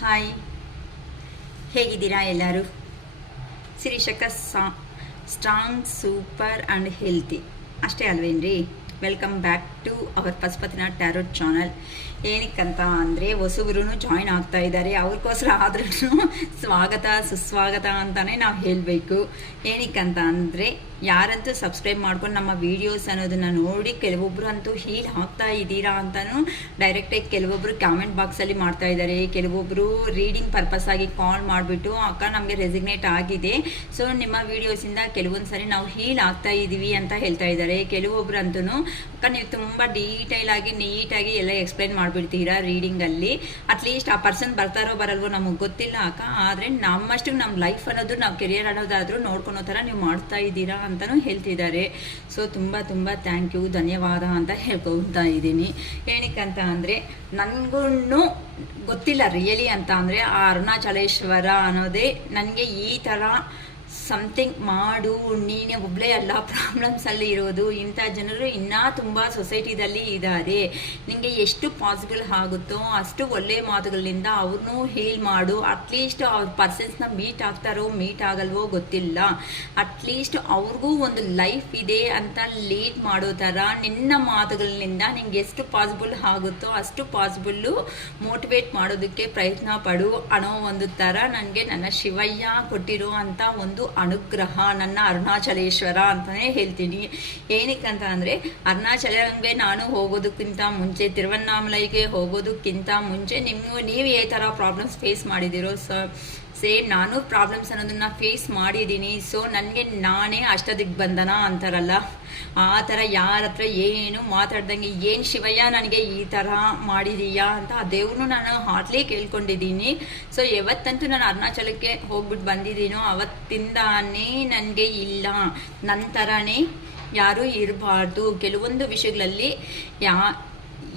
Hi, ಹೇಗಿದ್ದೀರಾ ಎಲ್ಲರೂ? ಶಿರೀಷಕ ಸ್ಟ್ರಾಂಗ್, ಸೂಪರ್ ಆ್ಯಂಡ್ ಹೆಲ್ತಿ ಅಷ್ಟೇ ಅಲ್ವೇನ್ರಿ? ವೆಲ್ಕಮ್ ಬ್ಯಾಕ್ ಟು ಅವರ್ ಪಶುಪತಿನ ಟ್ಯಾರೋಟ್ ಚಾನಲ್. ಏನಕ್ಕಂತ ಅಂದರೆ ಹೊಸಬ್ರು ಜಾಯ್ನ್ ಆಗ್ತಾ ಇದ್ದಾರೆ, ಅವ್ರಿಗೋಸ್ಕರ ಆದ್ರೂ ಸ್ವಾಗತ ಸುಸ್ವಾಗತ ಅಂತಲೇ ನಾವು ಹೇಳಬೇಕು. ಏನಕ್ಕಂತ ಅಂದರೆ ಯಾರಂತೂ ಸಬ್ಸ್ಕ್ರೈಬ್ ಮಾಡ್ಕೊಂಡು ನಮ್ಮ ವೀಡಿಯೋಸ್ ಅನ್ನೋದನ್ನು ನೋಡಿ ಕೆಲವೊಬ್ಬರು ಅಂತೂ ಹೀಲ್ ಆಗ್ತಾ ಇದ್ದೀರಾ ಅಂತಲೂ ಡೈರೆಕ್ಟಾಗಿ ಕೆಲವೊಬ್ಬರು ಕಾಮೆಂಟ್ ಬಾಕ್ಸಲ್ಲಿ ಮಾಡ್ತಾ ಇದ್ದಾರೆ. ಕೆಲವೊಬ್ಬರು ರೀಡಿಂಗ್ ಪರ್ಪಸ್ ಆಗಿ ಕಾಲ್ ಮಾಡಿಬಿಟ್ಟು ಅಕ್ಕ ನಮಗೆ ರೆಸಿಗ್ನೇಟ್ ಆಗಿದೆ, ಸೊ ನಿಮ್ಮ ವೀಡಿಯೋಸಿಂದ ಕೆಲವೊಂದು ಸರಿ ನಾವು ಹೀಲ್ ಆಗ್ತಾ ಇದ್ದೀವಿ ಅಂತ ಹೇಳ್ತಾ ಇದ್ದಾರೆ. ಕೆಲವೊಬ್ರು ಅಂತೂ ಅಕ್ಕ ನೀವು ತುಂಬ ಡೀಟೈಲ್ ಆಗಿ ನೀಟಾಗಿ ಎಲ್ಲ ಎಕ್ಸ್ಪ್ಲೈನ್ ಮಾಡಿಬಿಡ್ತೀರಾ ರೀಡಿಂಗಲ್ಲಿ, ಅಟ್ಲೀಸ್ಟ್ ಆ ಪರ್ಸನ್ ಬರ್ತಾರೋ ಬರಲ್ವೋ ನಮಗೆ ಗೊತ್ತಿಲ್ಲ ಅಕ್ಕ, ಆದರೆ ನಮ್ಮಷ್ಟು ನಮ್ಮ ಲೈಫ್ ಅನ್ನೋದು ನಾವು ಕೆರಿಯರ್ ಅನ್ನೋದಾದರೂ ನೋಡ್ಕೊಳೋ ಥರ ನೀವು ಮಾಡ್ತಾ ಇದ್ದೀರಾ ಅಂತಲೂ ಹೇಳ್ತಿದ್ದಾರೆ. ಸೊ ತುಂಬ ತುಂಬ ಥ್ಯಾಂಕ್ ಯು, ಧನ್ಯವಾದ ಅಂತ ಹೇಳ್ಕೊತಾ ಇದ್ದೀನಿ. ಏನಕ್ಕಂತ ಅಂದರೆ ನನಗೂ ಗೊತ್ತಿಲ್ಲ ರಿಯಲಿ ಅಂತ ಅಂದರೆ ಆ ಅರುಣಾಚಲೇಶ್ವರ ಅನ್ನೋದೇ ನನಗೆ ಈ ಥರ ಸಮಥಿಂಗ್ ಮಾಡು, ನೀನೇ ಒಬ್ಬಳೇ ಅಲ್ಲ ಪ್ರಾಬ್ಲಮ್ಸಲ್ಲಿ ಇರೋದು, ಇಂಥ ಜನರು ಇನ್ನೂ ತುಂಬ ಸೊಸೈಟಿದಲ್ಲಿ ಇದ್ದಾರೆ, ನಿಮಗೆ ಎಷ್ಟು ಪಾಸಿಬಲ್ ಆಗುತ್ತೋ ಅಷ್ಟು ಒಳ್ಳೆ ಮಾತುಗಳಿಂದ ಅವ್ರನ್ನೂ ಹೀಲ್ ಮಾಡು. ಅಟ್ಲೀಸ್ಟ್ ಅವ್ರ ಪರ್ಸನ್ಸ್ನ ಮೀಟ್ ಆಗ್ತಾರೋ ಮೀಟ್ ಆಗಲ್ವೋ ಗೊತ್ತಿಲ್ಲ, ಅಟ್ಲೀಸ್ಟ್ ಅವ್ರಿಗೂ ಒಂದು ಲೈಫ್ ಇದೆ ಅಂತ ಲೀಡ್ ಮಾಡೋ ಥರ ನಿನ್ನ ಮಾತುಗಳಿಂದ ನಿಂಗೆ ಎಷ್ಟು ಪಾಸಿಬಲ್ ಆಗುತ್ತೋ ಅಷ್ಟು ಪಾಸಿಬಲ್ಲು ಮೋಟಿವೇಟ್ ಮಾಡೋದಕ್ಕೆ ಪ್ರಯತ್ನ ಪಡು ಅನ್ನೋ ಒಂದು ಥರ ನನಗೆ ನನ್ನ ಶಿವಯ್ಯ ಕೊಟ್ಟಿರೋ ಅಂಥ ಒಂದು ಅನುಗ್ರಹ, ನನ್ನ ಅರುಣಾಚಲೇಶ್ವರ ಅಂತಾನೆ ಹೇಳ್ತೀನಿ. ಏನಕ್ಕಂತ ಅಂದರೆ ಅರುಣಾಚಲಂಗೆ ನಾನು ಹೋಗೋದಕ್ಕಿಂತ ಮುಂಚೆ, ತಿರುವಣ್ಣಾಮಲೈಗೆ ಹೋಗೋದಕ್ಕಿಂತ ಮುಂಚೆ ನೀವು ಈ ಥರ ಪ್ರಾಬ್ಲಮ್ಸ್ ಫೇಸ್ ಮಾಡಿದ್ದೀರೋ, ಸೇಮ್ ನಾನು ಪ್ರಾಬ್ಲಮ್ಸ್ ಅನ್ನೋದನ್ನ ಫೇಸ್ ಮಾಡಿದ್ದೀನಿ. ಸೊ ನನಗೆ ನಾನೇ ಅಷ್ಟದಿಗ್ಬಂಧನ ಅಂತಾರಲ್ಲ ಆ ಥರ ಯಾರ ಹತ್ರ ಏನು ಮಾತಾಡ್ದಂಗೆ ಏನು ಶಿವಯ್ಯ ನನಗೆ ಈ ಥರ ಮಾಡಿದೀಯಾ ಅಂತ ಆ ದೇವ್ರನ್ನೂ ನಾನು ಹಾರ್ಟ್ಲಿ ಕೇಳ್ಕೊಂಡಿದ್ದೀನಿ. ಸೊ ಯಾವತ್ತಂತೂ ನಾನು ಅರುಣಾಚಲಕ್ಕೆ ಹೋಗ್ಬಿಟ್ಟು ಬಂದಿದ್ದೀನೋ ಅವತ್ತಿಂದಾನೇ ನನಗೆ ಇಲ್ಲ ನನ್ನ ಥರನೇ ಯಾರೂ ಇರಬಾರ್ದು, ಕೆಲವೊಂದು ವಿಷಯಗಳಲ್ಲಿ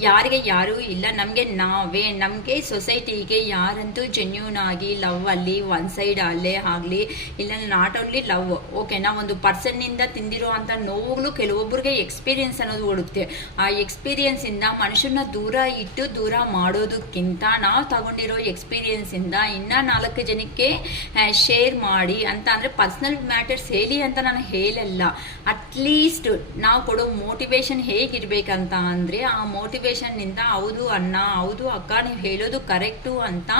ಯಾರಿಗೆ ಯಾರೂ ಇಲ್ಲ, ನಮಗೆ ನಾವೇ, ನಮಗೆ ಸೊಸೈಟಿಗೆ ಯಾರಂತೂ ಜೆನ್ಯೂನ್ ಆಗಿ ಲವ್ ಅಲ್ಲಿ ಒನ್ ಸೈಡ್ ಅಲ್ಲೇ ಆಗಲಿ, ಇಲ್ಲ ನಾಟ್ ಓನ್ಲಿ ಲವ್ ಓಕೆನಾ, ಒಂದು ಪರ್ಸನ್ನಿಂದ ತಿಂದಿರೋ ಅಂಥ ನೋವುಗಳು ಕೆಲವೊಬ್ಬರಿಗೆ ಎಕ್ಸ್ಪೀರಿಯನ್ಸ್ ಅನ್ನೋದು ಓಡುತ್ತೆ. ಆ ಎಕ್ಸ್ಪೀರಿಯನ್ಸಿಂದ ಮನುಷ್ಯನ ದೂರ ಇಟ್ಟು ದೂರ ಮಾಡೋದಕ್ಕಿಂತ ನಾವು ತಗೊಂಡಿರೋ ಎಕ್ಸ್ಪೀರಿಯನ್ಸಿಂದ ಇನ್ನೂ 4 ಜನಕ್ಕೆ ಶೇರ್ ಮಾಡಿ ಅಂತ ಅಂದರೆ ಪರ್ಸ್ನಲ್ ಮ್ಯಾಟರ್ಸ್ ಹೇಳಿ ಅಂತ ನಾನು ಹೇಳಲ್ಲ, ಅಟ್ಲೀಸ್ಟ್ ನಾವು ಕೊಡೋ ಮೋಟಿವೇಶನ್ ಹೇಗಿರ್ಬೇಕಂತ ಅಂದರೆ ಆ ನಿಂದ ಹೌದು ಅಣ್ಣ, ಹೌದು ಅಕ್ಕ, ನೀವು ಹೇಳೋದು ಕರೆಕ್ಟು ಅಂತ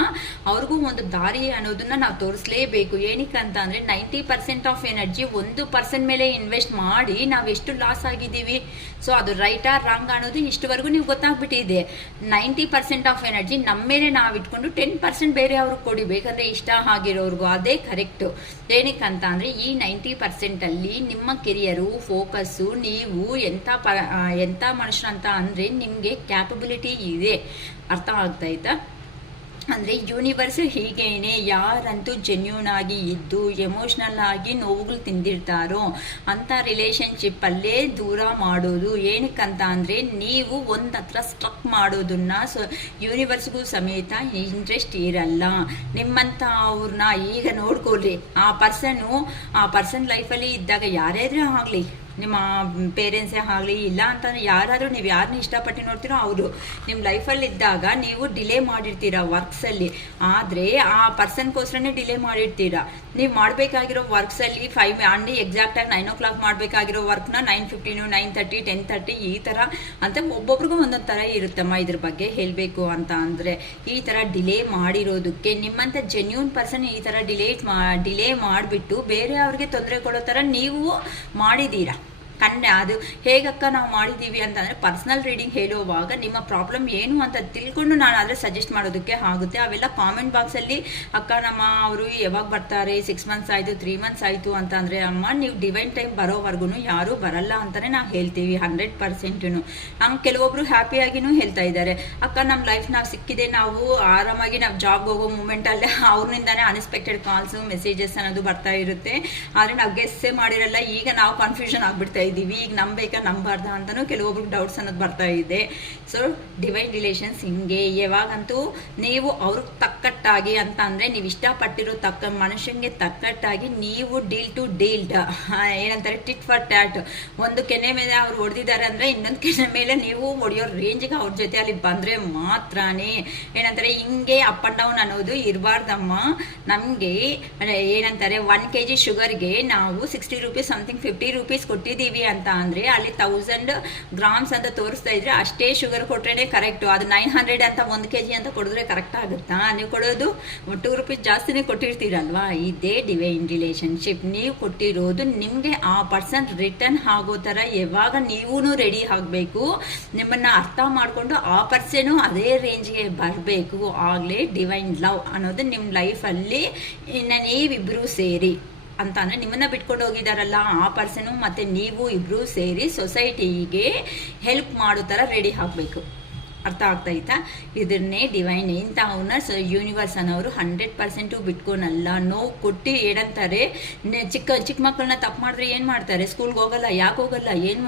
ಅವ್ರಿಗೂ ಒಂದು ದಾರಿ ಅನ್ನೋದನ್ನ ನಾವು ತೋರಿಸ್ಲೇಬೇಕು. ಏನಕ್ಕಂತ ಅಂದರೆ 90% ಆಫ್ ಎನರ್ಜಿ 1% ಮೇಲೆ ಇನ್ವೆಸ್ಟ್ ಮಾಡಿ ನಾವು ಎಷ್ಟು ಲಾಸ್ ಆಗಿದ್ದೀವಿ. ಸೊ ಅದು ರೈಟ್ ಆರ್ ರಾಂಗ್ ಅನ್ನೋದು ಇಷ್ಟವರೆಗೂ ನೀವು ಗೊತ್ತಾಗ್ಬಿಟ್ಟಿದೆ. 90% ಆಫ್ ಎನರ್ಜಿ ನಮ್ಮ ಮೇಲೆ ನಾವು ಇಟ್ಕೊಂಡು 10% ಬೇರೆ ಅವ್ರಿಗೆ ಕೊಡಿ, ಬೇಕಂದ್ರೆ ಇಷ್ಟ ಆಗಿರೋರ್ಗು, ಅದೇ ಕರೆಕ್ಟು. ಏನಕ್ಕಂತ ಅಂದರೆ ಈ 90% ನಿಮ್ಮ ಕೆರಿಯರು ಫೋಕಸ್ಸು, ನೀವು ಎಂಥ ಮನುಷ್ಯರಂತ ಅಂದರೆ ನಿಮಗೆ ಕ್ಯಾಪಬಿಲಿಟಿ ಇದೆ, ಅರ್ಥ ಆಗ್ತಾಯ್ತಾ? ಅಂದರೆ ಯೂನಿವರ್ಸ್ ಹೀಗೇನೆ ಯಾರಂತೂ ಜೆನ್ಯೂನ್ ಆಗಿ ಇದ್ದು ಎಮೋಷ್ನಲ್ ಆಗಿ ನೋವುಗಳು ತಿಂದಿರ್ತಾರೋ ಅಂಥ ರಿಲೇಷನ್ಶಿಪ್ಪಲ್ಲೇ ದೂರ ಮಾಡೋದು. ಏನಕ್ಕಂತ ಅಂದರೆ ನೀವು ಒಂದು ಹತ್ರ ಸ್ಟ್ರಕ್ ಮಾಡೋದನ್ನ ಯೂನಿವರ್ಸ್ಗೂ ಸಮೇತ ಇಂಟ್ರೆಸ್ಟ್ ಇರಲ್ಲ. ನಿಮ್ಮಂಥ ಅವ್ರನ್ನ ಈಗ ನೋಡ್ಕೊಳ್ರಿ, ಆ ಪರ್ಸನ್ ಲೈಫಲ್ಲಿ ಇದ್ದಾಗ ಯಾರ್ಯಾರೇ ಆಗಲಿ, ನಿಮ್ಮ ಪೇರೆಂಟ್ಸೇ ಆಗಲಿ ಇಲ್ಲ ಅಂತಂದರೆ ಯಾರಾದರೂ ನೀವು ಯಾರನ್ನ ಇಷ್ಟಪಟ್ಟು ನೋಡ್ತೀರೋ ಅವರು ನಿಮ್ಮ ಲೈಫಲ್ಲಿ ಇದ್ದಾಗ ನೀವು ಡಿಲೇ ಮಾಡಿರ್ತೀರ ವರ್ಕ್ಸಲ್ಲಿ, ಆದರೆ ಆ ಪರ್ಸನ್ಗೋಸ್ಕರನೇ ಡಿಲೇ ಮಾಡಿರ್ತೀರ. ನೀವು ಮಾಡಬೇಕಾಗಿರೋ ವರ್ಕ್ಸಲ್ಲಿ 5 ಅಂಡಿ ಎಕ್ಸಾಕ್ಟಾಗಿ 9 o'clock ಮಾಡಬೇಕಾಗಿರೋ ವರ್ಕ್ನ 9:15, 9:30, 10:30 ಈ ಥರ ಅಂತ ಒಬ್ಬೊಬ್ರಿಗೂ ಒಂದೊಂದು ಥರ ಇರುತ್ತಮ್ಮ. ಇದ್ರ ಬಗ್ಗೆ ಹೇಳಬೇಕು ಅಂತ ಅಂದರೆ ಈ ಥರ ಡಿಲೇ ಮಾಡಿರೋದಕ್ಕೆ ನಿಮ್ಮಂಥ ಜೆನ್ಯೂನ್ ಪರ್ಸನ್ ಈ ಥರ ಡಿಲೇ ಮಾಡಿಬಿಟ್ಟು ಬೇರೆ ಅವ್ರಿಗೆ ತೊಂದರೆ ಕೊಡೋ ಥರ ನೀವು ಮಾಡಿದ್ದೀರಾ. ಅದು ಹೇಗಕ್ಕ ನಾವು ಮಾಡಿದ್ದೀವಿ ಅಂತಂದರೆ ಪರ್ಸ್ನಲ್ ರೀಡಿಂಗ್ ಹೇಳುವಾಗ ನಿಮ್ಮ ಪ್ರಾಬ್ಲಮ್ ಏನು ಅಂತ ತಿಳ್ಕೊಂಡು ನಾನು ಆದರೆ ಸಜೆಸ್ಟ್ ಮಾಡೋದಕ್ಕೆ ಆಗುತ್ತೆ. ಅವೆಲ್ಲ ಕಾಮೆಂಟ್ ಬಾಕ್ಸಲ್ಲಿ ಅಕ್ಕ ನಮ್ಮ ಅವರು ಯಾವಾಗ ಬರ್ತಾರೆ, 6 months ಆಯಿತು, 3 months ಆಯಿತು ಅಂತ ಅಂದರೆ ಅಮ್ಮ ನೀವು ಡಿವೈನ್ ಟೈಮ್ ಬರೋವರೆಗೂ ಯಾರೂ ಬರಲ್ಲ ಅಂತಲೇ ನಾವು ಹೇಳ್ತೀವಿ 100%. ನಮ್ಗೆ ಕೆಲವೊಬ್ರು ಹ್ಯಾಪಿಯಾಗಿನೂ ಹೇಳ್ತಾ ಇದ್ದಾರೆ, ಅಕ್ಕ ನಮ್ಮ ಲೈಫ್ ನಾವು ಸಿಕ್ಕಿದೆ, ನಾವು ಆರಾಮಾಗಿ ನಾವು ಜಾಬ್ಗೆ ಹೋಗೋ ಮೂಮೆಂಟಲ್ಲೇ ಅವ್ರಿಂದಾನೇ ಅನ್ಎಕ್ಸ್ಪೆಕ್ಟೆಡ್ ಕಾಲ್ಸು ಮೆಸೇಜಸ್ ಅನ್ನೋದು ಬರ್ತಾ ಇರುತ್ತೆ, ಆದರೆ ನಾವು ಗೆಸ್ಸೇ ಮಾಡಿರಲ್ಲ. ಈಗ ನಾವು ಕನ್ಫ್ಯೂಷನ್ ಆಗಿಬಿಡ್ತಾ ಇದ್ದೀವಿ, ಈಗ ನಂಬೇಕಾ ನಂಬಾರ್ದ ಅಂತಲೂ ಕೆಲವೊಬ್ರಿಗೆ ಡೌಟ್ಸ್ ಅನ್ನೋದು ಬರ್ತಾ ಇದೆ. ಸೊ ಡಿವೈನ್ ರಿಲೇಷನ್ಸ್ ಹಿಂಗೆ, ಯಾವಾಗಂತೂ ನೀವು ಅವ್ರಿಗೆ ತಕ್ಕಟ್ಟಾಗಿ ಅಂತ ಅಂದರೆ ನೀವು ಇಷ್ಟಪಟ್ಟಿರೋ ಮನುಷ್ಯನಿಗೆ ತಕ್ಕಟ್ಟಾಗಿ ನೀವು ಡೀಲ್ ಟು ಡೀಲ್ಡ್, ಏನಂತಾರೆ ಟಿಟ್ ಫಾರ್ ಟ್ಯಾಟ್. ಒಂದು ಕೆನೆ ಮೇಲೆ ಅವ್ರು ಹೊಡೆದಿದ್ದಾರೆ ಅಂದರೆ ಇನ್ನೊಂದು ಕೆನೆ ಮೇಲೆ ನೀವು ಹೊಡೆಯೋ ರೇಂಜ್ಗೆ ಅವ್ರ ಜೊತೆ ಅಲ್ಲಿ ಬಂದರೆ ಮಾತ್ರನೇ ಏನಂತಾರೆ ಹಿಂಗೆ ಅಪ್ ಆ್ಯಂಡ್ ಡೌನ್ ಅನ್ನೋದು ಇರಬಾರ್ದಮ್ಮ. ನಮಗೆ ಏನಂತಾರೆ 1 kg ಶುಗರ್ಗೆ ನಾವು 60 ರೂಪೀಸ್ ಸಮಥಿಂಗ್ 50 ರೂಪೀಸ್ ಕೊಟ್ಟಿದ್ದೀವಿ ಅಂತ ಅಂದರೆ ಅಲ್ಲಿ 1000 ಗ್ರಾಮ್ಸ್ ಅಂತ ತೋರಿಸ್ತಾ ಇದ್ರೆ ಅಷ್ಟೇ ಶುಗರ್ ಕೊಟ್ರೇನೆ ಕರೆಕ್ಟು. ಅದು 900 ಅಂತ 1 kg ಅಂತ ಕೊಡಿದ್ರೆ ಕರೆಕ್ಟ್ ಆಗುತ್ತಾ? ನೀವು ಕೊಡೋದು 2 ರೂಪೀಸ್ ಜಾಸ್ತಿನೇ ಕೊಟ್ಟಿರ್ತೀರಲ್ವಾ. ಇದೇ ಡಿವೈನ್ ರಿಲೇಷನ್ಶಿಪ್. ನೀವು ಕೊಟ್ಟಿರೋದು ನಿಮಗೆ ಆ ಪರ್ಸನ್ ರಿಟರ್ನ್ ಆಗೋ ಥರ ಯಾವಾಗ ನೀವೂ ರೆಡಿ ಆಗಬೇಕು, ನಿಮ್ಮನ್ನು ಅರ್ಥ ಮಾಡಿಕೊಂಡು ಆ ಪರ್ಸನು ಅದೇ ರೇಂಜ್ಗೆ ಬರಬೇಕು. ಆಗಲೇ ಡಿವೈನ್ ಲವ್ ಅನ್ನೋದು ನಿಮ್ಮ ಲೈಫಲ್ಲಿ ನೀವಿಬ್ಬರೂ ಸೇರಿ ಅಂತ ಅಂದರೆ ನಿಮ್ಮನ್ನು ಬಿಟ್ಕೊಂಡು ಹೋಗಿದಾರಲ್ಲ ಆ ಪರ್ಸನು ಮತ್ತು ನೀವು ಇಬ್ಬರೂ ಸೇರಿ ಸೊಸೈಟಿಗೆ ಹೆಲ್ಪ್ ಮಾಡೋ ಥರ ರೆಡಿ ಆಗಬೇಕು. ಅರ್ಥ ಆಗ್ತಾಯಿತಾ? ಇದನ್ನೇ ಡಿವೈನ್ ಇಂಥವನ್ನ ಯೂನಿವರ್ಸ್ ಅನ್ನೋರು 100% ಬಿಟ್ಕೊನಲ್ಲ. ನೋವು ಕೊಟ್ಟು ಏನಂತಾರೆ, ಚಿಕ್ಕ ಮಕ್ಕಳನ್ನ ತಪ್ಪು ಮಾಡಿದ್ರೆ ಏನು ಮಾಡ್ತಾರೆ, ಸ್ಕೂಲ್ಗೆ ಹೋಗಲ್ಲ. ಯಾಕೆ ಹೋಗಲ್ಲ? ಏನು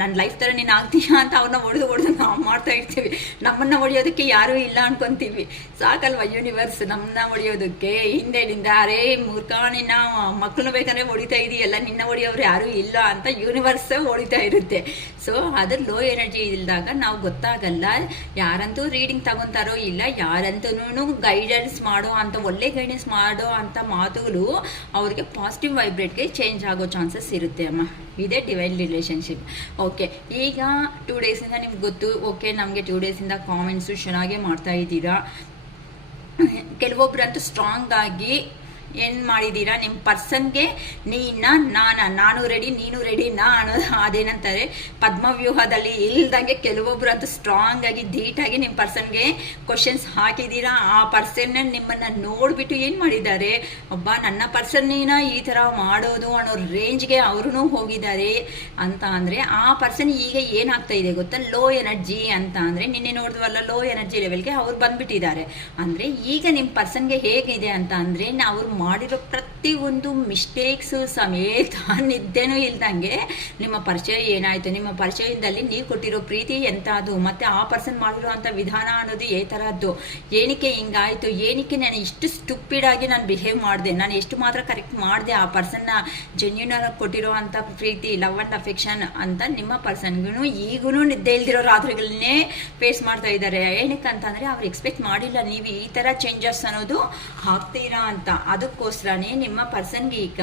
ನನ್ನ ಲೈಫ್ ಥರ ನೀನು ಆಗ್ತೀಯಾ ಅಂತ ಅವ್ರನ್ನ ಹೊಡೆದು ನಾವು ಮಾಡ್ತಾ ಇರ್ತೀವಿ. ನಮ್ಮನ್ನು ಹೊಡೆಯೋದಕ್ಕೆ ಯಾರೂ ಇಲ್ಲ ಅನ್ಕೊತೀವಿ. ಸಾಕಲ್ವ ಯೂನಿವರ್ಸ್ ನಮ್ಮನ್ನ ಹೊಡೆಯೋದಕ್ಕೆ? ಹಿಂದೆನಿಂದ ಅರೇ ಮೂರ್ಖ, ನಿನ್ನ ಮಕ್ಕಳನ್ನ ಬೇಕಂದ್ರೆ ಹೊಡಿತಾ ಇದೆಯಲ್ಲ, ನಿನ್ನ ಹೊಡೆಯೋರು ಯಾರೂ ಇಲ್ಲ ಅಂತ ಯೂನಿವರ್ಸ್ ಹೊಡಿತಾ ಇರುತ್ತೆ. ಸೊ ಅದು ಲೋ ಎನರ್ಜಿ ಇಲ್ದಾಗ ನಾವು ಗೊತ್ತಾಗಲ್ಲ. ಯಾರಂತೂ ರೀಡಿಂಗ್ ತಗೊಂತಾರೋ ಇಲ್ಲ, ಯಾರಂತೂ ಗೈಡೆನ್ಸ್ ಮಾಡೋ ಅಂತ ಒಳ್ಳೆ ಗೈಡೆನ್ಸ್ ಮಾಡೋ ಅಂತ ಮಾತುಗಳು ಅವ್ರಿಗೆ ಪಾಸಿಟಿವ್ ವೈಬ್ರೇಟ್ಗೆ ಚೇಂಜ್ ಆಗೋ ಚಾನ್ಸಸ್ ಇರುತ್ತೆ ಅಮ್ಮ. ಇದೇ ಡಿವೈನ್ ರಿಲೇಷನ್ಶಿಪ್. ಓಕೆ, ಈಗ 2 ಡೇಸಿಂದ ನಿಮ್ಗೆ ಗೊತ್ತು. ಓಕೆ, ನಮಗೆ 2 ಡೇಸಿಂದ ಕಾಮೆಂಟ್ಸು ಚೆನ್ನಾಗೇ ಮಾಡ್ತಾ ಇದ್ದೀರಾ. ಕೆಲವೊಬ್ರಂತೂ ಸ್ಟ್ರಾಂಗ್ ಆಗಿ ಏನು ಮಾಡಿದ್ದೀರಾ, ನಿಮ್ಮ ಪರ್ಸನ್ಗೆ ನಾನು ರೆಡಿ ನೀನು ರೆಡಿ ಅನ್ನೋದು ಅದೇನಂತಾರೆ ಪದ್ಮವ್ಯೂಹದಲ್ಲಿ ಇಲ್ದಂಗೆ ಕೆಲವೊಬ್ರು ಅಂತೂ ಸ್ಟ್ರಾಂಗ್ ಆಗಿ ಧೀಟಾಗಿ ನಿಮ್ಮ ಪರ್ಸನ್ಗೆ ಕ್ವಶನ್ಸ್ ಹಾಕಿದ್ದೀರಾ. ಆ ಪರ್ಸನ್ನ ನಿಮ್ಮನ್ನು ನೋಡಿಬಿಟ್ಟು ಏನು ಮಾಡಿದ್ದಾರೆ, ಒಬ್ಬ ನನ್ನ ಪರ್ಸನ್ನೇನ ಈ ಥರ ಮಾಡೋದು ಅನ್ನೋ ರೇಂಜ್ಗೆ ಅವ್ರೂ ಹೋಗಿದ್ದಾರೆ ಅಂತ ಅಂದರೆ ಆ ಪರ್ಸನ್ ಈಗ ಏನಾಗ್ತಾ ಇದೆ ಗೊತ್ತಾ, ಲೋ ಎನರ್ಜಿ ಅಂತ ಅಂದರೆ ನಿನ್ನೆ ನೋಡಿದ್ವಲ್ಲ ಲೋ ಎನರ್ಜಿ ಲೆವೆಲ್ಗೆ ಅವ್ರು ಬಂದ್ಬಿಟ್ಟಿದ್ದಾರೆ. ಅಂದರೆ ಈಗ ನಿಮ್ಮ ಪರ್ಸನ್ಗೆ ಹೇಗಿದೆ ಅಂತ ಅಂದರೆ ಅವ್ರು ಮಾಡಿರೋ ಪ್ರತಿಯೊಂದು ಮಿಸ್ಟೇಕ್ಸು ಸಮೇತ ನಿದ್ದೆನೂ ಇಲ್ದಂಗೆ ನಿಮ್ಮ ಪರಿಚಯ ಏನಾಯಿತು, ನಿಮ್ಮ ಪರಿಚಯದಲ್ಲಿ ನೀವು ಕೊಟ್ಟಿರೋ ಪ್ರೀತಿ ಎಂಥದ್ದು, ಮತ್ತು ಆ ಪರ್ಸನ್ ಮಾಡಿರೋ ಅಂಥ ವಿಧಾನ ಅನ್ನೋದು ಏ ಥರದ್ದು, ಏನಕ್ಕೆ ಹಿಂಗಾಯಿತು, ಏನಕ್ಕೆ ನಾನು ಇಷ್ಟು ಸ್ಟುಪಿಡಾಗಿ ನಾನು ಬಿಹೇವ್ ಮಾಡಿದೆ, ನಾನು ಎಷ್ಟು ಮಾತ್ರ ಕರೆಕ್ಟ್ ಮಾಡಿದೆ ಆ ಪರ್ಸನ್ನ ಜೆನ್ಯೂನ್ ಆಗಿ ಕೊಟ್ಟಿರೋ ಅಂಥ ಪ್ರೀತಿ ಲವ್ ಆ್ಯಂಡ್ ಅಫೆಕ್ಷನ್ ಅಂತ ನಿಮ್ಮ ಪರ್ಸನ್ಗೂ ಈಗೂ ನಿದ್ದೆ ಇಲ್ದಿರೋ ರಾತ್ರಿಗಳನ್ನೇ ಫೇಸ್ ಮಾಡ್ತಾ ಇದ್ದಾರೆ. ಏನಕ್ಕೆ ಅಂತಂದರೆ ಅವ್ರು ಎಕ್ಸ್ಪೆಕ್ಟ್ ಮಾಡಿಲ್ಲ ನೀವು ಈ ಥರ ಚೇಂಜಸ್ ಅನ್ನೋದು ಆಗ್ತೀರಾ ಅಂತ. ಅದಕ್ಕೋಸ್ಕರನೇ ನಿಮ್ಮ ಪರ್ಸನ್ಗೆ ಈಗ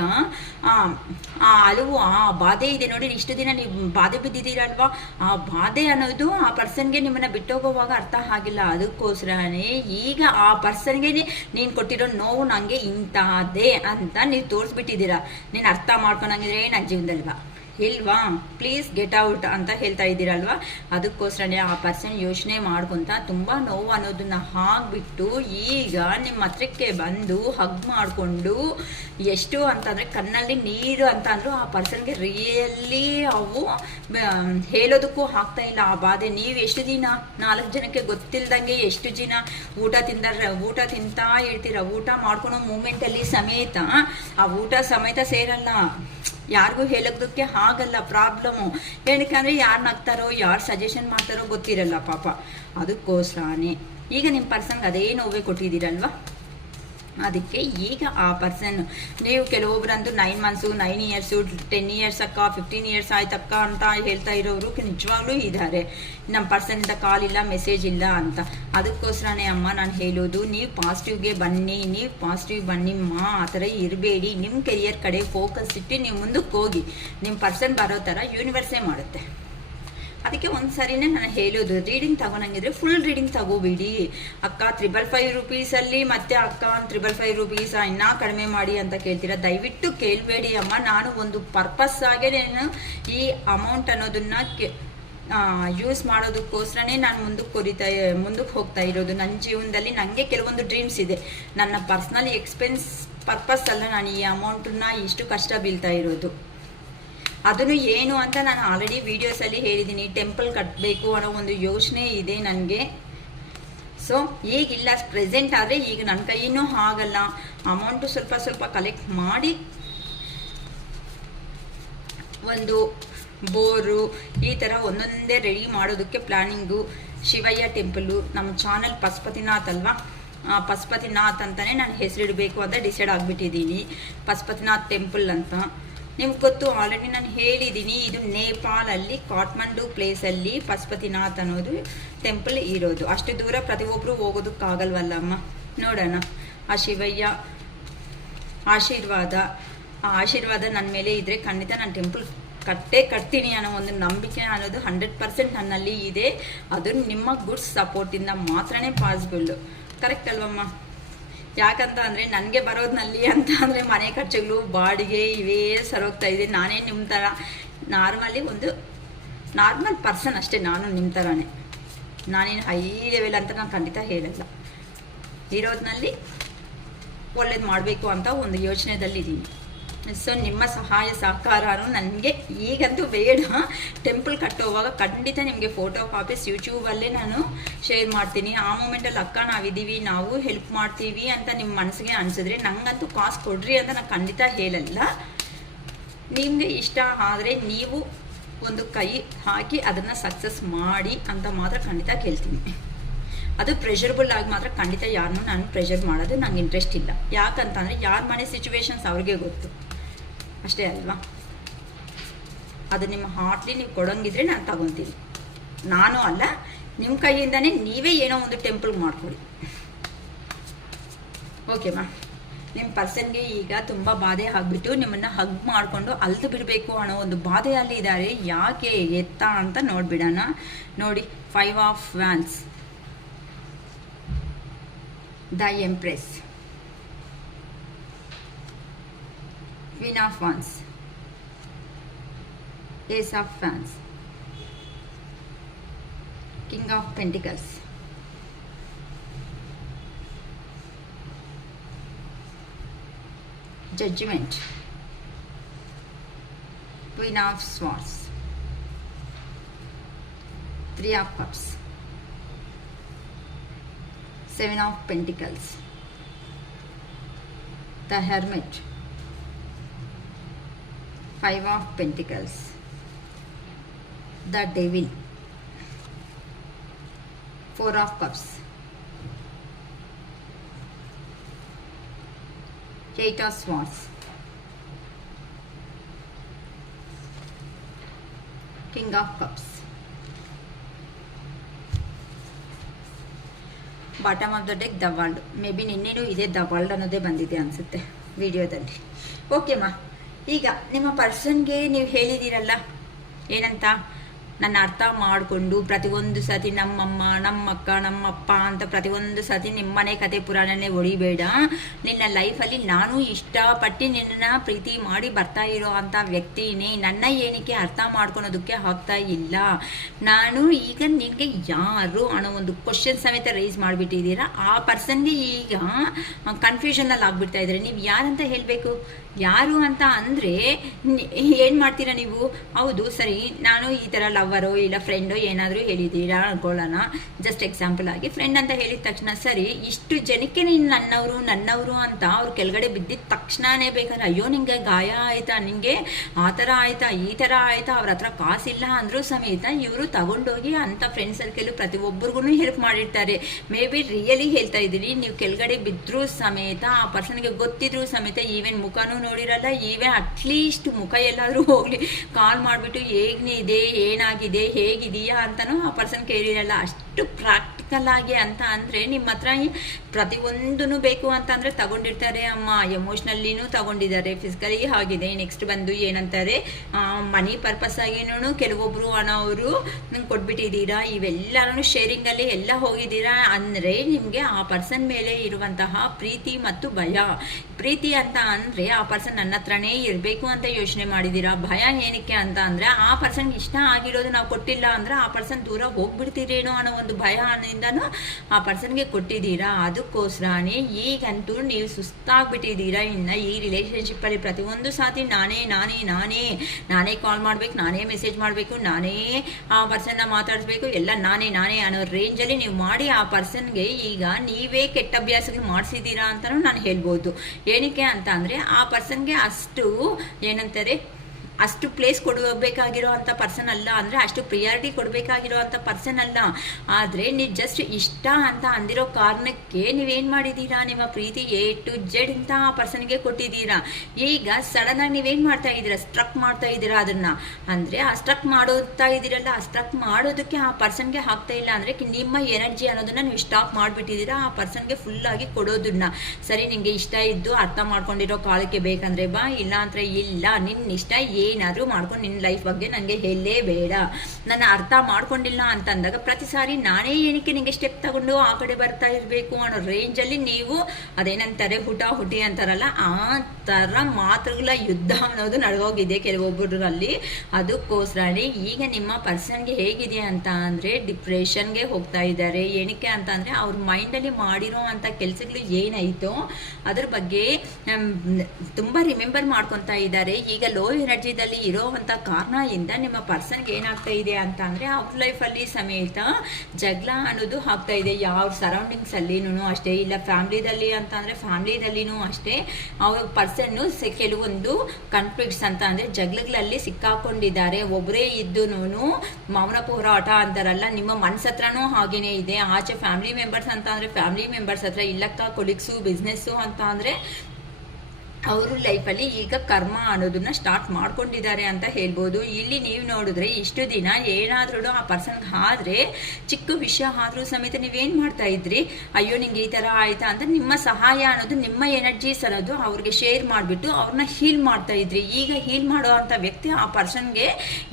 ಹಲವು ಆ ಬಾಧೆ ಇದೆ ನೋಡಿ. ಇಷ್ಟು ದಿನ ನೀವು ಬಾಧೆ ಬಿದ್ದಿದ್ದೀರಲ್ವಾ, ಆ ಬಾಧೆ ಅನ್ನೋದು ಆ ಪರ್ಸನ್ಗೆ ನಿಮ್ಮನ್ನು ಬಿಟ್ಟೋಗೋವಾಗ ಅರ್ಥ ಆಗಿಲ್ಲ. ಅದಕ್ಕೋಸ್ಕರನೇ ಈಗ ಆ ಪರ್ಸನ್ಗೆ ನೀನು ಕೊಟ್ಟಿರೋ ನೋವು ನನಗೆ ಇಂಥದ್ದೇ ಅಂತ ನೀವು ತೋರಿಸ್ಬಿಟ್ಟಿದ್ದೀರಾ. ನೀನು ಅರ್ಥ ಮಾಡ್ಕೊಂಡಂಗಿದ್ರೆ ನನ್ನ ಜೀವನದಲ್ವಾ ಇಲ್ವಾ, ಪ್ಲೀಸ್ ಗೆಟ್ ಔಟ್ ಅಂತ ಹೇಳ್ತಾ ಇದ್ದೀರಲ್ವ. ಅದಕ್ಕೋಸ್ಕರನೇ ಆ ಪರ್ಸನ್ ಯೋಚನೆ ಮಾಡ್ಕೊತ ತುಂಬ ನೋವು ಅನ್ನೋದನ್ನ ಹಾಕ್ಬಿಟ್ಟು ಈಗ ನಿಮ್ಮ ಹತ್ರಕ್ಕೆ ಬಂದು ಹಗ್ ಮಾಡಿಕೊಂಡು ಎಷ್ಟು ಅಂತಂದರೆ ಕಣ್ಣಲ್ಲಿ ನೀರು ಅಂತ ಅಂದರೂ ಆ ಪರ್ಸನ್ಗೆ ರಿಯಲಿ ಅವು ಹೇಳೋದಕ್ಕೂ ಆಗ್ತಾ ಇಲ್ಲ ಆ ಬಾಧೆ. ನೀವು ಎಷ್ಟು ದಿನ 4 ಜನಕ್ಕೆ ಗೊತ್ತಿಲ್ದಂಗೆ ಎಷ್ಟು ದಿನ ಊಟ ತಿಂತಾ ಇರ್ತೀರ. ಊಟ ಮಾಡ್ಕೊಳೋ ಮೂಮೆಂಟಲ್ಲಿ ಸಮೇತ ಆ ಊಟ ಸಮೇತ ಸೇರಲ್ಲ, ಯಾರಿಗೂ ಹೇಳೋದಕ್ಕೆ ಆಗಲ್ಲ. ಪ್ರಾಬ್ಲಮ್ಮು ಏನಕ್ಕೆ ಯಾರು ನಗ್ತಾರೋ ಯಾರು ಸಜೆಷನ್ ಮಾಡ್ತಾರೋ ಗೊತ್ತಿರಲ್ಲ ಪಾಪ. ಅದಕ್ಕೋಸ್ಕರನೇ ಈಗ ನಿಮ್ಮ ಪರ್ಸನ್ಗೆ ಅದೇ ನೋವೇ ಕೊಟ್ಟಿದ್ದೀರಲ್ವ. ಅದಕ್ಕೆ ಈಗ ಆ ಪರ್ಸನ್ ನೀವು ಕೆಲವೊಬ್ರಂತೂ 9 ಮಂತ್ಸು 9 ಇಯರ್ಸು 10 ಇಯರ್ಸ್ ಅಕ್ಕ 15 ಇಯರ್ಸ್ ಆಯ್ತಕ್ಕ ಅಂತ ಹೇಳ್ತಾ ಇರೋರು ನಿಜವಾಗ್ಲೂ ಇದ್ದಾರೆ. ನಮ್ಮ ಪರ್ಸನಿಂದ ಕಾಲ್ ಇಲ್ಲ ಮೆಸೇಜ್ ಇಲ್ಲ ಅಂತ. ಅದಕ್ಕೋಸ್ಕರನೇ ಅಮ್ಮ ನಾನು ಹೇಳೋದು, ನೀವು ಪಾಸಿಟಿವ್ಗೆ ಬನ್ನಿ ಆ ಥರ ಇರಬೇಡಿ. ನಿಮ್ಮ ಕೆರಿಯರ್ ಕಡೆ ಫೋಕಸ್ ಇಟ್ಟು ನೀವು ಮುಂದಕ್ಕೆ ಹೋಗಿ. ನಿಮ್ಮ ಪರ್ಸನ್ ಬರೋ ಥರ ಯೂನಿವರ್ಸೇ ಮಾಡುತ್ತೆ. ಅದಕ್ಕೆ ಒಂದು ಸರಿನೇ ನಾನು ಹೇಳೋದು, ರೀಡಿಂಗ್ ತಗೊಳಂಗಿದ್ರೆ ಫುಲ್ ರೀಡಿಂಗ್ ತಗೋಬೇಡಿ. ಅಕ್ಕ 555 ರೂಪೀಸಲ್ಲಿ ಮತ್ತೆ ಅಕ್ಕ 555 ರೂಪೀಸ್ ಇನ್ನೂ ಕಡಿಮೆ ಮಾಡಿ ಅಂತ ಕೇಳ್ತೀರಾ. ದಯವಿಟ್ಟು ಕೇಳಬೇಡಿ ಅಮ್ಮ. ನಾನು ಒಂದು ಪರ್ಪಸ್ ಆಗೇ ನಾನು ಈ ಅಮೌಂಟ್ ಅನ್ನೋದನ್ನ ಯೂಸ್ ಮಾಡೋದಕ್ಕೋಸ್ಕರನೇ ನಾನು ಮುಂದಕ್ಕೆ ಹೋಗ್ತಾ ಇರೋದು. ನನ್ನ ಜೀವನದಲ್ಲಿ ನನಗೆ ಕೆಲವೊಂದು ಡ್ರೀಮ್ಸ್ ಇದೆ. ನನ್ನ ಪರ್ಸ್ನಲ್ ಎಕ್ಸ್ಪೆನ್ಸ್ ಪರ್ಪಸ್ ಅಲ್ಲ ನಾನು ಈ ಅಮೌಂಟನ್ನ ಇಷ್ಟು ಕಷ್ಟ ಬೀಳ್ತಾ ಇರೋದು. ಅದನ್ನು ಏನು ಅಂತ ನಾನು ಆಲ್ರೆಡಿ ವೀಡಿಯೋಸಲ್ಲಿ ಹೇಳಿದ್ದೀನಿ. ಟೆಂಪಲ್ ಕಟ್ಟಬೇಕು ಅನ್ನೋ ಒಂದು ಯೋಚನೆ ಇದೆ ನನಗೆ. ಸೊ ಈಗಿಲ್ಲ, ಪ್ರೆಸೆಂಟ್ ಆದರೆ ಈಗ ನನ್ನ ಕೈಯೂ ಆಗಲ್ಲ. ಅಮೌಂಟು ಸ್ವಲ್ಪ ಕಲೆಕ್ಟ್ ಮಾಡಿ ಒಂದು ಬೋರು, ಈ ಥರ ಒಂದೊಂದೇ ರೆಡಿ ಮಾಡೋದಕ್ಕೆ ಪ್ಲ್ಯಾನಿಂಗು. ಶಿವಯ್ಯ ಟೆಂಪಲ್ಲು, ನಮ್ಮ ಚಾನಲ್ ಪಶುಪತಿನಾಥ್ ಅಲ್ವಾ, ಪಶುಪತಿನಾಥ್ ಅಂತಲೇ ನಾನು ಹೆಸರಿಡಬೇಕು ಅಂತ ಡಿಸೈಡ್ ಆಗಿಬಿಟ್ಟಿದ್ದೀನಿ. ಪಶುಪತಿನಾಥ್ ಟೆಂಪಲ್ ಅಂತ ನಿಮ್ಗೆ ಗೊತ್ತು, ಆಲ್ರೆಡಿ ನಾನು ಹೇಳಿದ್ದೀನಿ. ಇದು ನೇಪಾಳಲ್ಲಿ ಕಾಠ್ಮಂಡು ಪ್ಲೇಸಲ್ಲಿ ಪಶುಪತಿನಾಥ್ ಅನ್ನೋದು ಟೆಂಪಲ್ ಇರೋದು. ಅಷ್ಟು ದೂರ ಪ್ರತಿಯೊಬ್ಬರು ಹೋಗೋದಕ್ಕಾಗಲ್ವಲ್ಲಮ್ಮ. ನೋಡೋಣ, ಆ ಶಿವಯ್ಯ ಆಶೀರ್ವಾದ, ಆ ಆಶೀರ್ವಾದ ನನ್ನ ಮೇಲೆ ಇದ್ದರೆ ಖಂಡಿತ ನಾನು ಟೆಂಪಲ್ ಕಟ್ತೀನಿ ಅನ್ನೋ ಒಂದು ನಂಬಿಕೆ ಅನ್ನೋದು 100% ನನ್ನಲ್ಲಿ ಇದೆ. ಅದು ನಿಮ್ಮ ಗುಡ್ ಸಪೋರ್ಟಿಂದ ಮಾತ್ರನೇ ಪಾಸಿಬಲ್ಲು. ಕರೆಕ್ಟ್ ಅಲ್ವಮ್ಮ? ಯಾಕಂತ ಅಂದರೆ ನನಗೆ ಬರೋದ್ನಲ್ಲಿ ಅಂತ ಅಂದರೆ ಮನೆ ಖರ್ಚುಗಳು, ಬಾಡಿಗೆ ಇವೇ ಸರೋಗ್ತಾ ಇದೆ. ನಾನೇ ನಿಮ್ಮ ಥರ ಒಂದು ನಾರ್ಮಲ್ ಪರ್ಸನ್ ಅಷ್ಟೇ. ನಾನು ನಿಮ್ಮ ಥರನೇ, ನಾನೇನು ಹೈ ಲೆವೆಲ್ ಅಂತ ನಾನು ಖಂಡಿತ ಹೇಳಲ್ಲ. ಇರೋದ್ರಲ್ಲಿ ಒಳ್ಳೇದು ಮಾಡಬೇಕು ಅಂತ ಒಂದು ಯೋಚನೆದಲ್ಲಿದ್ದೀನಿ. ಸೊ ನಿಮ್ಮ ಸಹಾಯ ಸಹಕಾರನೂ ನನಗೆ ಈಗಂತೂ ಬೇಡ. ಟೆಂಪಲ್ ಕಟ್ಟೋವಾಗ ಖಂಡಿತ ನಿಮಗೆ ಫೋಟೋ ಕಾಪೀಸ್ ಯೂಟ್ಯೂಬಲ್ಲೇ ನಾನು ಶೇರ್ ಮಾಡ್ತೀನಿ. ಆ ಮೂಮೆಂಟಲ್ಲಿ ಅಕ್ಕ ನಾವಿದ್ದೀವಿ, ನಾವು ಹೆಲ್ಪ್ ಮಾಡ್ತೀವಿ ಅಂತ ನಿಮ್ಮ ಮನಸ್ಸಿಗೆ ಅನಿಸಿದ್ರೆ ನನಗಂತೂ ಕಾಸು ಕೊಡ್ರಿ ಅಂತ ನಾನು ಖಂಡಿತ ಹೇಳಲ್ಲ. ನಿಮಗೆ ಇಷ್ಟ ಆದರೆ ನೀವು ಒಂದು ಕೈ ಹಾಕಿ ಅದನ್ನು ಸಕ್ಸಸ್ ಮಾಡಿ ಅಂತ ಮಾತ್ರ ಖಂಡಿತ ಕೇಳ್ತೀನಿ. ಅದು ಪ್ರೆಷರಬಲ್ ಆಗಿ ಮಾತ್ರ ಖಂಡಿತ ಯಾರನ್ನೂ ನಾನು ಪ್ರೆಷರ್ ಮಾಡೋದು ನಂಗೆ ಇಂಟ್ರೆಸ್ಟ್ ಇಲ್ಲ. ಯಾಕಂತಂದರೆ ಯಾರ ಮನೆ ಸಿಚುವೇಶನ್ಸ್ ಅವ್ರಿಗೆ ಗೊತ್ತು ಅಷ್ಟೇ ಅಲ್ವಾ. ಅದು ನಿಮ್ಮ ಹಾರ್ಟ್ಲಿ ನೀವು ಕೊಡೋಂಗಿದ್ರೆ ನಾನು ತಗೊತೀನಿ. ನಾನು ಅಲ್ಲ, ನಿಮ್ಮ ಕೈಯಿಂದನೇ ನೀವೇ ಏನೋ ಒಂದು ಟೆಂಪಲ್ ಮಾಡ್ಕೊಳ್ಳಿ. ಓಕೆಮಾ? ನಿಮ್ಮ ಪರ್ಸನ್ಗೆ ಈಗ ತುಂಬ ಬಾಧೆ ಆಗಿಬಿಟ್ಟು ನಿಮ್ಮನ್ನು ಹಗ್ ಮಾಡಿಕೊಂಡು ಅಲ್ದು ಬಿಡಬೇಕು ಅನ್ನೋ ಒಂದು ಬಾಧೆಯಲ್ಲಿ ಇದ್ದಾರೆ. ಯಾಕೆ ಎತ್ತ ಅಂತ ನೋಡಿಬಿಡೋಣ. ನೋಡಿ, 5 of wands, the empress, Queen of Wands, Ace of Wands, King of Pentacles, Judgment, Queen of Swords, 3 of Cups, 7 of Pentacles, the Hermit, 5 of Pentacles, the Devil, 4 of Cups, 8 of Swords, King of Cups. Bottom of the deck the world. Maybe ನಿನ್ನೆನೂ ಇದೆ the world ಅನ್ನೋದೇ ಬಂದಿದೆ ಅನಿಸುತ್ತೆ ವಿಡಿಯೋದಲ್ಲಿ. ಓಕೆಮ್ಮ, ಈಗ ನಿಮ್ಮ ಪರ್ಸನ್ಗೆ ನೀವು ಹೇಳಿದ್ದೀರಲ್ಲ ಏನಂತ, ನನ್ನ ಅರ್ಥ ಮಾಡಿಕೊಂಡು ಪ್ರತಿಯೊಂದು ಸತಿ ನಮ್ಮಮ್ಮ, ನಮ್ಮಕ್ಕ, ನಮ್ಮಪ್ಪ ಅಂತ ಪ್ರತಿಯೊಂದು ಸತಿ ನಿಮ್ಮನೆ ಕತೆ ಪುರಾಣನೇ ಹೊಡಿಬೇಡ. ನಿನ್ನ ಲೈಫಲ್ಲಿ ನಾನು ಇಷ್ಟಪಟ್ಟು ನಿನ್ನನ್ನು ಪ್ರೀತಿ ಮಾಡಿ ಬರ್ತಾ ಇರೋ ಅಂಥ ವ್ಯಕ್ತಿನೇ. ನನ್ನ ಏನಕ್ಕೆ ಅರ್ಥ ಮಾಡ್ಕೊಳೋದಕ್ಕೆ ಆಗ್ತಾ ಇಲ್ಲ. ನಾನು ಈಗ ನಿನಗೆ ಯಾರು ಅನ್ನೋ ಒಂದು ಕ್ವಶನ್ ಸಮೇತ ರೈಸ್ ಮಾಡಿಬಿಟ್ಟಿದ್ದೀರಾ. ಆ ಪರ್ಸನ್ಗೆ ಈಗ ಕನ್ಫ್ಯೂಷನಲ್ಲಿ ಆಗ್ಬಿಡ್ತಾ ಇದ್ದಾರೆ. ನೀವು ಯಾರಂತ ಹೇಳಬೇಕು? ಯಾರು ಅಂತ ಅಂದರೆ ಏನು ಮಾಡ್ತೀರಾ ನೀವು? ಹೌದು ಸರಿ, ನಾನು ಈ ಥರ ಲವ್ವರೋ ಇಲ್ಲ ಫ್ರೆಂಡೋ ಏನಾದರೂ ಹೇಳಿದ್ದೀರಾ ಅನ್ಕೊಳ್ಳೋಣ. ಜಸ್ಟ್ ಎಕ್ಸಾಂಪಲ್ ಆಗಿ ಫ್ರೆಂಡ್ ಅಂತ ಹೇಳಿದ ತಕ್ಷಣ ಸರಿ, ಇಷ್ಟು ಜನಕ್ಕೆ ನೀನು ನನ್ನವರು ಅಂತ ಅವ್ರು ಕೆಳಗಡೆ ಬಿದ್ದಿದ ತಕ್ಷಣನೇ ಬೇಕಾದ್ರೆ ಅಯ್ಯೋ ನಿಂಗೆ ಗಾಯ ಆಯಿತಾ, ನಿಂಗೆ ಆ ಥರ ಆಯಿತಾ, ಈ ಥರ ಆಯಿತಾ, ಅವ್ರ ಹತ್ರ ಕಾಸಿಲ್ಲ ಅಂದರೂ ಸಮೇತ ಇವರು ತಗೊಂಡೋಗಿ ಅಂಥ ಫ್ರೆಂಡ್ ಸರ್ಕಲ್ ಪ್ರತಿಯೊಬ್ಬರಿಗೂ ಹೆಲ್ಪ್ ಮಾಡಿರ್ತಾರೆ. ಮೇ ಬಿ ರಿಯಲಿ ಹೇಳ್ತಾ ಇದ್ದೀರಿ, ನೀವು ಕೆಳಗಡೆ ಬಿದ್ದರೂ ಸಮೇತ ಆ ಪರ್ಸನ್ಗೆ ಗೊತ್ತಿದ್ರೂ ಸಮೇತ ಈವನ್ ಮುಖನೂ ನೋಡಿರಲ್ಲ, ಈವನ್ ಅಟ್ಲೀಸ್ಟ್ ಮುಖ ಎಲ್ಲಾದರೂ ಹೋಗಲಿ ಕಾಲ್ ಮಾಡಿಬಿಟ್ಟು ಹೇಗಿದೆ, ಏನಾಗಿದೆ, ಹೇಗಿದೆಯಾ ಅಂತಲೂ ಆ ಪರ್ಸನ್ ಕೇಳಿರಲ್ಲ. ಅಷ್ಟು ಪ್ರಾಕ್ಟಿಕಲ್ ಆಗಿ ಅಂತ ಅಂದರೆ ನಿಮ್ಮ ಹತ್ರ ಪ್ರತಿಯೊಂದೂ ಬೇಕು ಅಂತ ಅಂದರೆ ತಗೊಂಡಿರ್ತಾರೆ ಅಮ್ಮ. ಎಮೋಷ್ನಲ್ಲಿನೂ ತಗೊಂಡಿದ್ದಾರೆ, ಫಿಸಿಕಲಿ ಆಗಿದೆ. ನೆಕ್ಸ್ಟ್ ಬಂದು ಏನಂತಾರೆ, ಮನಿ ಪರ್ಪಸ್ ಆಗಿನೂ ಕೆಲವೊಬ್ಬರು ಅನ್ನೋರು ನಂಗೆ ಕೊಟ್ಬಿಟ್ಟಿದ್ದೀರಾ. ಇವೆಲ್ಲರೂ ಶೇರಿಂಗಲ್ಲಿ ಎಲ್ಲ ಹೋಗಿದ್ದೀರಾ ಅಂದರೆ ನಿಮಗೆ ಆ ಪರ್ಸನ್ ಮೇಲೆ ಇರುವಂತಹ ಪ್ರೀತಿ ಮತ್ತು ಭಯ. ಪ್ರೀತಿ ಅಂತ ಅಂದರೆ ಆ ಪರ್ಸನ್ ನನ್ನ ಹತ್ರನೇ ಇರಬೇಕು ಅಂತ ಯೋಚನೆ ಮಾಡಿದ್ದೀರಾ. ಭಯ ಏನಕ್ಕೆ ಅಂತ ಅಂದರೆ ಆ ಪರ್ಸನ್ಗೆ ಇಷ್ಟ ಆಗಿರೋದು ನಾವು ಕೊಟ್ಟಿಲ್ಲ ಅಂದರೆ ಆ ಪರ್ಸನ್ ದೂರ ಹೋಗ್ಬಿಡ್ತೀರೇನೋ ಅನ್ನೋ ಒಂದು ಭಯದಿಂದನೂ ಆ ಪರ್ಸನ್ಗೆ ಕೊಟ್ಟಿದ್ದೀರಾ. ಅದಕ್ಕೋಸ್ಕರನೇ ಈಗಂತೂ ನೀವು ಸುಸ್ತಾಗ್ಬಿಟ್ಟಿದ್ದೀರಾ. ಇನ್ನು ಈ ರಿಲೇಷನ್ಶಿಪ್ಪಲ್ಲಿ ಪ್ರತಿಯೊಂದು ಸಾತಿ ನಾನೇ ಕಾಲ್ ಮಾಡಬೇಕು, ನಾನೇ ಮೆಸೇಜ್ ಮಾಡಬೇಕು, ನಾನೇ ಆ ಪರ್ಸನ್ನ ಮಾತಾಡಿಸ್ಬೇಕು, ಎಲ್ಲ ನಾನೇ ಅನ್ನೋ ರೇಂಜಲ್ಲಿ ನೀವು ಮಾಡಿ ಆ ಪರ್ಸನ್ಗೆ ಈಗ ನೀವೇ ಕೆಟ್ಟ ಅಭ್ಯಾಸಗಳು ಮಾಡಿಸಿದ್ದೀರಾ ಅಂತಲೂ ನಾನು ಹೇಳ್ಬೋದು. ಏನಕ್ಕೆ ಅಂತ ಅಂದರೆ ಆ ಪರ್ಸನ್ಗೆ ಅಷ್ಟು ಏನಂತಾರೆ ಅಷ್ಟು ಪ್ಲೇಸ್ ಕೊಡಬೇಕಾಗಿರೋ ಅಂಥ ಪರ್ಸನ್ ಅಲ್ಲ, ಅಂದರೆ ಅಷ್ಟು ಪ್ರಿಯಾರಿಟಿ ಕೊಡಬೇಕಾಗಿರೋ ಅಂಥ ಪರ್ಸನ್ ಅಲ್ಲ. ಆದರೆ ನೀವು ಜಸ್ಟ್ ಇಷ್ಟ ಅಂತ ಅಂದಿರೋ ಕಾರಣಕ್ಕೆ ನೀವೇನು ಮಾಡಿದ್ದೀರಾ, ನಿಮ್ಮ ಪ್ರೀತಿ A to Z ಅಂತ ಆ ಪರ್ಸನ್ಗೆ ಕೊಟ್ಟಿದ್ದೀರಾ. ಈಗ ಸಡನ್ನಾಗಿ ನೀವೇನು ಮಾಡ್ತಾ ಇದ್ದೀರಾ, ಸ್ಟ್ರಕ್ ಮಾಡ್ತಾ ಇದ್ದೀರಾ ಅದನ್ನು. ಅಂದರೆ ಆ ಸ್ಟ್ರಕ್ ಮಾಡೋತಾ ಇದ್ದೀರಲ್ಲ, ಆ ಸ್ಟ್ರಕ್ ಮಾಡೋದಕ್ಕೆ ಆ ಪರ್ಸನ್ಗೆ ಆಗ್ತಾ ಇಲ್ಲ ಅಂದರೆ ನಿಮ್ಮ ಎನರ್ಜಿ ಅನ್ನೋದನ್ನು ನೀವು ಸ್ಟಾಪ್ ಮಾಡಿಬಿಟ್ಟಿದ್ದೀರಾ ಆ ಪರ್ಸನ್ಗೆ ಫುಲ್ಲಾಗಿ ಕೊಡೋದನ್ನ. ಸರಿ, ನಿಮಗೆ ಇಷ್ಟ ಇದ್ದು ಅರ್ಥ ಮಾಡ್ಕೊಂಡಿರೋ ಕಾಲಕ್ಕೆ ಬೇಕಂದರೆ ಬಾ, ಇಲ್ಲ ಅಂದರೆ ಇಲ್ಲ. ನಿನ್ನ ಇಷ್ಟ ಏನಾದರೂ ಮಾಡ್ಕೊಂಡು ನಿನ್ನ ಲೈಫ್ ಬಗ್ಗೆ ನನಗೆ ಹೇಳಲೇ ಬೇಡ. ನನ್ನ ಅರ್ಥ ಮಾಡ್ಕೊಂಡಿಲ್ಲ ಅಂತಂದಾಗ ಪ್ರತಿ ಸಾರಿ ನಾನೇ ಏನಕ್ಕೆ ನಿಮಗೆ ಸ್ಟೆಪ್ ತಗೊಂಡು ಆ ಕಡೆ ಬರ್ತಾ ಇರಬೇಕು ಅನ್ನೋ ರೇಂಜಲ್ಲಿ ನೀವು ಅದೇನಂತಾರೆ ಹುಟಿ ಅಂತಾರಲ್ಲ, ಆ ಥರ ಮಾತುಗಳ ಯುದ್ಧ ಅನ್ನೋದು ನಡೆದೋಗಿದೆ ಕೆಲವೊಬ್ಬರಲ್ಲಿ. ಅದಕ್ಕೋಸ್ಕರನೇ ಈಗ ನಿಮ್ಮ ಪರ್ಸನ್ಗೆ ಹೇಗಿದೆ ಅಂತ ಅಂದರೆ ಡಿಪ್ರೆಷನ್ಗೆ ಹೋಗ್ತಾ ಇದ್ದಾರೆ. ಏನಕ್ಕೆ ಅಂತ ಅಂದರೆ ಅವ್ರ ಮೈಂಡಲ್ಲಿ ಮಾಡಿರೋ ಅಂಥ ಕೆಲಸಗಳು ಏನಾಯಿತೋ ಅದ್ರ ಬಗ್ಗೆ ತುಂಬ ರಿಮೆಂಬರ್ ಮಾಡ್ಕೊತಾ ಇದ್ದಾರೆ. ಈಗ ಲೋ ಎನರ್ಜಿದಲ್ಲಿ ಇರೋವಂಥ ಕಾರಣದಿಂದ ನಿಮ್ಮ ಪರ್ಸನ್ಗೆ ಏನಾಗ್ತಾ ಇದೆ ಅಂತ ಅಂದರೆ ಅವ್ರ ಲೈಫಲ್ಲಿ ಸಮೇತ ಜಗಳ ಅನ್ನೋದು ಆಗ್ತಾ ಇದೆ. ಯಾವ ಸರೌಂಡಿಂಗ್ಸಲ್ಲಿನೂ ಅಷ್ಟೇ, ಇಲ್ಲ ಫ್ಯಾಮ್ಲಿದಲ್ಲಿ ಅಂತ ಅಂದರೆ ಫ್ಯಾಮ್ಲಿದಲ್ಲಿನೂ ಅಷ್ಟೇ ಅವ್ರ ಪರ್ಸನ್ನು ಕೆಲವೊಂದು ಕಾನ್ಫ್ಲಿಕ್ಟ್ಸ್ ಅಂತ ಅಂದರೆ ಜಗಳಗಳಲ್ಲಿ ಸಿಕ್ಕಾಕೊಂಡಿದ್ದಾರೆ. ಒಬ್ಬರೇ ಇದ್ದು ಮೌನ ಹೋರಾಟ ಅಂತಾರಲ್ಲ, ನಿಮ್ಮ ಮನಸ್ಸತ್ರನೂ ಹಾಗೇನೇ ಇದೆ. ಆಚೆ ಫ್ಯಾಮಿಲಿ ಮೆಂಬರ್ಸ್ ಅಂತ ಅಂದರೆ ಫ್ಯಾಮಿಲಿ ಮೆಂಬರ್ಸ್ ಹತ್ರ, ಇಲ್ಲಕ್ಕ ಕೊಲೀಗ್ಸು ಬಿಸ್ನೆಸ್ಸು ಅಂತ ಅಂದರೆ ಅವರು ಲೈಫಲ್ಲಿ ಈಗ ಕರ್ಮ ಅನ್ನೋದನ್ನ ಸ್ಟಾರ್ಟ್ ಮಾಡ್ಕೊಂಡಿದ್ದಾರೆ ಅಂತ ಹೇಳ್ಬೋದು. ಇಲ್ಲಿ ನೀವು ನೋಡಿದ್ರೆ ಇಷ್ಟು ದಿನ ಏನಾದ್ರೂ ಆ ಪರ್ಸನ್ಗೆ ಆದ್ರೆ ಚಿಕ್ಕ ವಿಷಯ ಆದ್ರೂ ಸಮೇತ ನೀವೇನು ಮಾಡ್ತಾ ಇದ್ರಿ, ಅಯ್ಯೋ ನಿಂಗೆ ಈ ಥರ ಆಯ್ತಾ ಅಂತ ನಿಮ್ಮ ಸಹಾಯ ಅನ್ನೋದು, ನಿಮ್ಮ ಎನರ್ಜೀಸ್ ಅನ್ನೋದು ಅವ್ರಿಗೆ ಶೇರ್ ಮಾಡಿಬಿಟ್ಟು ಅವ್ರನ್ನ ಹೀಲ್ ಮಾಡ್ತಾ ಇದ್ರಿ. ಈಗ ಹೀಲ್ ಮಾಡೋ ಅಂಥ ವ್ಯಕ್ತಿ ಆ ಪರ್ಸನ್ಗೆ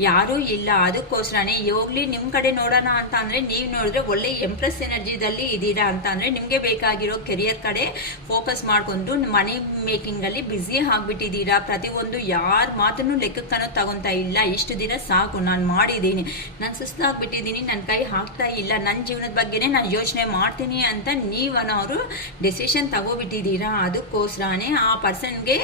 ಯಾರೂ ಇಲ್ಲ. ಅದಕ್ಕೋಸ್ಕರನೇ ಹೋಗ್ಲಿ ನಿಮ್ಮ ಕಡೆ ನೋಡೋಣ ಅಂತ ಅಂದರೆ ನೀವು ನೋಡಿದ್ರೆ ಒಳ್ಳೆ ಎಂಪ್ರೆಸ್ ಎನರ್ಜಿದಲ್ಲಿ ಇದ್ದೀರಾ ಅಂತ ಅಂದರೆ ನಿಮಗೆ ಬೇಕಾಗಿರೋ ಕೆರಿಯರ್ ಕಡೆ ಫೋಕಸ್ ಮಾಡಿಕೊಂಡು ಮನಿ ಮೇಕಿಂಗಲ್ಲಿ ಬ್ಯುಸಿ ಆಗಿಬಿಟ್ಟಿದ್ದೀರಾ. ಪ್ರತಿಯೊಂದು ಯಾರ ಮಾತನ್ನು ಲೆಕ್ಕಕ್ಕನೋ ತಗೊತಾ ಇಲ್ಲ. ಇಷ್ಟು ದಿನ ಸಾಕು, ನಾನು ಮಾಡಿದ್ದೀನಿ, ನಾನು ಸುಸ್ತಾಗ್ಬಿಟ್ಟಿದ್ದೀನಿ, ನನ್ನ ಕೈ ಆಗ್ತಾ ಇಲ್ಲ, ನನ್ನ ಜೀವನದ ಬಗ್ಗೆನೇ ನಾನು ಯೋಚನೆ ಮಾಡ್ತೀನಿ ಅಂತ ನೀವನ್ನೋರು ಡೆಸಿಷನ್ ತಗೋಬಿಟ್ಟಿದ್ದೀರಾ. ಅದಕ್ಕೋಸ್ಕರನೇ ಆ ಪರ್ಸನ್ಗೆ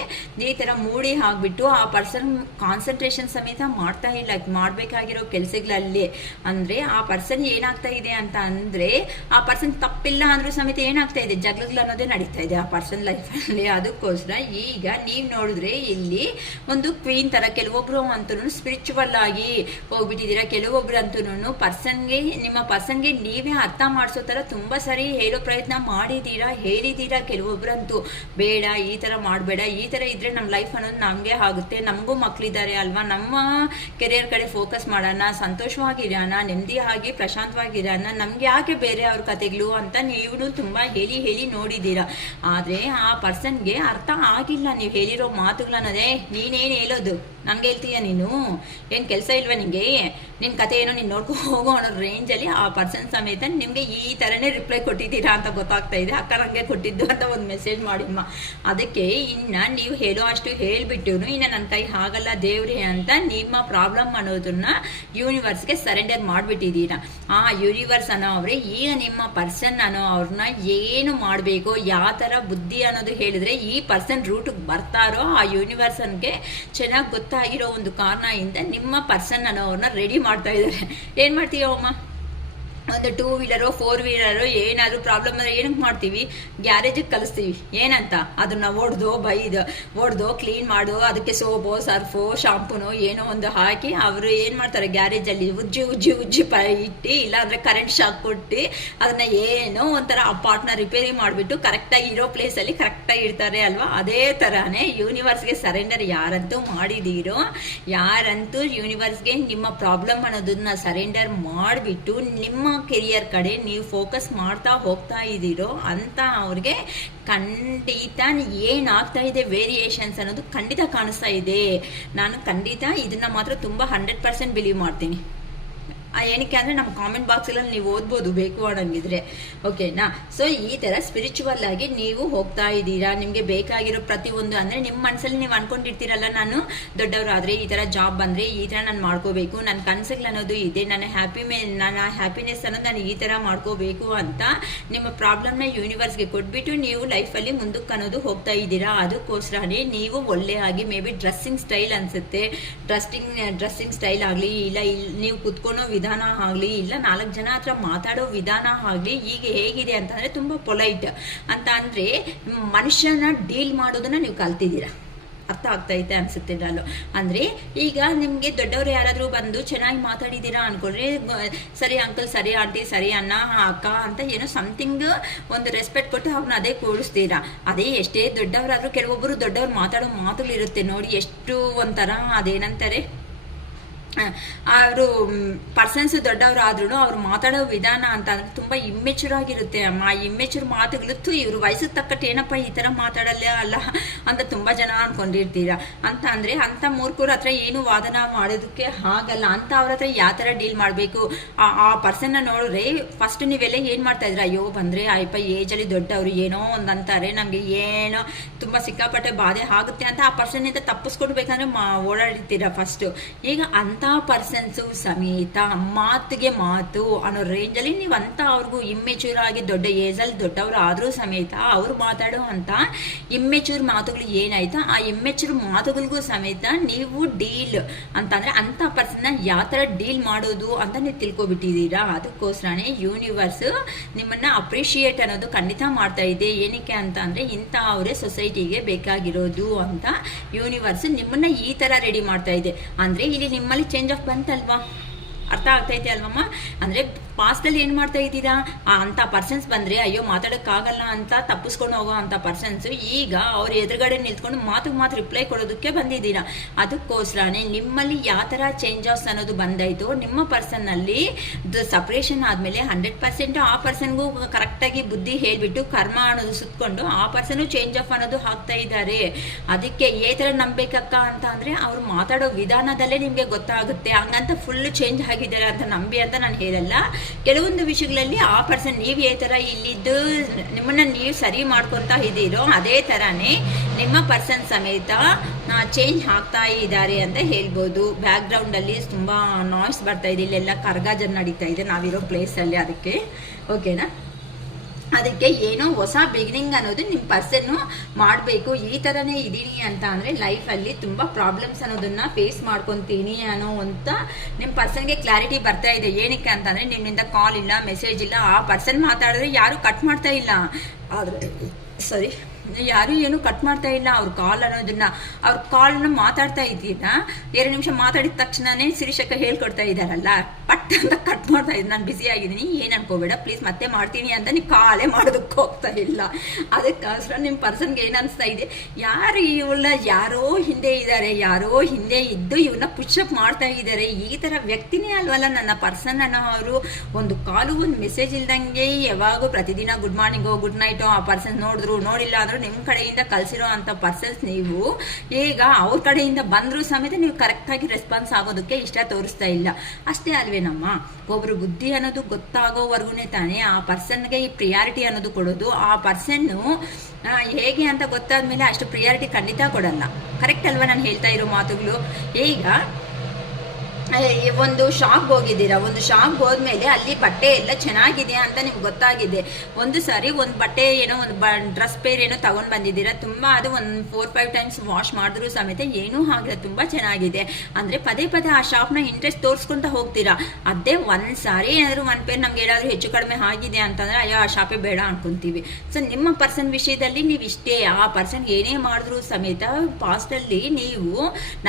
ಈ ಥರ ಮೂಡಿ ಆಗಿಬಿಟ್ಟು ಆ ಪರ್ಸನ್ ಕಾನ್ಸಂಟ್ರೇಷನ್ ಸಮೇತ ಮಾಡ್ತಾ ಇಲ್ಲ ಮಾಡಬೇಕಾಗಿರೋ ಕೆಲಸಗಳಲ್ಲಿ. ಅಂದರೆ ಆ ಪರ್ಸನ್ ಏನಾಗ್ತಾ ಇದೆ ಅಂತ ಅಂದರೆ ಆ ಪರ್ಸನ್ ತಪ್ಪಿಲ್ಲ ಅಂದರೂ ಸಮೇತ ಏನಾಗ್ತಾ ಇದೆ, ಜಗಳಗಳು ಅನ್ನೋದೇ ನಡೀತಾ ಇದೆ ಆ ಪರ್ಸನ್ ಲೈಫಲ್ಲಿ. ಅದಕ್ಕೋಸ್ಕರ ಈಗ ನೀವು ನೋಡಿದ್ರೆ ಇಲ್ಲಿ ಒಂದು ಕ್ವೀನ್ ತರ ಕೆಲವೊಬ್ರು ಅಂತೂ ಸ್ಪಿರಿಚುವಲ್ ಆಗಿ ಹೋಗ್ಬಿಟ್ಟಿದ್ದೀರಾ, ಕೆಲವೊಬ್ರು ಅಂತೂ ನಿಮ್ಮ ಪರ್ಸನ್ಗೆ ನೀವೇ ಅರ್ಥ ಮಾಡಿಸೋ ತರ ತುಂಬಾ ಸರಿ ಹೇಳೋ ಪ್ರಯತ್ನ ಹೇಳಿದೀರಾ. ಕೆಲವೊಬ್ರಂತೂ ಬೇಡ, ಈ ತರ ಮಾಡಬೇಡ, ಈ ತರ ಇದ್ರೆ ನಮ್ಮ ಲೈಫ್ ಅನ್ನೋದು ನಮಗೆ ಆಗುತ್ತೆ, ನಮಗೂ ಮಕ್ಕಳಿದ್ದಾರೆ ಅಲ್ವಾ, ನಮ್ಮ ಕೆರಿಯರ್ ಕಡೆ ಫೋಕಸ್ ಮಾಡೋಣ, ಸಂತೋಷವಾಗಿರೋಣ, ನೆಮ್ಮದಿಯಾಗಿ ಪ್ರಶಾಂತವಾಗಿರೋಣ, ನಮ್ಗೆ ಯಾಕೆ ಬೇರೆ ಅವ್ರ ಕತೆಗಳು ಅಂತ ನೀವು ತುಂಬಾ ಹೇಳಿ ನೋಡಿದ್ದೀರಾ. ಆದ್ರೆ ಆ ಪರ್ಸನ್ಗೆ ಅರ್ಥ ಆಗಿಲ್ಲ ನೀವು ಹೇಳಿರೋ ಮಾತುಗಳನ್ನೋದೇ. ನೀನೇನು ಹೇಳೋದು, ನನ್ಗೆ ಹೇಳ್ತೀಯ ನೀನು, ಏನು ಕೆಲಸ ಇಲ್ವಾ ನಿಂಗೆ, ನಿನ್ನ ಕತೆ ಏನೋ ನೀನು ನೋಡ್ಕೊ ಹೋಗೋ ಅನ್ನೋ ರೇಂಜಲ್ಲಿ ಆ ಪರ್ಸನ್ ಸಮೇತ ನಿಮಗೆ ಈ ಥರನೇ ರಿಪ್ಲೈ ಕೊಟ್ಟಿದ್ದೀರಾ ಅಂತ ಗೊತ್ತಾಗ್ತಾ ಇದೆ. ಅಕ್ಕ ನನಗೆ ಕೊಟ್ಟಿದ್ದು ಅಂತ ಒಂದು ಮೆಸೇಜ್ ಮಾಡಿಮ್ಮ. ಅದಕ್ಕೆ ಇನ್ನು ನೀವು ಹೇಳೋ ಅಷ್ಟು ಹೇಳಿಬಿಟ್ಟು ಇನ್ನು ನನ್ನ ಕೈ ಆಗಲ್ಲ ದೇವ್ರಿ ಅಂತ ನಿಮ್ಮ ಪ್ರಾಬ್ಲಮ್ ಅನ್ನೋದನ್ನ ಯೂನಿವರ್ಸ್ಗೆ ಸರೆಂಡರ್ ಮಾಡಿಬಿಟ್ಟಿದ್ದೀರಾ. ಆ ಯೂನಿವರ್ಸ್ ಅನ್ನೋ ಅವರೇ ಈಗ ನಿಮ್ಮ ಪರ್ಸನ್ ಅನ್ನೋ ಅವ್ರನ್ನ ಏನು ಮಾಡಬೇಕು, ಯಾವ ಥರ ಬುದ್ಧಿ ಅನ್ನೋದು ಹೇಳಿದ್ರೆ ಈ ಪರ್ಸನ್ ರೂಟಿಗೆ ಬರ್ತಾರೋ ಆ ಯೂನಿವರ್ಸನ್ಗೆ ಚೆನ್ನಾಗಿ ಗೊತ್ತಾಗಿರೋ ಒಂದು ಕಾರಣದಿಂದ ನಿಮ್ಮ ಪರ್ಸನ್ ಅನ್ನೋವ್ರನ್ನ ರೆಡಿ ಮಾಡ್ತಾ ಇದ್ದಾರೆ. ಏನು ಮಾಡ್ತೀಯೋ ಅಮ್ಮ, ಒಂದು 2 ವೀಲರು 4 ವೀಲರು ಏನಾದರೂ ಪ್ರಾಬ್ಲಮ್ ಅಂದರೆ ಏನಕ್ಕೆ ಮಾಡ್ತೀವಿ, ಗ್ಯಾರೇಜಿಗೆ ಕಲಿಸ್ತೀವಿ. ಏನಂತ ಅದನ್ನ ಒಡೆದು ಕ್ಲೀನ್ ಮಾಡು, ಅದಕ್ಕೆ ಸೋಪು ಸರ್ಫು ಶಾಂಪೂನು ಏನೋ ಒಂದು ಹಾಕಿ ಅವರು ಏನು ಮಾಡ್ತಾರೆ, ಗ್ಯಾರೇಜಲ್ಲಿ ಉಜ್ಜಿ ಇಟ್ಟು ಇಲ್ಲಾಂದರೆ ಕರೆಂಟ್ ಶಾಕ್ ಕೊಟ್ಟು ಅದನ್ನ ಏನೋ ಒಂಥರ ಆ ಪಾರ್ಟ್ನ ರಿಪೇರಿ ಮಾಡಿಬಿಟ್ಟು ಕರೆಕ್ಟಾಗಿ ಇರೋ ಪ್ಲೇಸಲ್ಲಿ ಕರೆಕ್ಟಾಗಿ ಇಡ್ತಾರೆ ಅಲ್ವಾ. ಅದೇ ಥರನೇ ಯೂನಿವರ್ಸ್ಗೆ ಸರೆಂಡರ್ ಯಾರಂತೂ ಮಾಡಿದ್ದೀರೋ, ಯಾರಂತೂ ಯೂನಿವರ್ಸ್ಗೆ ನಿಮ್ಮ ಪ್ರಾಬ್ಲಮ್ ಅನ್ನೋದನ್ನ ಸರೆಂಡರ್ ಮಾಡಿಬಿಟ್ಟು ನಿಮ್ಮ ಕೆರಿಯರ್ ಕಡೆ ನೀವು ಫೋಕಸ್ ಮಾಡ್ತಾ ಹೋಗ್ತಾ ಇದ್ದೀರೋ ಅಂತ ಅವ್ರಿಗೆ ಖಂಡಿತ ಏನಾಗ್ತಾ ಇದೆ ವೇರಿಯೇಷನ್ಸ್ ಅನ್ನೋದು ಖಂಡಿತ ಕಾಣಿಸ್ತಾ ಇದೆ. ನಾನು ಖಂಡಿತ ಇದನ್ನ ಮಾತ್ರ ತುಂಬ 100% ಬಿಲೀವ್ ಮಾಡ್ತೀನಿ. ಏನಕ್ಕೆ ಅಂದರೆ ನಮ್ಮ ಕಾಮೆಂಟ್ ಬಾಕ್ಸಲ್ಲಿ ನೀವು ಓದ್ಬೋದು ಬೇಕು ಅನ್ನಂಗಿದ್ರೆ, ಓಕೆನಾ. ಸೊ ಈ ಥರ ಸ್ಪಿರಿಚುವಲ್ ಆಗಿ ನೀವು ಹೋಗ್ತಾ ಇದ್ದೀರಾ. ನಿಮಗೆ ಬೇಕಾಗಿರೋ ಪ್ರತಿಯೊಂದು ಅಂದರೆ ನಿಮ್ಮ ಮನಸ್ಸಲ್ಲಿ ನೀವು ಅನ್ಕೊಂಡಿರ್ತೀರಲ್ಲ, ನಾನು ದೊಡ್ಡವರಾದರೆ ಈ ಥರ ಜಾಬ್ ಬಂದರೆ ಈ ಥರ ನಾನು ಮಾಡ್ಕೋಬೇಕು, ನನ್ನ ಕನಸುಗಳು ಅನ್ನೋದು ಇದೆ, ನನ್ನ ಹ್ಯಾಪಿನೆಸ್ ಅನ್ನೋದು ನಾನು ಈ ಥರ ಮಾಡ್ಕೋಬೇಕು ಅಂತ ನಿಮ್ಮ ಪ್ರಾಬ್ಲಮ್ನ ಯೂನಿವರ್ಸ್ಗೆ ಕೊಟ್ಬಿಟ್ಟು ನೀವು ಲೈಫಲ್ಲಿ ಮುಂದಕ್ಕೆ ಅನ್ನೋದು ಹೋಗ್ತಾ ಇದ್ದೀರಾ. ಅದಕ್ಕೋಸ್ಕರನೇ ನೀವು ಒಳ್ಳೆಯಾಗಿ ಮೇ ಬಿ ಡ್ರೆಸ್ಸಿಂಗ್ ಸ್ಟೈಲ್ ಅನಿಸುತ್ತೆ, ಡ್ರೆಸ್ಸಿಂಗ್ ಸ್ಟೈಲ್ ಆಗಲಿ, ಇಲ್ಲ ನೀವು ಕುತ್ಕೊಳೋ ವಿಧಾನ ಆಗಲಿ, ಇಲ್ಲ 4 ಜನ ಹತ್ರ ಮಾತಾಡೋ ವಿಧಾನ ಆಗಲಿ ಈಗ ಹೇಗಿದೆ ಅಂತಂದರೆ ತುಂಬ ಪೊಲೈಟ್ ಅಂತ ಅಂದರೆ ಮನುಷ್ಯನ ಡೀಲ್ ಮಾಡೋದನ್ನ ನೀವು ಕಲ್ತಿದ್ದೀರಾ. ಅರ್ಥ ಆಗ್ತೈತೆ ಅನಿಸುತ್ತೆ ನಾನು. ಅಂದರೆ ಈಗ ನಿಮಗೆ ದೊಡ್ಡವರು ಯಾರಾದರೂ ಬಂದು ಚೆನ್ನಾಗಿ ಮಾತಾಡಿದ್ದೀರಾ ಅಂದ್ಕೊಂಡ್ರೆ, ಸರಿ ಅಂಕಲ್, ಸರಿ ಆಂಟಿ, ಸರಿ ಅಣ್ಣ, ಅಕ್ಕ ಅಂತ ಏನೋ ಸಮಥಿಂಗ್ ಒಂದು ರೆಸ್ಪೆಕ್ಟ್ ಕೊಟ್ಟು ಅವ್ರನ್ನ ಅದೇ ಕೂಡಿಸ್ತೀರಾ. ಅದೇ ಎಷ್ಟೇ ದೊಡ್ಡವರಾದರೂ ಕೆಲವೊಬ್ಬರು ದೊಡ್ಡವ್ರು ಮಾತಾಡೋ ಮಾತುಗಳಿರುತ್ತೆ ನೋಡಿ, ಎಷ್ಟು ಒಂಥರ ಅದೇನಂತಾರೆ, ಅವರು ಪರ್ಸನ್ಸ್ ದೊಡ್ಡವರಾದ್ರೂ ಅವ್ರು ಮಾತಾಡೋ ವಿಧಾನ ಅಂತ ಅಂದರೆ ತುಂಬ ಇಮ್ಮೆಚೂರ್ ಆಗಿರುತ್ತೆ ಅಮ್ಮ. ಇಮ್ಮೆಚೂರ್ ಮಾತುಗಳು ಇವರು ವಯಸ್ಸಿಗೆ ತಕ್ಕಟ್ಟು ಏನಪ್ಪ ಈ ಥರ ಮಾತಾಡಲ್ಲ ಅಲ್ಲ ಅಂತ ತುಂಬ ಜನ ಅಂದ್ಕೊಂಡಿರ್ತೀರ. ಅಂತ ಅಂದರೆ ಅಂಥ ಮೂರ್ಖರ ಹತ್ರ ಏನು ವಾದನ ಮಾಡೋದಕ್ಕೆ ಆಗಲ್ಲ. ಅಂತ ಅವ್ರ ಹತ್ರ ಯಾವ ಥರ ಡೀಲ್ ಮಾಡಬೇಕು, ಆ ಪರ್ಸನ್ನ ನೋಡಿದ್ರೆ ಫಸ್ಟ್ ನೀವೆಲ್ಲ ಏನು ಮಾಡ್ತಾಯಿದ್ರ, ಅಯ್ಯೋ ಬಂದರೆ ಆಯ್ಪ ಏಜಲ್ಲಿ ದೊಡ್ಡವರು ಏನೋ ಒಂದು ಅಂತಾರೆ, ನಮಗೆ ಏನೋ ತುಂಬ ಸಿಕ್ಕಾಪಟ್ಟೆ ಬಾಧೆ ಆಗುತ್ತೆ ಅಂತ ಆ ಪರ್ಸನ್ನಿಂದ ತಪ್ಪಿಸ್ಕೊಂಡು ಬೇಕಂದ್ರೆ ಓಡಾಡಿರ್ತೀರ ಫಸ್ಟು. ಈಗ ಅಂಥ ಪರ್ಸನ್ಸು ಸಮೇತ ಮಾತಿಗೆ ಮಾತು ಅನ್ನೋ ರೇಂಜಲ್ಲಿ ನೀವು ಅಂತ ಅವ್ರಿಗೂ ಇಮ್ಮೆಚೂರ್ ಆಗಿ ದೊಡ್ಡ ಏಜಲ್ಲಿ ದೊಡ್ಡವರು ಆದರೂ ಸಮೇತ ಅವ್ರು ಮಾತಾಡೋ ಅಂತ ಇಮ್ಮೆಚೂರ್ ಮಾತುಗಳು ಏನಾಯ್ತು, ಆ ಇಮ್ಮೆಚೂರ್ ಮಾತುಗಳಿಗೂ ಸಮೇತ ನೀವು ಡೀಲ್ ಅಂತಂದರೆ ಅಂಥ ಪರ್ಸನ್ನ ಯಾವ ಥರ ಡೀಲ್ ಮಾಡೋದು ಅಂತ ನೀವು ತಿಳ್ಕೊಬಿಟ್ಟಿದ್ದೀರಾ. ಅದಕ್ಕೋಸ್ಕರನೇ ಯೂನಿವರ್ಸ್ ನಿಮ್ಮನ್ನು ಅಪ್ರಿಷಿಯೇಟ್ ಅನ್ನೋದು ಖಂಡಿತ ಮಾಡ್ತಾ ಇದೆ. ಏನಕ್ಕೆ ಅಂತ ಅಂದರೆ ಇಂಥ ಅವರೇ ಸೊಸೈಟಿಗೆ ಬೇಕಾಗಿರೋದು ಅಂತ ಯೂನಿವರ್ಸ್ ನಿಮ್ಮನ್ನು ಈ ಥರ ರೆಡಿ ಮಾಡ್ತಾ ಇದೆ. ಅಂದರೆ ಇಲ್ಲಿ ನಿಮ್ಮಲ್ಲಿ ಚೇಂಜ್ ಆಫ್ ಬಂತಲ್ವಾ, ಅರ್ಥ ಆಗ್ತೈತೆ ಅಲ್ವಮ್ಮ. ಅಂದರೆ ಪಾಸ್ಟಲ್ಲಿ ಏನು ಮಾಡ್ತಾ ಇದ್ದೀರಾ, ಅಂಥ ಪರ್ಸನ್ಸ್ ಬಂದರೆ ಅಯ್ಯೋ ಮಾತಾಡೋಕ್ಕಾಗಲ್ಲ ಅಂತ ತಪ್ಪಿಸ್ಕೊಂಡು ಹೋಗೋ ಅಂಥ ಪರ್ಸನ್ಸ್ ಈಗ ಅವ್ರ ಎದುರುಗಡೆ ನಿಂತ್ಕೊಂಡು ಮಾತು ರಿಪ್ಲೈ ಕೊಡೋದಕ್ಕೆ ಬಂದಿದ್ದೀರಾ. ಅದಕ್ಕೋಸ್ಕರನೇ ನಿಮ್ಮಲ್ಲಿ ಯಾವ ಥರ ಚೇಂಜಸ್ ಅನ್ನೋದು ಬಂದಾಯಿತು, ನಿಮ್ಮ ಪರ್ಸನ್ನಲ್ಲಿ ಸಪ್ರೇಷನ್ ಆದಮೇಲೆ 100% ಆ ಪರ್ಸನ್ಗೂ ಕರೆಕ್ಟಾಗಿ ಬುದ್ಧಿ ಹೇಳಿಬಿಟ್ಟು ಕರ್ಮ ಅನ್ನೋದು ಸುತ್ಕೊಂಡು ಆ ಪರ್ಸನ್ನು ಚೇಂಜ್ ಆಫ್ ಅನ್ನೋದು ಹಾಕ್ತಾ ಇದ್ದಾರೆ. ಅದಕ್ಕೆ ಈ ಥರ ನಂಬೇಕಕ್ಕ ಅಂತ ಅಂದರೆ ಅವ್ರು ಮಾತಾಡೋ ವಿಧಾನದಲ್ಲೇ ನಿಮಗೆ ಗೊತ್ತಾಗುತ್ತೆ. ಹಂಗಂತ ಫುಲ್ ಚೇಂಜ್ ಆಗಿದ್ದಾರೆ ಅಂತ ನಂಬಿ ಅಂತ ನಾನು ಹೇಳಲ್ಲ. ಕೆಲವೊಂದು ವಿಷಯಗಳಲ್ಲಿ ಆ ಪರ್ಸನ್ ನೀವು ಯಾವ ಥರ ಇಲ್ಲಿದ್ದು ನಿಮ್ಮನ್ನು ನೀವು ಸರಿ ಮಾಡ್ಕೊತಾ ಇದ್ದೀರೋ ಅದೇ ಥರನೇ ನಿಮ್ಮ ಪರ್ಸನ್ ಸಮೇತ ಚೇಂಜ್ ಆಗ್ತಾ ಇದ್ದಾರೆ ಅಂತ ಹೇಳ್ಬೋದು. ಬ್ಯಾಕ್ಗ್ರೌಂಡಲ್ಲಿ ತುಂಬ ನಾಯ್ಸ್ ಬರ್ತಾ ಇದೆ, ಇಲ್ಲೆಲ್ಲ ಕರ್ಗಾಜರ್ ನಡೀತಾ ಇದೆ ನಾವಿರೋ ಪ್ಲೇಸಲ್ಲಿ, ಅದಕ್ಕೆ ಓಕೆನಾ. ಅದಕ್ಕೆ ಏನೋ ಹೊಸ ಬಿಗಿನಿಂಗ್ ಅನ್ನೋದು ನಿಮ್ಮ ಪರ್ಸನ್ನು ಮಾಡಬೇಕು. ಈ ಥರನೇ ಇದ್ದೀನಿ ಅಂತ ಅಂದರೆ ಲೈಫಲ್ಲಿ ತುಂಬ ಪ್ರಾಬ್ಲಮ್ಸ್ ಅನ್ನೋದನ್ನು ಫೇಸ್ ಮಾಡ್ಕೊತೀನಿ ಅನ್ನೋ ಅಂತ ನಿಮ್ಮ ಪರ್ಸನ್ಗೆ ಕ್ಲಾರಿಟಿ ಬರ್ತಾ ಇದೆ. ಏನಕ್ಕೆ ಅಂತಂದರೆ ನಿಮ್ಮಿಂದ ಕಾಲ್ ಇಲ್ಲ, ಮೆಸೇಜ್ ಇಲ್ಲ, ಆ ಪರ್ಸನ್ ಮಾತಾಡಿದ್ರೆ ಯಾರೂ ಕಟ್ ಮಾಡ್ತಾ ಇಲ್ಲ, ಆದರೆ ಸರಿ ಯಾರು ಏನು ಕಟ್ ಮಾಡ್ತಾ ಇಲ್ಲ ಅವ್ರ ಕಾಲ್ ಅನ್ನೋದನ್ನ. ಅವ್ರ ಕಾಲ್ನ ಮಾತಾಡ್ತಾ ಇದ್ದೀರಾ, 2 ನಿಮಿಷ ಮಾತಾಡಿದ ತಕ್ಷಣನೇ ಶಿರೀಷಕ್ಕ ಹೇಳ್ಕೊಡ್ತಾ ಇದ್ದಾರಲ್ಲ, ಪಟ್ ಅಂತ ಕಟ್ ಮಾಡ್ತಾ ಇದ್ದೀನಿ, ನಾನು ಬ್ಯುಸಿ ಆಗಿದ್ದೀನಿ ಏನು ಅನ್ಕೋಬೇಡ ಪ್ಲೀಸ್ ಮತ್ತೆ ಮಾಡ್ತೀನಿ ಅಂತ ನೀವು ಕಾಲೇ ಮಾಡೋದಕ್ಕೆ ಹೋಗ್ತಾ ಇಲ್ಲ. ಅದಕ್ಕೋಸ್ಕರ ನಿಮ್ಮ ಪರ್ಸನ್ಗೆ ಏನು ಅನಿಸ್ತಾ ಇದೆ, ಯಾರು ಇವಳನ್ನ ಯಾರೋ ಹಿಂದೆ ಇದ್ದಾರೆ, ಯಾರೋ ಹಿಂದೆ ಇದ್ದು ಇವನ್ನ ಪುಷಪ್ ಮಾಡ್ತಾ ಇದ್ದಾರೆ, ಈ ಥರ ವ್ಯಕ್ತಿನೇ ಅಲ್ವಲ್ಲ ನನ್ನ ಪರ್ಸನ್ ಅನ್ನೋ ಅವರು. ಒಂದು ಕಾಲು ಒಂದು ಮೆಸೇಜ್ ಇಲ್ದಂಗೆ ಯಾವಾಗೂ ಪ್ರತಿದಿನ ಗುಡ್ ಮಾರ್ನಿಂಗೋ ಗುಡ್ ನೈಟೋ ಆ ಪರ್ಸನ್ ನೋಡಿದ್ರು ನೋಡಿಲ್ಲ ಅಂದರೂ ನಿಮ್ಮ ಕಡೆಯಿಂದ ಕಳಿಸಿರೋ ಅಂಥ ಪರ್ಸನ್ಸ್ ನೀವು ಈಗ ಅವ್ರ ಕಡೆಯಿಂದ ಬಂದರೂ ಸಮೇತ ನೀವು ಕರೆಕ್ಟಾಗಿ ರೆಸ್ಪಾನ್ಸ್ ಆಗೋದಕ್ಕೆ ಇಷ್ಟ ತೋರಿಸ್ತಾ ಇಲ್ಲ. ಅಷ್ಟೇ ಅಲ್ವೇನಮ್ಮ, ಒಬ್ಬರು ಬುದ್ಧಿ ಅನ್ನೋದು ಗೊತ್ತಾಗೋವರೆಗೂ ತಾನೇ ಆ ಪರ್ಸನ್ಗೆ ಈ ಪ್ರಿಯಾರಿಟಿ ಅನ್ನೋದು ಕೊಡೋದು. ಆ ಪರ್ಸನ್ನು ಹೇಗೆ ಅಂತ ಗೊತ್ತಾದ್ಮೇಲೆ ಅಷ್ಟು ಪ್ರಿಯಾರಿಟಿ ಖಂಡಿತ ಕೊಡಲ್ಲ. ಕರೆಕ್ಟ್ ಅಲ್ವಾ ನಾನು ಹೇಳ್ತಾ ಇರೋ ಮಾತುಗಳು? ಈಗ ಒಂದು ಶಾಪ್ ಹೋಗಿದ್ದೀರಾ, ಒಂದು ಶಾಪ್ ಹೋದ್ಮೇಲೆ ಅಲ್ಲಿ ಬಟ್ಟೆ ಎಲ್ಲ ಚೆನ್ನಾಗಿದೆ ಅಂತ ನಿಮ್ಗೆ ಗೊತ್ತಾಗಿದೆ. ಒಂದು ಸಾರಿ ಒಂದು ಬಟ್ಟೆ ಏನೋ ಒಂದು ಡ್ರೆಸ್ ಪೇರ್ ಏನೋ ತಗೊಂಡು ಬಂದಿದ್ದೀರಾ, ತುಂಬ ಅದು ಒಂದು 4-5 ಟೈಮ್ಸ್ ವಾಶ್ ಮಾಡಿದ್ರು ಸಮೇತ ಏನೂ ಆಗಿಲ್ಲ, ತುಂಬ ಚೆನ್ನಾಗಿದೆ ಅಂದರೆ ಪದೇ ಆ ಶಾಪ್ನ ಇಂಟ್ರೆಸ್ಟ್ ತೋರಿಸ್ಕೊಂತ ಹೋಗ್ತೀರಾ. ಅದೇ ಒಂದು ಸಾರಿ ಏನಾದರೂ ಒಂದು ಪೇರ್ ನಮ್ಗೆ ಏನಾದರೂ ಹೆಚ್ಚು ಕಡಿಮೆ ಆಗಿದೆ ಅಂತಂದರೆ ಅಯ್ಯೋ ಆ ಶಾಪೇ ಬೇಡ ಅನ್ಕೊಂತೀವಿ. ಸೊ ನಿಮ್ಮ ಪರ್ಸನ್ ವಿಷಯದಲ್ಲಿ ನೀವು ಇಷ್ಟೇ, ಆ ಪರ್ಸನ್ಗೆ ಏನೇ ಮಾಡಿದ್ರು ಸಮೇತ ಪಾಸ್ಟಲ್ಲಿ ನೀವು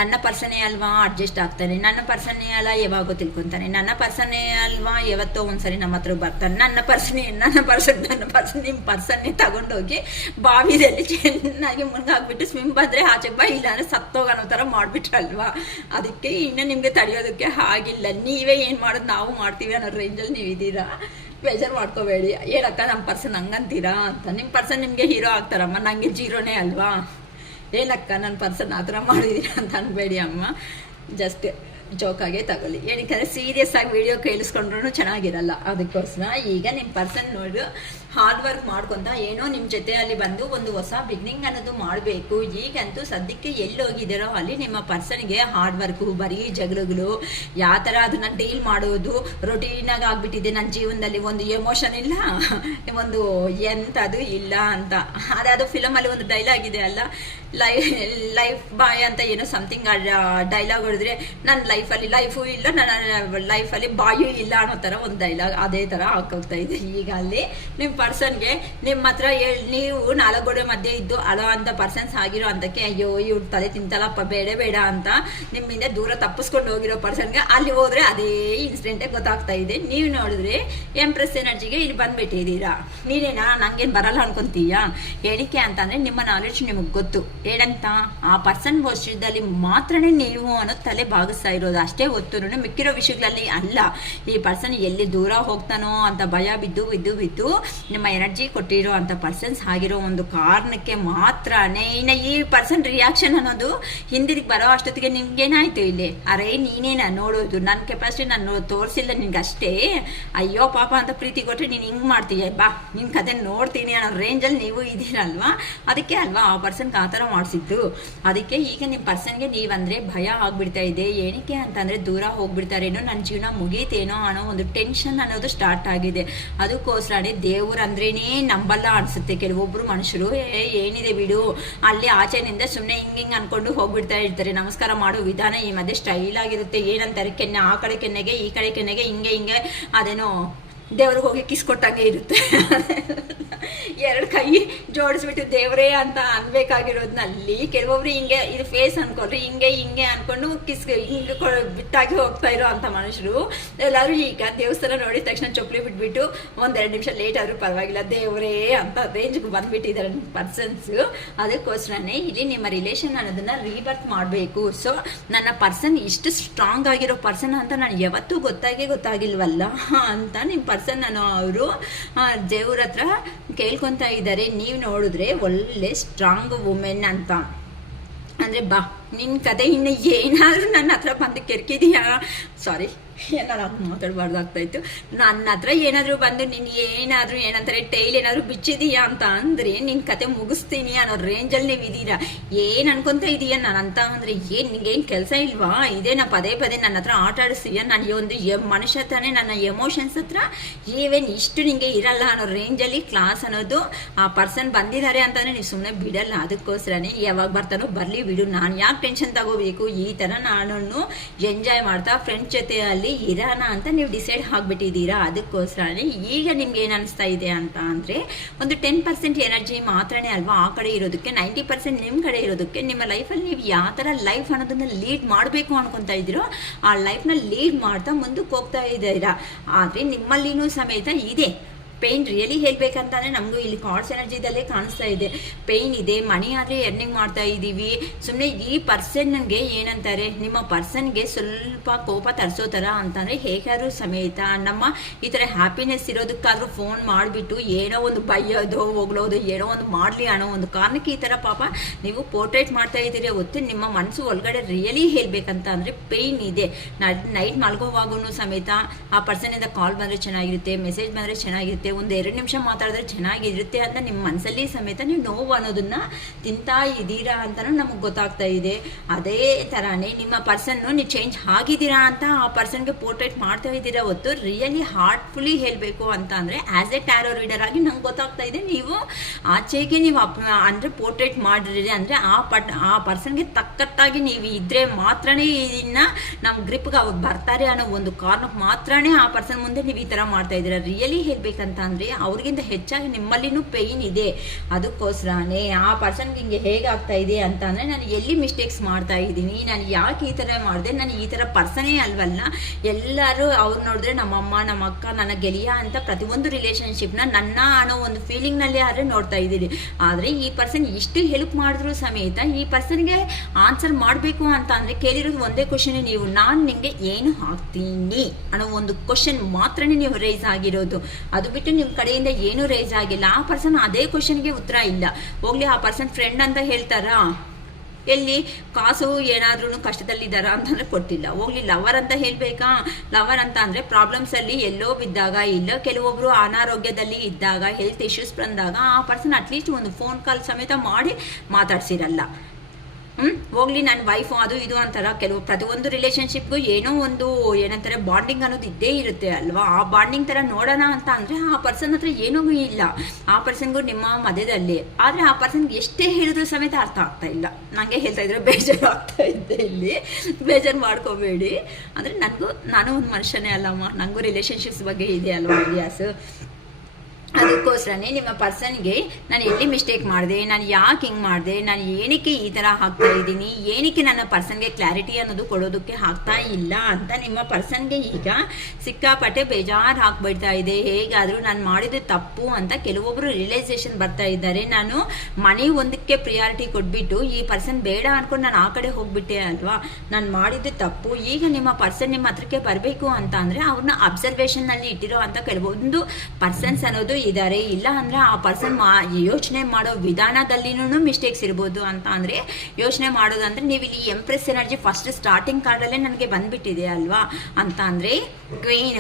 ನನ್ನ ಪರ್ಸನೇ ಅಲ್ವಾ ಅಡ್ಜಸ್ಟ್ ಆಗ್ತಾನೆ, ನನ್ನ ಪರ್ಸನ್ ಅಲ್ಲ ಯಾವಾಗೋ ತಿಳ್ಕೊಂತಾನೆ, ನನ್ನ ಪರ್ಸನ್ನೇ ಅಲ್ವಾ ಯಾವತ್ತೋ ಒಂದ್ಸರಿ ನಮ್ಮ ಹತ್ರ ಬರ್ತಾನೆ, ನನ್ನ ಪರ್ಸನ್ ನಿಮ್ಮ ಪರ್ಸನ್ನೇ ತಗೊಂಡೋಗಿ ಬಾವಿದಲ್ಲಿ ಚೆನ್ನಾಗಿ ಮುನ್ಗಾಕ್ಬಿಟ್ಟು ಸ್ವಿಮ್ ಬಂದರೆ ಆಚೆ ಬಾ, ಇಲ್ಲ ಅಂದರೆ ಸತ್ತೋಗೋ ಥರ ಮಾಡಿಬಿಟ್ರಲ್ವಾ. ಅದಕ್ಕೆ ಇನ್ನು ನಿಮಗೆ ತಡೆಯೋದಕ್ಕೆ ಆಗಿಲ್ಲ. ನೀವೇ ಏನು ಮಾಡೋದು ನಾವು ಮಾಡ್ತೀವಿ ಅನ್ನೋ ರೇಂಜಲ್ಲಿ ನೀವು ಇದ್ದೀರಾ. ಬೇಜಾರು ಮಾಡ್ಕೋಬೇಡಿ, ಏನಕ್ಕ ನಮ್ಮ ಪರ್ಸನ್ ಹಂಗಂತೀರಾ ಅಂತ. ನಿಮ್ಮ ಪರ್ಸನ್ ನಿಮಗೆ ಹೀರೋ ಆಗ್ತಾರಮ್ಮ, ನನಗೆ ಜೀರೋನೇ ಅಲ್ವಾ, ಏನಕ್ಕ ನನ್ನ ಪರ್ಸನ್ ಆ ಥರ ಮಾಡಿದ್ದೀರಾ ಅಂತ ಅನ್ಬೇಡಿ ಅಮ್ಮ, ಜಸ್ಟ್ ಜೋಕಾಗೆ ತಗೊಳ್ಳಿ. ಏನಕ್ಕೆ ಸೀರಿಯಸ್ ಆಗಿ ವಿಡಿಯೋ ಕೇಳಿಸ್ಕೊಂಡ್ರೂ ಚೆನ್ನಾಗಿರಲ್ಲ. ಅದಕ್ಕೋಸ್ಕರ ಈಗ ನಿಮ್ಮ ಪರ್ಸನ್ ನೋಡಿ ಹಾರ್ಡ್ ವರ್ಕ್ ಮಾಡ್ಕೊಂತ ಏನೋ ನಿಮ್ಮ ಜೊತೆಯಲ್ಲಿ ಬಂದು ಒಂದು ಹೊಸ ಬಿಗಿನಿಂಗ್ ಅನ್ನೋದು ಮಾಡಬೇಕು. ಈಗಂತೂ ಸದ್ಯಕ್ಕೆ ಎಲ್ಲಿ ಹೋಗಿದ್ದೀರೋ ಅಲ್ಲಿ ನಿಮ್ಮ ಪರ್ಸನ್ಗೆ ಹಾರ್ಡ್ ವರ್ಕು, ಬರೀ ಜಗಳಗಳು, ಯಾವ ಥರ ಅದನ್ನು ಡೀಲ್ ಮಾಡೋದು ರೊಟೀನಾಗಿ ಆಗಿಬಿಟ್ಟಿದೆ. ನನ್ನ ಜೀವನದಲ್ಲಿ ಒಂದು ಎಮೋಷನ್ ಇಲ್ಲ, ಒಂದು ಎಂಥದ್ದು ಇಲ್ಲ ಅಂತ. ಅದು ಫಿಲಮಲ್ಲಿ ಒಂದು ಡೈಲಾಗ್ ಇದೆ ಅಲ್ಲ, ಲೈಫ್ ಬಾಯ್ ಅಂತ ಏನೋ ಸಮಥಿಂಗ್ ಡೈಲಾಗ್ ಹೊಡೆದ್ರೆ ನನ್ನ ಲೈಫಲ್ಲಿ ಲೈಫು ಇಲ್ಲ, ನನ್ನ ಲೈಫಲ್ಲಿ ಬಾಯೂ ಇಲ್ಲ ಅನ್ನೋ ಥರ ಒಂದು ಡೈಲಾಗ್, ಅದೇ ಥರ ಹಾಕೋಗ್ತಾ ಇದೆ. ಈಗ ಅಲ್ಲಿ ನಿಮ್ಮ ಪರ್ಸನ್ಗೆ ನಿಮ್ಮ ಹತ್ರ ನೀವು 4 ಗೋಡೆ ಮಧ್ಯೆ ಇದ್ದು ಅಳೋ ಅಂತ ಪರ್ಸನ್ಸ್ ಆಗಿರೋ ಅಂತಕ್ಕೆ ಅಯ್ಯೋ ಇವ್ರು ತಲೆ ತಿಂತಲಪ್ಪ ಬೇಡ ಅಂತ ನಿಮ್ಮಿಂದ ದೂರ ತಪ್ಪಿಸ್ಕೊಂಡು ಹೋಗಿರೋ ಪರ್ಸನ್ಗೆ ಅಲ್ಲಿ ಹೋದ್ರೆ ಅದೇ ಇನ್ಸಿಡೆಂಟೇ ಗೊತ್ತಾಗ್ತಾ ಇದೆ. ನೀವು ನೋಡಿದ್ರೆ ಎಂಪ್ರೆಸ್ ಎನರ್ಜಿಗೆ ಇಲ್ಲಿ ಬಂದ್ಬಿಟ್ಟಿದ್ದೀರಾ. ನೀನೇನಾ ನಂಗೇನು ಬರಲ್ಲ ಅನ್ಕೊಂತೀಯಾ? ಏನಕ್ಕೆ ಅಂತಂದ್ರೆ ನಿಮ್ಮ ನಾಲೆಡ್ಜ್ ನಿಮಗೆ ಗೊತ್ತು. ಏನಂತ ಆ ಪರ್ಸನ್ ವರ್ಷದಲ್ಲಿ ಮಾತ್ರನೇ ನೀವು ಅನ್ನೋದು ತಲೆ ಭಾಗಿಸ್ತಾ ಇರೋದು ಅಷ್ಟೇ ಹೊತ್ತು ಮಿಕ್ಕಿರೋ ವಿಷಯಗಳಲ್ಲಿ ಅಲ್ಲ. ಈ ಪರ್ಸನ್ ಎಲ್ಲಿ ದೂರ ಹೋಗ್ತಾನೋ ಅಂತ ಭಯ ಬಿದ್ದು ನಿಮ್ಮ ಎನರ್ಜಿ ಕೊಟ್ಟಿರೋ ಅಂತ ಪರ್ಸನ್ಸ್ ಆಗಿರೋ ಒಂದು ಕಾರಣಕ್ಕೆ ಮಾತ್ರನೇ ಇನ್ನು ಈ ಪರ್ಸನ್ ರಿಯಾಕ್ಷನ್ ಅನ್ನೋದು ಹಿಂದಿರಿಗೆ ಬರೋ ಅಷ್ಟೊತ್ತಿಗೆ ನಿಮ್ಗೇನಾಯ್ತು ಇಲ್ಲಿ? ಅರೇ ನೀನೇನ ನೋಡೋದು, ನನ್ನ ಕೆಪಾಸಿಟಿ ನಾನು ತೋರಿಸಿಲ್ಲ ನಿನ್ಗೆ ಅಷ್ಟೇ, ಅಯ್ಯೋ ಪಾಪ ಅಂತ ಪ್ರೀತಿ ಕೊಟ್ಟರೆ ನೀನು ಹಿಂಗೆ ಮಾಡ್ತೀಯ, ಬಾ ನಿನ್ನ ಕತೆ ನೋಡ್ತೀನಿ ಅನ್ನೋ ರೇಂಜಲ್ಲಿ ನೀವು ಇದ್ದೀರಲ್ವಾ. ಅದಕ್ಕೆ ಅಲ್ವಾ ಆ ಪರ್ಸನ್ಗೆ ಆ ಥರ ಮಾಡಿಸಿದ್ದು. ಅದಕ್ಕೆ ಈಗ ನಿಮ್ಮ ಪರ್ಸನ್ಗೆ ನೀವಂದರೆ ಭಯ ಆಗ್ಬಿಡ್ತಾ ಇದೆ. ಏನಕ್ಕೆ ಅಂತಂದರೆ ದೂರ ಹೋಗ್ಬಿಡ್ತಾರೇನೋ, ನನ್ನ ಜೀವನ ಮುಗೀತೇನೋ ಅನ್ನೋ ಒಂದು ಟೆನ್ಷನ್ ಅನ್ನೋದು ಸ್ಟಾರ್ಟ್ ಆಗಿದೆ. ಅದಕ್ಕೋಸ್ಕರನೇ ದೇವ್ರಂದ್ರೇನೇ ನಂಬಲ್ಲ ಅನ್ಸುತ್ತೆ ಕೆಲವೊಬ್ರು ಮನುಷ್ಯರು. ಏನಿದೆ ಬಿಡು, ಅಲ್ಲಿ ಆಚೆನಿಂದ ಸುಮ್ಮನೆ ಹಿಂಗೆ ಅನ್ಕೊಂಡು ಹೋಗ್ಬಿಡ್ತಾ ಇರ್ತಾರೆ. ನಮಸ್ಕಾರ ಮಾಡೋ ವಿಧಾನ ಈ ಮಧ್ಯೆ ಸ್ಟೈಲ್ ಆಗಿರುತ್ತೆ. ಏನಂತಾರೆ, ಕೆನ್ನೆ ಆ ಕಡೆ ಕೆನ್ನೆಗೆ ಈ ಕಡೆ ಕೆನ್ನೆಗೆ ಹಿಂಗೆ ಅದೇನೋ ದೇವ್ರಿಗೆ ಹೋಗಿ ಕಿಸ್ ಕೊಟ್ಟಂಗೆ ಇರುತ್ತೆ. 2 ಕೈ ಜೋಡಿಸ್ಬಿಟ್ಟು ದೇವರೇ ಅಂತ ಅನ್ಬೇಕಾಗಿರೋದ್ನಲ್ಲಿ ಕೆಲವೊಬ್ರು ಹಿಂಗೆ ಇದು ಫೇಸ್ ಅನ್ಕೊಂಡ್ರೆ ಹಿಂಗೆ ಅನ್ಕೊಂಡು ಕಿಸ್ ಹಿಂಗೆ ಬಿಟ್ಟಾಗಿ ಹೋಗ್ತಾ ಇರೋ ಅಂತ ಮನುಷ್ಯರು ಎಲ್ಲರೂ ಈಗ ದೇವಸ್ಥಾನ ನೋಡಿದ ತಕ್ಷಣ ಚೊಪ್ಲಿ ಬಿಟ್ಬಿಟ್ಟು 1-2 ನಿಮಿಷ ಲೇಟ್ ಆದ್ರೂ ಪರವಾಗಿಲ್ಲ ದೇವರೇ ಅಂತ ರೇಂಜ್ಗೆ ಬಂದ್ಬಿಟ್ಟಿದ್ದಾರೆ ಪರ್ಸನ್ಸ್. ಅದಕ್ಕೋಸ್ಕರನೇ ಇಲ್ಲಿ ನಿಮ್ಮ ರಿಲೇಷನ್ ಅನ್ನೋದನ್ನ ರೀಬರ್ತ್ ಮಾಡಬೇಕು. ಸೊ ನನ್ನ ಪರ್ಸನ್ ಇಷ್ಟು ಸ್ಟ್ರಾಂಗ್ ಆಗಿರೋ ಪರ್ಸನ್ ಅಂತ ನಾನು ಯಾವತ್ತೂ ಗೊತ್ತಾಗಿಲ್ವಲ್ಲ ಅಂತ ನಿಮ್ಮ ಪರ್ಸನ್ ನಾನು ಅವರು ದೇವ್ರ ಹತ್ರ ಕೇಳ್ಕೊತಾ ಇದ್ದಾರೆ. ನೀವು ನೋಡಿದ್ರೆ ಒಳ್ಳೆ ಸ್ಟ್ರಾಂಗ್ ವುಮೆನ್ ಅಂತ ಅಂದರೆ ಬಾ ನಿನ್ನ ಕತೆ ಇನ್ನು ಏನಾದರೂ ನನ್ನ ಹತ್ರ ಬಂದು ಕೆರ್ಕಿದೀಯಾ, ಸಾರಿ ಏನಾರು ಮಾತಾಡಬಾರ್ದಾಗ್ತಾಯಿತ್ತು, ನನ್ನ ಹತ್ರ ಏನಾದರೂ ಬಂದು ನೀನು ಏನಾದರೂ ಏನಂತಾರೆ ಟೈಲ್ ಏನಾದರೂ ಬಿಚ್ಚಿದೀಯಾ ಅಂತ ಅಂದರೆ ನಿನ್ನ ಕತೆ ಮುಗಿಸ್ತೀನಿ ಅನ್ನೋ ರೇಂಜಲ್ಲಿ ನೀವು ಇದ್ದೀರಾ. ಏನು ಅನ್ಕೊತಾ ಇದೀಯಾ ನಾನು ಅಂತ ಅಂದರೆ ನಿಂಗೇನು ಕೆಲಸ ಇಲ್ವಾ? ಇದೇನಾ ಪದೇ ನನ್ನ ಹತ್ರ ಆಟ ಆಡಿಸ್ತೀಯಾ? ನಾನು ಒಂದು ಮನುಷ್ಯ ತಾನೇ, ನನ್ನ ಎಮೋಷನ್ಸ್ ಹತ್ರ ಈವೇನ್ ಇಷ್ಟು ನಿಂಗೆ ಇರಲ್ಲ ಅನ್ನೋ ರೇಂಜಲ್ಲಿ ಕ್ಲಾಸ್ ಅನ್ನೋದು ಆ ಪರ್ಸನ್ ಬಂದಿದ್ದಾರೆ ಅಂತಂದರೆ ನೀವು ಸುಮ್ಮನೆ ಬಿಡಲ್ಲ. ಅದಕ್ಕೋಸ್ಕರನೇ ಯಾವಾಗ ಬರ್ತಾನೋ ಬರಲಿ ಬಿಡು, ನಾನು ಯಾಕೆ ಟೆನ್ಷನ್ ತಗೋಬೇಕು, ಈ ಥರ ನಾನು ಎಂಜಾಯ್ ಮಾಡ್ತಾ ಫ್ರೆಂಡ್ಸ್ ಜೊತೆಯಲ್ಲಿ ಇರೋಣ ಅಂತ ನೀವು ಡಿಸೈಡ್ ಆಗಿಬಿಟ್ಟಿದ್ದೀರಾ. ಅದಕ್ಕೋಸ್ಕರನೇ ಈಗ ನಿಮ್ಗೆ ಏನು ಅನಿಸ್ತಾ ಇದೆ ಅಂತ ಅಂದರೆ ಒಂದು 10% ಎನರ್ಜಿ ಮಾತ್ರನೇ ಅಲ್ವಾ ಆ ಕಡೆ ಇರೋದಕ್ಕೆ, 90% ನಿಮ್ಮ ಕಡೆ ಇರೋದಕ್ಕೆ. ನಿಮ್ಮ ಲೈಫಲ್ಲಿ ನೀವು ಯಾವ ಥರ ಲೈಫ್ ಅನ್ನೋದನ್ನ ಲೀಡ್ ಮಾಡಬೇಕು ಅನ್ಕೊತಾ ಇದ್ದೀರೋ ಆ ಲೈಫ್ನ ಲೀಡ್ ಮಾಡ್ತಾ ಮುಂದಕ್ಕೆ ಹೋಗ್ತಾ ಇದ್ದೀರಾ. ಆದರೆ ನಿಮ್ಮಲ್ಲಿನೂ ಸಮೇತ ಇದೆ ಪೇಯ್ನ್. ರಿಯಲಿ ಹೇಳ್ಬೇಕಂತಂದರೆ ನಮಗೂ ಇಲ್ಲಿ ಕಾರ್ಡ್ಸ್ ಎನರ್ಜಿದಲ್ಲೇ ಕಾಣಿಸ್ತಾ ಇದೆ. ಪೇಯ್ನ್ ಇದೆ, ಮನಿ ಆದರೆ ಎರ್ನಿಂಗ್ ಮಾಡ್ತಾ ಇದ್ದೀವಿ. ಸುಮ್ಮನೆ ಈ ಪರ್ಸನ್ಗೆ ಏನಂತಾರೆ, ನಿಮ್ಮ ಪರ್ಸನ್ಗೆ ಸ್ವಲ್ಪ ಕೋಪ ತರಿಸೋ ಥರ ಅಂತಂದರೆ ಹೇಗಾದ್ರೂ ಸಮೇತ ನಮ್ಮ ಈ ಥರ ಹ್ಯಾಪಿನೆಸ್ ಇರೋದಕ್ಕಾದ್ರೂ ಫೋನ್ ಮಾಡಿಬಿಟ್ಟು ಏನೋ ಒಂದು ಬೈಯೋದು ಹೋಗ್ಲೋದು ಏನೋ ಒಂದು ಮಾಡಲಿ ಅನ್ನೋ ಒಂದು ಕಾರಣಕ್ಕೆ ಈ ಥರ ಪಾಪ ನೀವು ಪೋರ್ಟ್ರೇಟ್ ಮಾಡ್ತಾ ಇದ್ದೀರಿ. ಹೊತ್ತು ನಿಮ್ಮ ಮನಸ್ಸು ಒಳಗಡೆ ರಿಯಲಿ ಹೇಳ್ಬೇಕಂತ ಅಂದರೆ ಪೇಯ್ನ್ ಇದೆ. ನೈಟ್ ಮಲ್ಗೋವಾಗೂ ಸಮೇತ ಆ ಪರ್ಸನಿಂದ ಕಾಲ್ ಬಂದರೆ ಚೆನ್ನಾಗಿರುತ್ತೆ, ಮೆಸೇಜ್ ಬಂದರೆ ಚೆನ್ನಾಗಿರುತ್ತೆ, ಒಂದು 2 ನಿಮಿಷ ಮಾತಾಡಿದ್ರೆ ಚೆನ್ನಾಗಿರುತ್ತೆ ಅಂತ ನಿಮ್ಮ ಮನಸ್ಸಲ್ಲಿ ಸಮೇತ ನೀವು ನೋವು ಅನ್ನೋದನ್ನ ತಿಂತಾ ಇದ್ದೀರಾ ಅಂತಲೂ ನಮಗೆ ಗೊತ್ತಾಗ್ತಾ ಇದೆ. ಅದೇ ಥರನೇ ನಿಮ್ಮ ಪರ್ಸನ್ನು ನೀವು ಚೇಂಜ್ ಆಗಿದ್ದೀರಾ ಅಂತ ಆ ಪರ್ಸನ್ಗೆ ಪೋರ್ಟ್ರೇಟ್ ಮಾಡ್ತಾ ಇದ್ದೀರಾ. ಹೊತ್ತು ರಿಯಲಿ ಹಾರ್ಟ್ಫುಲಿ ಹೇಳಬೇಕು ಅಂತ ಅಂದರೆ ಆ್ಯಸ್ ಎ ಟ್ಯಾರೋ ರೀಡರ್ ಆಗಿ ನಂಗೆ ಗೊತ್ತಾಗ್ತಾ ಇದೆ ನೀವು ಆಚೆಗೆ ನೀವು ಅಂದರೆ ಪೋರ್ಟ್ರೇಟ್ ಮಾಡಿರಿ ಅಂದರೆ ಆ ಪರ್ಸನ್ಗೆ ತಕ್ಕಟ್ಟಾಗಿ ನೀವು ಇದ್ದರೆ ಮಾತ್ರನೇ ಇದನ್ನು ನಮ್ಮ ಗ್ರಿಪ್ಗೆ ಅವ್ರು ಬರ್ತಾರೆ ಅನ್ನೋ ಒಂದು ಕಾರಣಕ್ಕೆ ಮಾತ್ರನೇ ಆ ಪರ್ಸನ್ ಮುಂದೆ ನೀವು ಈ ಥರ ಮಾಡ್ತಾ ಇದ್ದೀರಾ. ರಿಯಲಿ ಹೇಳಬೇಕಂತ ಅಂದರೆ ಅವ್ರಿಗಿಂತ ಹೆಚ್ಚಾಗಿ ನಿಮ್ಮಲ್ಲಿನೂ ಪೇಯ್ನ್ ಇದೆ. ಅದಕ್ಕೋಸ್ಕರನೇ ಆ ಪರ್ಸನ್ಗೆ ಹಿಂಗೆ ಹೇಗಾಗ್ತಾ ಇದೆ ಅಂತ ಅಂದರೆ ನಾನು ಎಲ್ಲಿ ಮಿಸ್ಟೇಕ್ಸ್ ಮಾಡ್ತಾ ಇದ್ದೀನಿ, ನಾನು ಯಾಕೆ ಈ ಥರ ಮಾಡಿದೆ, ನಾನು ಈ ಥರ ಪರ್ಸನೇ ಅಲ್ವಲ್ಲ. ಎಲ್ಲರೂ ಅವ್ರು ನೋಡಿದ್ರೆ ನಮ್ಮಮ್ಮ ನಮ್ಮ ಅಕ್ಕ ನನ್ನ ಗೆಳೆಯ ಅಂತ ಪ್ರತಿಯೊಂದು ರಿಲೇಷನ್ಶಿಪ್ನ ನನ್ನ ಅನ್ನೋ ಒಂದು ಫೀಲಿಂಗ್ನಲ್ಲಿ ಆದರೆ ನೋಡ್ತಾ ಇದ್ದೀನಿ. ಆದರೆ ಈ ಪರ್ಸನ್ ಇಷ್ಟು ಹೆಲ್ಪ್ ಮಾಡಿದ್ರು ಸಮೇತ ಈ ಪರ್ಸನ್ಗೆ ಆನ್ಸರ್ ಮಾಡಬೇಕು ಅಂತ ಅಂದರೆ ಕೇಳಿರೋದು ಒಂದೇ ಕ್ವಶನ್, ನೀವು ನಾನು ನಿಮಗೆ ಏನು ಹಾಕ್ತೀನಿ ಅನ್ನೋ ಒಂದು ಕ್ವಶನ್ ಮಾತ್ರನೇ ನೀವು ರೈಸ್ ಆಗಿರೋದು. ಅದು ಬಿಟ್ಟು ನಿಮ್ಮ ಕಡೆಯಿಂದ ಏನೂ ರೈಸ್ ಆಗಿಲ್ಲ. ಆ ಪರ್ಸನ್ ಅದೇ ಕ್ವಶನ್ಗೆ ಉತ್ತರ ಇಲ್ಲ. ಹೋಗ್ಲಿ ಆ ಪರ್ಸನ್ ಫ್ರೆಂಡ್ ಅಂತ ಹೇಳ್ತಾರಾ, ಎಲ್ಲಿ ಕಾಸು ಏನಾದ್ರೂ ಕಷ್ಟದಲ್ಲಿದ್ದಾರ ಅಂತಂದರೆ ಕೊಟ್ಟಿಲ್ಲ. ಹೋಗ್ಲಿ ಲವರ್ ಅಂತ ಹೇಳಬೇಕಾ, ಲವರ್ ಅಂತ ಅಂದರೆ ಪ್ರಾಬ್ಲಮ್ಸಲ್ಲಿ ಎಲ್ಲೋ ಬಿದ್ದಾಗ, ಇಲ್ಲ ಕೆಲವೊಬ್ಬರು ಅನಾರೋಗ್ಯದಲ್ಲಿ ಇದ್ದಾಗ, ಹೆಲ್ತ್ ಇಶ್ಯೂಸ್ ಬಂದಾಗ ಆ ಪರ್ಸನ್ ಅಟ್ಲೀಸ್ಟ್ ಒಂದು ಫೋನ್ ಕಾಲ್ ಸಮೇತ ಮಾಡಿ ಮಾತಾಡ್ಸಿರಲ್ಲ. ಹೋಗ್ಲಿ ನನ್ನ ವೈಫು ಅದು ಇದು ಅಂತಾರ. ಪ್ರತಿಯೊಂದು ರಿಲೇಷನ್ಶಿಪ್ಗೂ ಏನೋ ಒಂದು ಏನಂತಾರೆ ಬಾಂಡಿಂಗ್ ಅನ್ನೋದು ಇದ್ದೇ ಇರುತ್ತೆ ಅಲ್ವಾ. ಆ ಬಾಂಡಿಂಗ್ ಥರ ನೋಡೋಣ ಅಂತ ಅಂದರೆ ಆ ಪರ್ಸನ್ ಹತ್ರ ಏನೂ ಇಲ್ಲ, ಆ ಪರ್ಸನ್ಗೂ ನಿಮ್ಮ ಮಧ್ಯದಲ್ಲಿ. ಆದರೆ ಆ ಪರ್ಸನ್ಗೆ ಎಷ್ಟೇ ಹೇಳಿದ್ರು ಸಮೇತ ಅರ್ಥ ಆಗ್ತಾ ಇಲ್ಲ. ನನಗೆ ಹೇಳ್ತಾ ಇದ್ರೆ ಬೇಜಾರು ಆಗ್ತಾ ಇದ್ದೆ, ಇಲ್ಲಿ ಬೇಜಾರು ಮಾಡ್ಕೋಬೇಡಿ. ಅಂದರೆ ನಾನು ಒಂದು ಮನುಷ್ಯನೇ ಅಲ್ಲಮ್ಮ, ನನಗೂ ರಿಲೇಷನ್ಶಿಪ್ಸ್ ಬಗ್ಗೆ ಇದೆ ಅಲ್ವಾ ಐಡಿಯಾಸು. ಅದಕ್ಕೋಸ್ಕರನೇ ನಿಮ್ಮ ಪರ್ಸನ್ಗೆ ನಾನು ಎಲ್ಲಿ ಮಿಸ್ಟೇಕ್ ಮಾಡಿದೆ, ನಾನು ಯಾಕೆ ಹಿಂಗೆ ಮಾಡಿದೆ, ನಾನು ಏನಕ್ಕೆ ಈ ಥರ ಹಾಕ್ತಾ ಇದ್ದೀನಿ, ಏನಕ್ಕೆ ನನ್ನ ಪರ್ಸನ್ಗೆ ಕ್ಲಾರಿಟಿ ಅನ್ನೋದು ಕೊಡೋದಕ್ಕೆ ಆಗ್ತಾ ಇಲ್ಲ ಅಂತ ನಿಮ್ಮ ಪರ್ಸನ್ಗೆ ಈಗ ಸಿಕ್ಕಾಪಟ್ಟೆ ಬೇಜಾರು ಹಾಕ್ಬಿಡ್ತಾ ಇದೆ. ಹೇಗಾದರೂ ನಾನು ಮಾಡಿದ್ದು ತಪ್ಪು ಅಂತ ಕೆಲವೊಬ್ಬರು ರಿಯಲೈಸೇಷನ್ ಬರ್ತಾ ಇದ್ದಾರೆ. ನಾನು ಮನೆ ಒಂದಕ್ಕೆ ಪ್ರಿಯಾರಿಟಿ ಕೊಟ್ಬಿಟ್ಟು ಈ ಪರ್ಸನ್ ಬೇಡ ಅನ್ಕೊಂಡು ನಾನು ಆ ಕಡೆ ಹೋಗ್ಬಿಟ್ಟೆ ಅಲ್ವಾ, ನಾನು ಮಾಡಿದ್ದು ತಪ್ಪು. ಈಗ ನಿಮ್ಮ ಪರ್ಸನ್ ನಿಮ್ಮ ಹತ್ರಕ್ಕೆ ಬರಬೇಕು ಅಂತ ಅಂದರೆ ಅವ್ರನ್ನ ಅಬ್ಸರ್ವೇಷನ್ನಲ್ಲಿ ಇಟ್ಟಿರೋ ಅಂತ ಕೆಲವೊಂದು ಪರ್ಸನ್ಸ್ ಅನ್ನೋದು ಇದ್ದಾರೆ. ಇಲ್ಲ ಅಂದ್ರೆ ಆ ಪರ್ಸನ್ ಯೋಚನೆ ಮಾಡೋ ವಿಧಾನದಲ್ಲಿನೂ ಮಿಸ್ಟೇಕ್ಸ್ ಇರ್ಬೋದು. ಅಂತ ಅಂದ್ರೆ ಯೋಚನೆ ಮಾಡೋದಂದ್ರೆ ನೀವು ಇಲ್ಲಿ ಎಂಪ್ರೆಸ್ ಎನರ್ಜಿ ಫಸ್ಟ್ ಸ್ಟಾರ್ಟಿಂಗ್ ಕಾರ್ಡಲ್ಲೇ ನನಗೆ ಬಂದ್ಬಿಟ್ಟಿದೆ ಅಲ್ವಾ. ಅಂತ ಅಂದ್ರೆ ಕ್ವೀನ್,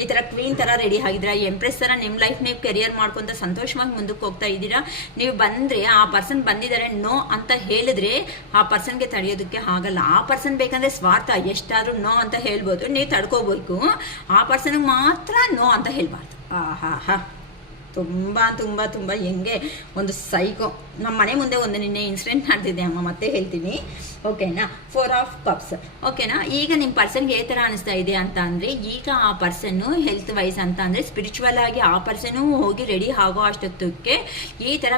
ಈ ಥರ ಕ್ವೀನ್ ಥರ ರೆಡಿ ಆಗಿದ್ದೀರಾ, ಎಂಪ್ರೆಸ್ ಥರ ನಿಮ್ಮ ಲೈಫ್ ನೀವು ಕೆರಿಯರ್ ಮಾಡ್ಕೊಂತ ಸಂತೋಷವಾಗಿ ಮುಂದಕ್ಕೆ ಹೋಗ್ತಾ ಇದ್ದೀರಾ. ನೀವು ಬಂದರೆ ಆ ಪರ್ಸನ್ ಬಂದಿದ್ದಾರೆ ನೋ ಅಂತ ಹೇಳಿದ್ರೆ ಆ ಪರ್ಸನ್ಗೆ ತಡೆಯೋದಕ್ಕೆ ಆಗಲ್ಲ. ಆ ಪರ್ಸನ್ ಬೇಕಂದ್ರೆ ಸ್ವಾರ್ಥ, ಎಷ್ಟಾದರೂ ನೋ ಅಂತ ಹೇಳ್ಬೋದು, ನೀವು ತಡ್ಕೋಬೇಕು. ಆ ಪರ್ಸನ್ಗೆ ಮಾತ್ರ ನೋ ಅಂತ ಹೇಳ್ಬಾರ್ದು. ಹಾ ತುಂಬ ತುಂಬ ತುಂಬ ಹೆಂಗೆ ಒಂದು ಸೈಕೋ. ನಮ್ಮ ಮನೆ ಮುಂದೆ ಒಂದು ನಿನ್ನೆ ಇನ್ಸಿಡೆಂಟ್ ನಡೆದಿದೆ ಅಮ್ಮ, ಮತ್ತೆ ಹೇಳ್ತೀನಿ ಓಕೆನಾ. 4 ಆಫ್ ಕಪ್ಸ್ ಓಕೆನಾ. ಈಗ ನಿಮ್ಮ ಪರ್ಸನ್ಗೆ ಯಾವ ಥರ ಅನಿಸ್ತಾ ಇದೆ ಅಂತ ಅಂದರೆ, ಈಗ ಆ ಪರ್ಸನ್ನು ಹೆಲ್ತ್ ವೈಸ್ ಅಂತ ಅಂದರೆ ಸ್ಪಿರಿಚುವಲ್ ಆಗಿ ಆ ಪರ್ಸನ್ನು ಹೋಗಿ ರೆಡಿ ಆಗೋ ಅಷ್ಟೊತ್ತಕ್ಕೆ ಈ ಥರ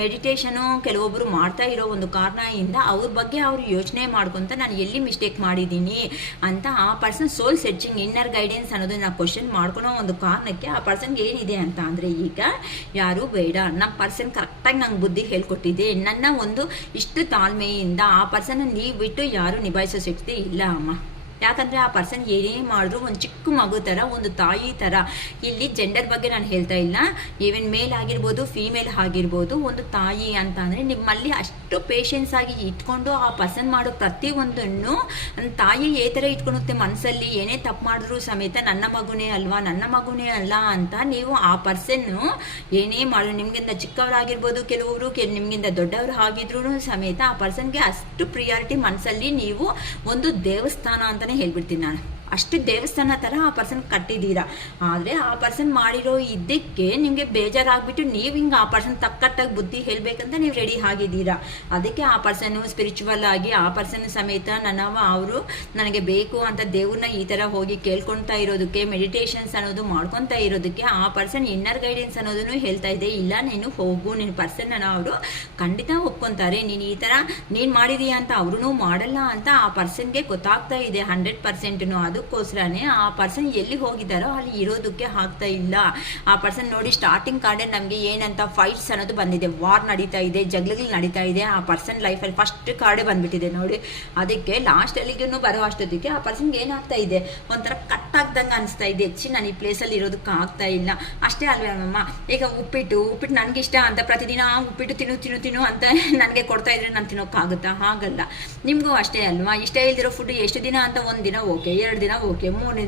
ಮೆಡಿಟೇಷನು ಕೆಲವೊಬ್ಬರು ಮಾಡ್ತಾ ಇರೋ ಒಂದು ಕಾರಣದಿಂದ ಅವ್ರ ಬಗ್ಗೆ ಅವರು ಯೋಚನೆ ಮಾಡ್ಕೊತ ನಾನು ಎಲ್ಲಿ ಮಿಸ್ಟೇಕ್ ಮಾಡಿದ್ದೀನಿ ಅಂತ ಆ ಪರ್ಸನ್ ಸೋಲ್ ಸರ್ಚಿಂಗ್ ಇನ್ನರ್ ಗೈಡೆನ್ಸ್ ಅನ್ನೋದನ್ನ ಕ್ವಶನ್ ಮಾಡ್ಕೊಳೋ ಒಂದು ಕಾರಣಕ್ಕೆ ಆ ಪರ್ಸನ್ಗೆ ಏನಿದೆ ಅಂತ ಅಂದರೆ, ಈಗ ಯಾರು ಬೇಡ, ನಮ್ಮ ಪರ್ಸನ್ ಕರೆಕ್ಟಾಗಿ ನಂಗೆ ಬುದ್ಧಿ ಹೇಳ್ಕೊಟ್ಟಿದೆ, ನನ್ನ ಒಂದು ಇಷ್ಟು ತಾಳ್ಮೆಯಿಂದ ಆ ಪರ್ಸನ್ ನೀವು ಬಿಟ್ಟು ಯಾರು ನಿಭಾಯಿಸೋ ಶಕ್ತಿ ಇಲ್ಲ ಅಮ್ಮ. ಯಾಕಂದರೆ ಆ ಪರ್ಸನ್ ಏನೇ ಮಾಡಿದ್ರು ಒಂದು ಚಿಕ್ಕ ಮಗು ಥರ, ಒಂದು ತಾಯಿ ಥರ. ಇಲ್ಲಿ ಜೆಂಡರ್ ಬಗ್ಗೆ ನಾನು ಹೇಳ್ತಾ ಇಲ್ಲ, ಈವನ್ ಮೇಲ್ ಆಗಿರ್ಬೋದು ಫೀಮೇಲ್ ಆಗಿರ್ಬೋದು, ಒಂದು ತಾಯಿ ಅಂತ ಅಂದರೆ ನಿಮ್ಮಲ್ಲಿ ಅಷ್ಟು ಪೇಷನ್ಸ್ ಆಗಿ ಇಟ್ಕೊಂಡು ಆ ಪರ್ಸನ್ ಮಾಡೋ ಪ್ರತಿಯೊಂದನ್ನು ತಾಯಿ ಏ ಥರ ಇಟ್ಕೊಳುತ್ತೆ ಮನಸ್ಸಲ್ಲಿ. ಏನೇ ತಪ್ಪು ಮಾಡಿದ್ರು ಸಮೇತ ನನ್ನ ಮಗುನೇ ಅಲ್ವಾ, ನನ್ನ ಮಗುನೇ ಅಲ್ಲ ಅಂತ ನೀವು ಆ ಪರ್ಸನ್ನು ಏನೇ ಮಾಡು, ನಿಮಗಿಂತ ಚಿಕ್ಕವರಾಗಿರ್ಬೋದು ಕೆಲವರು, ನಿಮಗಿಂತ ದೊಡ್ಡವರು ಆಗಿದ್ರು ಸಮೇತ ಆ ಪರ್ಸನ್ಗೆ ಅಷ್ಟು ಪ್ರಿಯಾರಿಟಿ ಮನಸ್ಸಲ್ಲಿ ನೀವು ಒಂದು ದೇವಸ್ಥಾನ ಅಂತ ಹೇಳ್ಬಿಡ್ತೀನಿ ನಾನು. ಅಷ್ಟು ದೇವಸ್ಥಾನ ಥರ ಆ ಪರ್ಸನ್ ಕಟ್ಟಿದ್ದೀರಾ. ಆದರೆ ಆ ಪರ್ಸನ್ ಮಾಡಿರೋ ಇದಕ್ಕೆ ನಿಮಗೆ ಬೇಜಾರಾಗ್ಬಿಟ್ಟು ನೀವು ಹಿಂಗೆ ಆ ಪರ್ಸನ್ ತಕ್ಕಟ್ಟಾಗಿ ಬುದ್ಧಿ ಹೇಳಬೇಕಂತ ನೀವು ರೆಡಿ ಆಗಿದ್ದೀರಾ. ಅದಕ್ಕೆ ಆ ಪರ್ಸನ್ನು ಸ್ಪಿರಿಚುವಲ್ ಆಗಿ ಆ ಪರ್ಸನ್ ಸಮೇತ ಅವರು ನನಗೆ ಬೇಕು ಅಂತ ದೇವ್ರನ್ನ ಈ ಥರ ಹೋಗಿ ಕೇಳ್ಕೊತಾ ಇರೋದಕ್ಕೆ, ಮೆಡಿಟೇಷನ್ಸ್ ಅನ್ನೋದು ಮಾಡ್ಕೊತಾ ಇರೋದಕ್ಕೆ ಆ ಪರ್ಸನ್ ಇನ್ನರ್ ಗೈಡೆನ್ಸ್ ಅನ್ನೋದನ್ನು ಹೇಳ್ತಾ ಇದೆ. ಇಲ್ಲ ನೀನು ಹೋಗು, ನಿನ್ನ ಪರ್ಸನ್ ಅವರು ಖಂಡಿತ ಒಪ್ಕೊತಾರೆ, ನೀನು ಈ ಥರ ನೀನು ಮಾಡಿದೀಯ ಅಂತ ಅವ್ರೂ ಮಾಡಲ್ಲ ಅಂತ ಆ ಪರ್ಸನ್ಗೆ ಗೊತ್ತಾಗ್ತಾ ಇದೆ 100%. ಅದಕ್ಕೋಸ್ಕರನೇ ಆ ಪರ್ಸನ್ ಎಲ್ಲಿ ಹೋಗಿದ್ದಾರೋ ಅಲ್ಲಿ ಇರೋದಕ್ಕೆ ಆಗ್ತಾ ಇಲ್ಲ. ಆ ಪರ್ಸನ್ ನೋಡಿ ಸ್ಟಾರ್ಟಿಂಗ್ ಕಾರ್ಡೇ ನಮಗೆ ಏನಂತ ಫೈಟ್ಸ್ ಅನ್ನೋದು ಬಂದಿದೆ, ವಾರ್ ನಡೀತಾ ಇದೆ, ಜಗಳಗಳು ನಡೀತಾ ಇದೆ. ಆ ಪರ್ಸನ್ ಲೈಫಲ್ಲಿ ಫಸ್ಟ್ ಕಾರ್ಡೇ ಬಂದ್ಬಿಟ್ಟಿದೆ ನೋಡಿ. ಅದಕ್ಕೆ ಲಾಸ್ಟ್ ಅಲ್ಲಿಗೂ ಬರೋ ಅಷ್ಟೊತ್ತಿಗೆ ಆ ಪರ್ಸನ್ಗೆ ಏನಾಗ್ತಾ ಇದೆ, ಒಂಥರ ಕಟ್ ಆಗ್ದಂಗೆ ಅನಿಸ್ತಾ ಇದೆ. ನಾನು ಈ ಪ್ಲೇಸಲ್ಲಿ ಇರೋದಕ್ಕೆ ಆಗ್ತಾ ಇಲ್ಲ. ಅಷ್ಟೇ ಅಲ್ವೇ ಅಮ್ಮ. ಈಗ ಉಪ್ಪಿಟ್ಟು ನನಗೆ ಇಷ್ಟ ಅಂತ ಪ್ರತಿದಿನ ಉಪ್ಪಿಟ್ಟು ತಿನ್ನು ಅಂತ ನನಗೆ ಕೊಡ್ತಾ ಇದ್ರೆ ನಾನು ತಿನ್ನೋಕ್ಕಾಗುತ್ತಾ? ಆಗಲ್ಲ. ನಿಮಗೂ ಅಷ್ಟೇ ಅಲ್ವಾ. ಇಷ್ಟ ಇಲ್ದಿರೋ ಫುಡ್ ಎಷ್ಟು ದಿನ ಅಂತ, ಒಂದು ದಿನ ಓಕೆ, 2 ದಿನ ಓಕೆ, 3ನೇ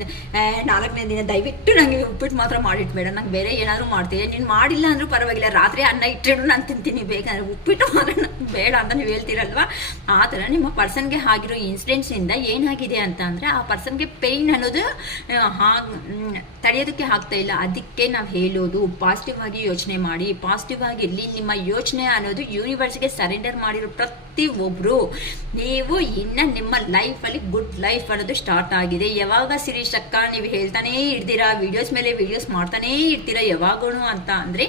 4ನೇ ದಿನ ದಯವಿಟ್ಟು ನನಗೆ ಉಪ್ಪಿಟ್ಟು ಮಾತ್ರ ಮಾಡಿಟ್ಬೇಡ, ನಂಗೆ ಬೇರೆ ಏನಾದರೂ ಮಾಡ್ತೀನಿ. ನೀನು ಮಾಡಿಲ್ಲ ಅಂದರೂ ಪರವಾಗಿಲ್ಲ, ರಾತ್ರಿ ಅನ್ನ ಇಟ್ಟಿಡು ನಾನು ತಿಂತೀನಿ, ಬೇಕಂದ್ರೆ ಉಪ್ಪಿಟ್ಟು ಮಾತ್ರ ನಂಗೆ ಬೇಡ ಅಂತ ನೀವು ಹೇಳ್ತೀರಲ್ವಾ. ಆ ಥರ ನಿಮ್ಮ ಪರ್ಸನ್ಗೆ ಆಗಿರೋ ಇನ್ಸಿಡೆಂಟ್ಸಿಂದ ಏನಾಗಿದೆ ಅಂತ ಅಂದರೆ, ಆ ಪರ್ಸನ್ಗೆ ಪೇಯ್ನ್ ಅನ್ನೋದು ತಡೆಯೋದಕ್ಕೆ ಆಗ್ತಾ ಇಲ್ಲ. ಅದಕ್ಕೆ ನಾವು ಹೇಳೋದು ಪಾಸಿಟಿವ್ ಆಗಿ ಯೋಚನೆ ಮಾಡಿ, ಪಾಸಿಟಿವ್ ಆಗಿರಲಿ. ನಿಮ್ಮ ಯೋಚನೆ ಅನ್ನೋದು ಯೂನಿವರ್ಸ್ಗೆ ಸರೆಂಡರ್ ಮಾಡಿರೋ ಪ್ರತಿಯೊಬ್ಬರು ನೀವು ಇನ್ನು ನಿಮ್ಮ ಲೈಫಲ್ಲಿ ಗುಡ್ ಲೈಫ್ ಅನ್ನೋದು ಸ್ಟಾರ್ಟ್ ಆಗಿದೆ. ಯಾವಾಗ ಶಿರೀಷ್ ಅಕ್ಕ ನೀವು ಹೇಳ್ತಾನೇ ಇರ್ತೀರಾ, ವಿಡಿಯೋಸ್ ಮೇಲೆ ವಿಡಿಯೋಸ್ ಮಾಡ್ತಾನೇ ಇರ್ತೀರಾ ಯಾವಾಗೂ ಅಂತ ಅಂದರೆ,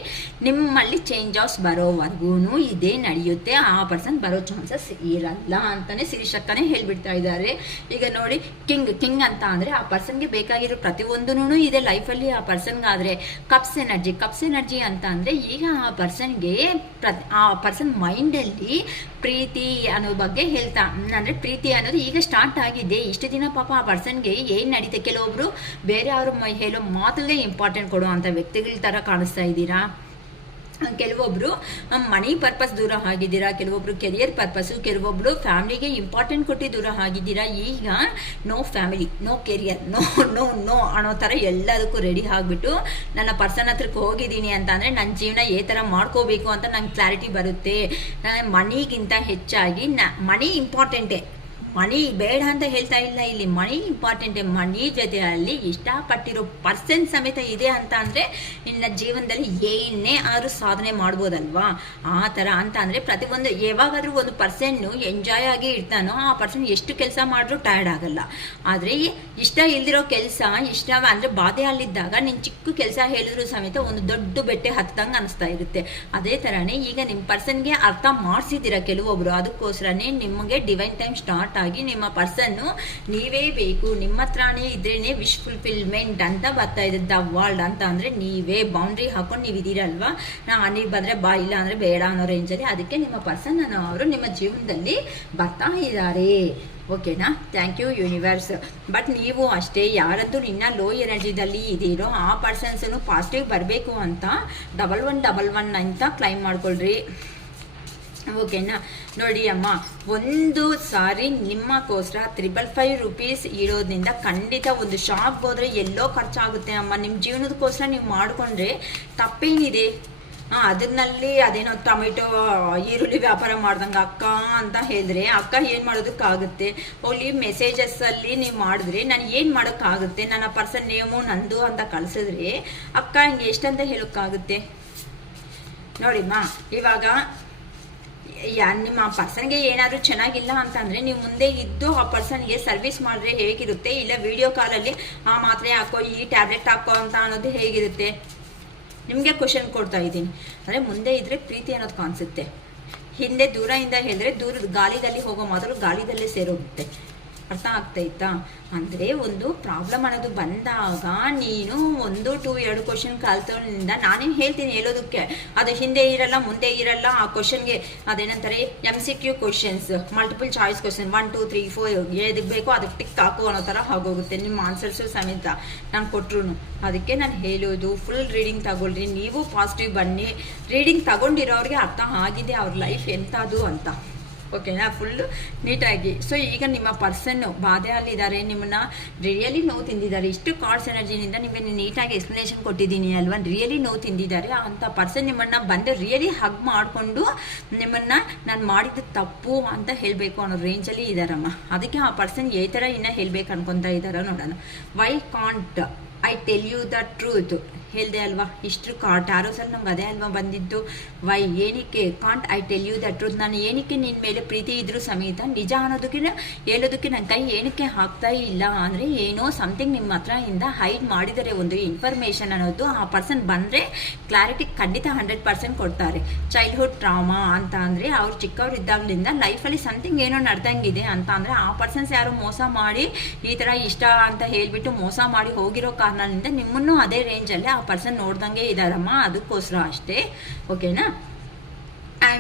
ನಿಮ್ಮಲ್ಲಿ ಚೇಂಜ್ ಆಫ್ಸ್ ಬರೋವರೆಗೂ ಇದೇ ನಡೆಯುತ್ತೆ. ಆ ಪರ್ಸನ್ ಬರೋ ಚಾನ್ಸಸ್ ಇರಲ್ಲ ಅಂತಲೇ ಶಿರೀಷ್ ಅಕ್ಕನೇ ಹೇಳ್ಬಿಡ್ತಾ ಇದ್ದಾರೆ. ಈಗ ನೋಡಿ ಕಿಂಗ್ ಅಂತ ಅಂದರೆ ಆ ಪರ್ಸನ್ಗೆ ಬೇಕಾಗಿರೋ ಪ್ರತಿಯೊಂದೂ ಇದೆ ಲೈಫಲ್ಲಿ. ಆ ಪರ್ಸನ್ಗಾದರೆ ಕಪ್ಸ್ ಎನರ್ಜಿ ಅಂತ ಅಂದರೆ, ಈಗ ಆ ಪರ್ಸನ್ಗೆ ಆ ಪರ್ಸನ್ ಮೈಂಡಲ್ಲಿ ಪ್ರೀತಿ ಅನ್ನೋ ಬಗ್ಗೆ ಹೇಳ್ತಾ, ಅಂದರೆ ಪ್ರೀತಿ ಅನ್ನೋದು ಈಗ ಸ್ಟಾರ್ಟ್ ಆಗಿದೆ. ಇಷ್ಟು ದಿನ ಪಾಪ ಆ ಪರ್ಸನ್ಗೆ ಏನು ನಡೀತೆ, ಕೆಲವೊಬ್ರು ಬೇರೆ ಅವರು ಹೇಳೋ ಮಾತಲ್ಲೇ ಇಂಪಾರ್ಟೆಂಟ್ ಕೊಡುವಂಥ ವ್ಯಕ್ತಿಗಳ ಥರ ಕಾಣಿಸ್ತಾ ಇದ್ದೀರಾ. ಕೆಲವೊಬ್ರು ಮನಿ ಪರ್ಪಸ್ ದೂರ ಆಗಿದ್ದೀರಾ, ಕೆಲವೊಬ್ರು ಕೆರಿಯರ್ ಪರ್ಪಸ್ಸು, ಕೆಲವೊಬ್ರು ಫ್ಯಾಮಿಲಿಗೆ ಇಂಪಾರ್ಟೆಂಟ್ ಕೊಟ್ಟು ದೂರ ಆಗಿದ್ದೀರಾ. ಈಗ no family, no career, no no no ಅನ್ನೋ ಥರ ಎಲ್ಲದಕ್ಕೂ ರೆಡಿ ಆಗಿಬಿಟ್ಟು ನನ್ನ ಪರ್ಸನ್ ಹತ್ರಕ್ಕೆ ಹೋಗಿದ್ದೀನಿ ಅಂತ ಅಂದರೆ ನನ್ನ ಜೀವನ ಯಾವ ಥರ ಮಾಡ್ಕೋಬೇಕು ಅಂತ ನಂಗೆ ಕ್ಲಾರಿಟಿ ಬರುತ್ತೆ. ಮನಿಗಿಂತ ಹೆಚ್ಚಾಗಿ ಮನಿ ಇಂಪಾರ್ಟೆಂಟೇ, ಮನಿ ಬೇಡ ಅಂತ ಹೇಳ್ತಾ ಇಲ್ಲ, ಇಲ್ಲಿ ಮನಿ ಇಂಪಾರ್ಟೆಂಟ್. ಮನಿ ಜೊತೆಯಲ್ಲಿ ಇಷ್ಟಪಟ್ಟಿರೋ ಪರ್ಸನ್ ಸಮೇತ ಇದೆ ಅಂತ ಅಂದರೆ ನಿನ್ನ ಜೀವನದಲ್ಲಿ ಏನೇ ಆದರೂ ಸಾಧನೆ ಮಾಡ್ಬೋದಲ್ವಾ. ಆ ಥರ ಅಂತ ಅಂದರೆ ಪ್ರತಿಯೊಂದು ಯಾವಾಗಾದರೂ ಒಂದು ಪರ್ಸನ್ನು ಎಂಜಾಯ್ ಆಗಿ ಇರ್ತಾನೋ ಆ ಪರ್ಸನ್ ಎಷ್ಟು ಕೆಲಸ ಮಾಡಿದ್ರೂ ಟಯರ್ಡ್ ಆಗಲ್ಲ. ಆದರೆ ಇಷ್ಟ ಇಲ್ದಿರೋ ಕೆಲಸ ಇಷ್ಟ ಅಂದರೆ ಬಾಧೆ ಅಲ್ಲಿದ್ದಾಗ ನೀನು ಚಿಕ್ಕ ಕೆಲಸ ಹೇಳಿದ್ರು ಸಮೇತ ಒಂದು ದೊಡ್ಡ ಬೆಟ್ಟೆ ಹತ್ತಂಗೆ ಅನಿಸ್ತಾ ಇರುತ್ತೆ. ಅದೇ ಥರನೇ ಈಗ ನಿಮ್ಮ ಪರ್ಸನ್ಗೆ ಅರ್ಥ ಮಾಡಿಸಿದ್ದೀರ ಕೆಲವೊಬ್ರು, ಅದಕ್ಕೋಸ್ಕರನೇ ನಿಮಗೆ ಡಿವೈನ್ ಟೈಮ್ ಸ್ಟಾರ್ಟ್ ಆಗಿ ನಿಮ್ಮ ಪರ್ಸನ್ನು ನೀವೇ ಬೇಕು, ನಿಮ್ಮ ಹತ್ರನೇ ಇದ್ರೇನೆ ವಿಶ್ ಫುಲ್ಫಿಲ್ಮೆಂಟ್ ಅಂತ ಬರ್ತಾ ಇದೆ. ದ ವರ್ಲ್ಡ್ ಅಂತ ಅಂದರೆ ನೀವೇ ಬೌಂಡ್ರಿ ಹಾಕೊಂಡು ನೀವು ಇದ್ದೀರಲ್ವಾ, ನೀವು ಬಂದರೆ ಬಾ, ಇಲ್ಲ ಅಂದರೆ ಬೇಡ ಅನ್ನೋ ರೇಂಜಲ್ಲಿ. ಅದಕ್ಕೆ ನಿಮ್ಮ ಪರ್ಸನ್ ಅವರು ನಿಮ್ಮ ಜೀವನದಲ್ಲಿ ಬರ್ತಾ ಇದ್ದಾರೆ. ಓಕೆನಾ? Thank you universe. ಬಟ್ ನೀವು ಅಷ್ಟೇ ಯಾರಂತೂ ನಿನ್ನ ಲೋ ಎನರ್ಜಿದಲ್ಲಿ ಇದ್ದೀರೋ ಆ ಪರ್ಸನ್ಸನ್ನು ಪಾಸಿಟಿವ್ ಬರಬೇಕು ಅಂತ 1111 ಅಂತ ಕ್ಲೈಮ್ ಮಾಡ್ಕೊಳ್ರಿ. ಓಕೆನಾ? ನೋಡಿ ಅಮ್ಮ, ಒಂದು ಸಾರಿ ನಿಮ್ಮಕ್ಕೋಸ್ಕರ 555 ರೂಪೀಸ್ ಇಡೋದ್ರಿಂದ ಖಂಡಿತ ಒಂದು ಶಾಪ್ ಹೋದ್ರೆ ಎಲ್ಲೋ ಖರ್ಚಾಗುತ್ತೆ ಅಮ್ಮ. ನಿಮ್ಮ ಜೀವನದಕ್ಕೋಸ್ಕರ ನೀವು ಮಾಡಿಕೊಂಡ್ರೆ ತಪ್ಪೇನಿದೆ? ಅದನ್ನಲ್ಲಿ ಅದೇನೋ ಟೊಮೆಟೊ ಈರುಳ್ಳಿ ವ್ಯಾಪಾರ ಮಾಡ್ದಂಗೆ ಅಕ್ಕ ಅಂತ ಹೇಳಿದ್ರೆ ಅಕ್ಕ ಏನು ಮಾಡೋದಕ್ಕಾಗುತ್ತೆ? ಓನ್ಲಿ ಮೆಸೇಜಸ್ಸಲ್ಲಿ ನೀವು ಮಾಡಿದ್ರೆ ನಾನು ಏನು ಮಾಡೋಕ್ಕಾಗುತ್ತೆ? ನನ್ನ ಪರ್ಸನ್ ನೇಮು ನಂದು ಅಂತ ಕಳಿಸಿದ್ರೆ ಅಕ್ಕ ಹಿಂಗೆ ಎಷ್ಟಂತ ಹೇಳೋಕ್ಕಾಗುತ್ತೆ? ನೋಡಿಮ್ಮ, ಇವಾಗ ನಿಮ್ಮ ಪರ್ಸನ್ಗೆ ಏನಾದರೂ ಚೆನ್ನಾಗಿಲ್ಲ ಅಂತಂದರೆ ನೀವು ಮುಂದೆ ಇದ್ದು ಆ ಪರ್ಸನ್ಗೆ ಸರ್ವಿಸ್ ಮಾಡಿದ್ರೆ ಹೇಗಿರುತ್ತೆ? ಇಲ್ಲ ವಿಡಿಯೋ ಕಾಲಲ್ಲಿ ಆ ಮಾತ್ರೆ ಹಾಕೋ, ಈ ಟ್ಯಾಬ್ಲೆಟ್ ಹಾಕೋ ಅಂತ ಅನ್ನೋದು ಹೇಗಿರುತ್ತೆ? ನಿಮಗೆ ಕ್ವಶನ್ ಕೊಡ್ತಾ ಇದ್ದೀನಿ. ಅಂದರೆ ಮುಂದೆ ಇದ್ದರೆ ಪ್ರೀತಿ ಅನ್ನೋದು ಕಾಣಿಸುತ್ತೆ, ಹಿಂದೆ ದೂರದಿಂದ ಹೇಳಿದ್ರೆ ದೂರದ ಗಾಳಿದಲ್ಲಿ ಹೋಗೋ ಮಾತ್ರ ಗಾಳಿದಲ್ಲೇ ಸೇರೋಗುತ್ತೆ. ಅರ್ಥ ಆಗ್ತೈತಾ? ಅಂದರೆ ಒಂದು ಪ್ರಾಬ್ಲಮ್ ಅನ್ನೋದು ಬಂದಾಗ ನೀನು 1, 2, 2 ಕ್ವಶನ್ ಕಲ್ತೋದ್ರಿಂದ ನಾನೇನು ಹೇಳ್ತೀನಿ ಹೇಳೋದಕ್ಕೆ, ಅದು ಹಿಂದೆ ಇರಲ್ಲ ಮುಂದೆ ಇರಲ್ಲ. ಆ ಕ್ವಶನ್ಗೆ ಅದೇನಂತಾರೆ MCQ questions, multiple choice question 1, 2, 3, 4 ಎದಕ್ಕೆ ಬೇಕೋ ಅದಕ್ಕೆ ಟಿಕ್ ಹಾಕು ಅನ್ನೋ ಥರ ಆಗೋಗುತ್ತೆ ನಿಮ್ಮ ಆನ್ಸರ್ಸು ಸಮೇತ ನಾನು ಕೊಟ್ಟರು. ಅದಕ್ಕೆ ನಾನು ಹೇಳೋದು ಫುಲ್ ರೀಡಿಂಗ್ ತಗೊಳ್ರಿ, ನೀವು ಪಾಸಿಟಿವ್ ಬನ್ನಿ. ರೀಡಿಂಗ್ ತಗೊಂಡಿರೋರಿಗೆ ಅರ್ಥ ಆಗಿದೆ ಅವ್ರ ಲೈಫ್ ಎಂಥದ್ದು ಅಂತ. ಓಕೆನಾ? ಫುಲ್ಲು ನೀಟಾಗಿ. ಸೊ ಈಗ ನಿಮ್ಮ ಪರ್ಸನ್ನು ಬಾಧೆಯಲ್ಲಿದ್ದಾರೆ, ನಿಮ್ಮನ್ನ ರಿಯಲಿ ನೋವು ತಿಂದಿದ್ದಾರೆ. ಇಷ್ಟು ಕಾರ್ಡ್ಸ್ ಎನರ್ಜಿನಿಂದ ನಿಮಗೆ ನೀಟಾಗಿ ಎಕ್ಸ್ಪ್ಲನೇಷನ್ ಕೊಟ್ಟಿದ್ದೀನಿ ಅಲ್ವಾ? ರಿಯಲಿ ನೋವು ತಿಂದಿದ್ದಾರೆ ಅಂಥ ಪರ್ಸನ್ ನಿಮ್ಮನ್ನು ಬಂದು ರಿಯಲಿ ಹಗ್ ಮಾಡಿಕೊಂಡು ನಿಮ್ಮನ್ನು ನಾನು ಮಾಡಿದ್ದು ತಪ್ಪು ಅಂತ ಹೇಳಬೇಕು ಅನ್ನೋ ರೇಂಜಲ್ಲಿ ಇದ್ದಾರಮ್ಮ. ಅದಕ್ಕೆ ಆ ಪರ್ಸನ್ ಈ ಥರ ಇನ್ನೂ ಹೇಳಬೇಕು ಅನ್ಕೊತಾ ಇದ್ದಾರ ನೋಡೋಣ. Why can't I tell you the truth ಹೇಳಿದೆ ಅಲ್ವಾ? ಇಷ್ಟು ಟ್ಯಾರೋಸಲ್ಲಿ ನಮ್ಗೆ ಅದೇ ಅಲ್ವಾ ಬಂದಿದ್ದು. ವೈ ಏನಕ್ಕೆ can't I tell you the truth, ನಾನು ಏನಕ್ಕೆ ನಿನ್ನ ಮೇಲೆ ಪ್ರೀತಿ ಇದ್ರೂ ಸಮೇತ ನಿಜ ಅನ್ನೋದಕ್ಕೆ ಹೇಳೋದಕ್ಕೆ ನನ್ನ ಕೈ ಏನಕ್ಕೆ ಹಾಕ್ತಾ ಇಲ್ಲ ಅಂದರೆ ಏನೋ ಸಮಥಿಂಗ್ ನಿಮ್ಮ ಹತ್ರ ಇಂದ ಹೈಡ್ ಮಾಡಿದರೆ ಒಂದು ಇನ್ಫಾರ್ಮೇಷನ್ ಅನ್ನೋದು. ಆ ಪರ್ಸನ್ ಬಂದರೆ ಕ್ಲಾರಿಟಿ ಖಂಡಿತ 100% ಕೊಡ್ತಾರೆ. ಚೈಲ್ಡ್ಹುಡ್ ಟ್ರಾಮಾ ಅಂತ ಅಂದರೆ ಅವ್ರು ಚಿಕ್ಕವ್ರು ಇದ್ದಾಗಲಿಂದ ಲೈಫಲ್ಲಿ ಸಮಥಿಂಗ್ ಏನೋ ನಡ್ದಂಗಿದೆ ಅಂತ ಅಂದರೆ ಆ ಪರ್ಸನ್ಸ್ ಯಾರು ಮೋಸ ಮಾಡಿ ಈ ಥರ ಇಷ್ಟ ಅಂತ ಹೇಳಿಬಿಟ್ಟು ಮೋಸ ಮಾಡಿ ಹೋಗಿರೋ ಕಾರಣದಿಂದ ನಿಮ್ಮನ್ನು ಅದೇ ರೇಂಜಲ್ಲಿ ಆ ಪರ್ಸನ್ ನೋಡ್ದಂಗೆ ಇದ್ದಾರಮ್ಮ. ಅದಕ್ಕೋಸ್ಕರ ಅಷ್ಟೇ. ಓಕೆನಾ? I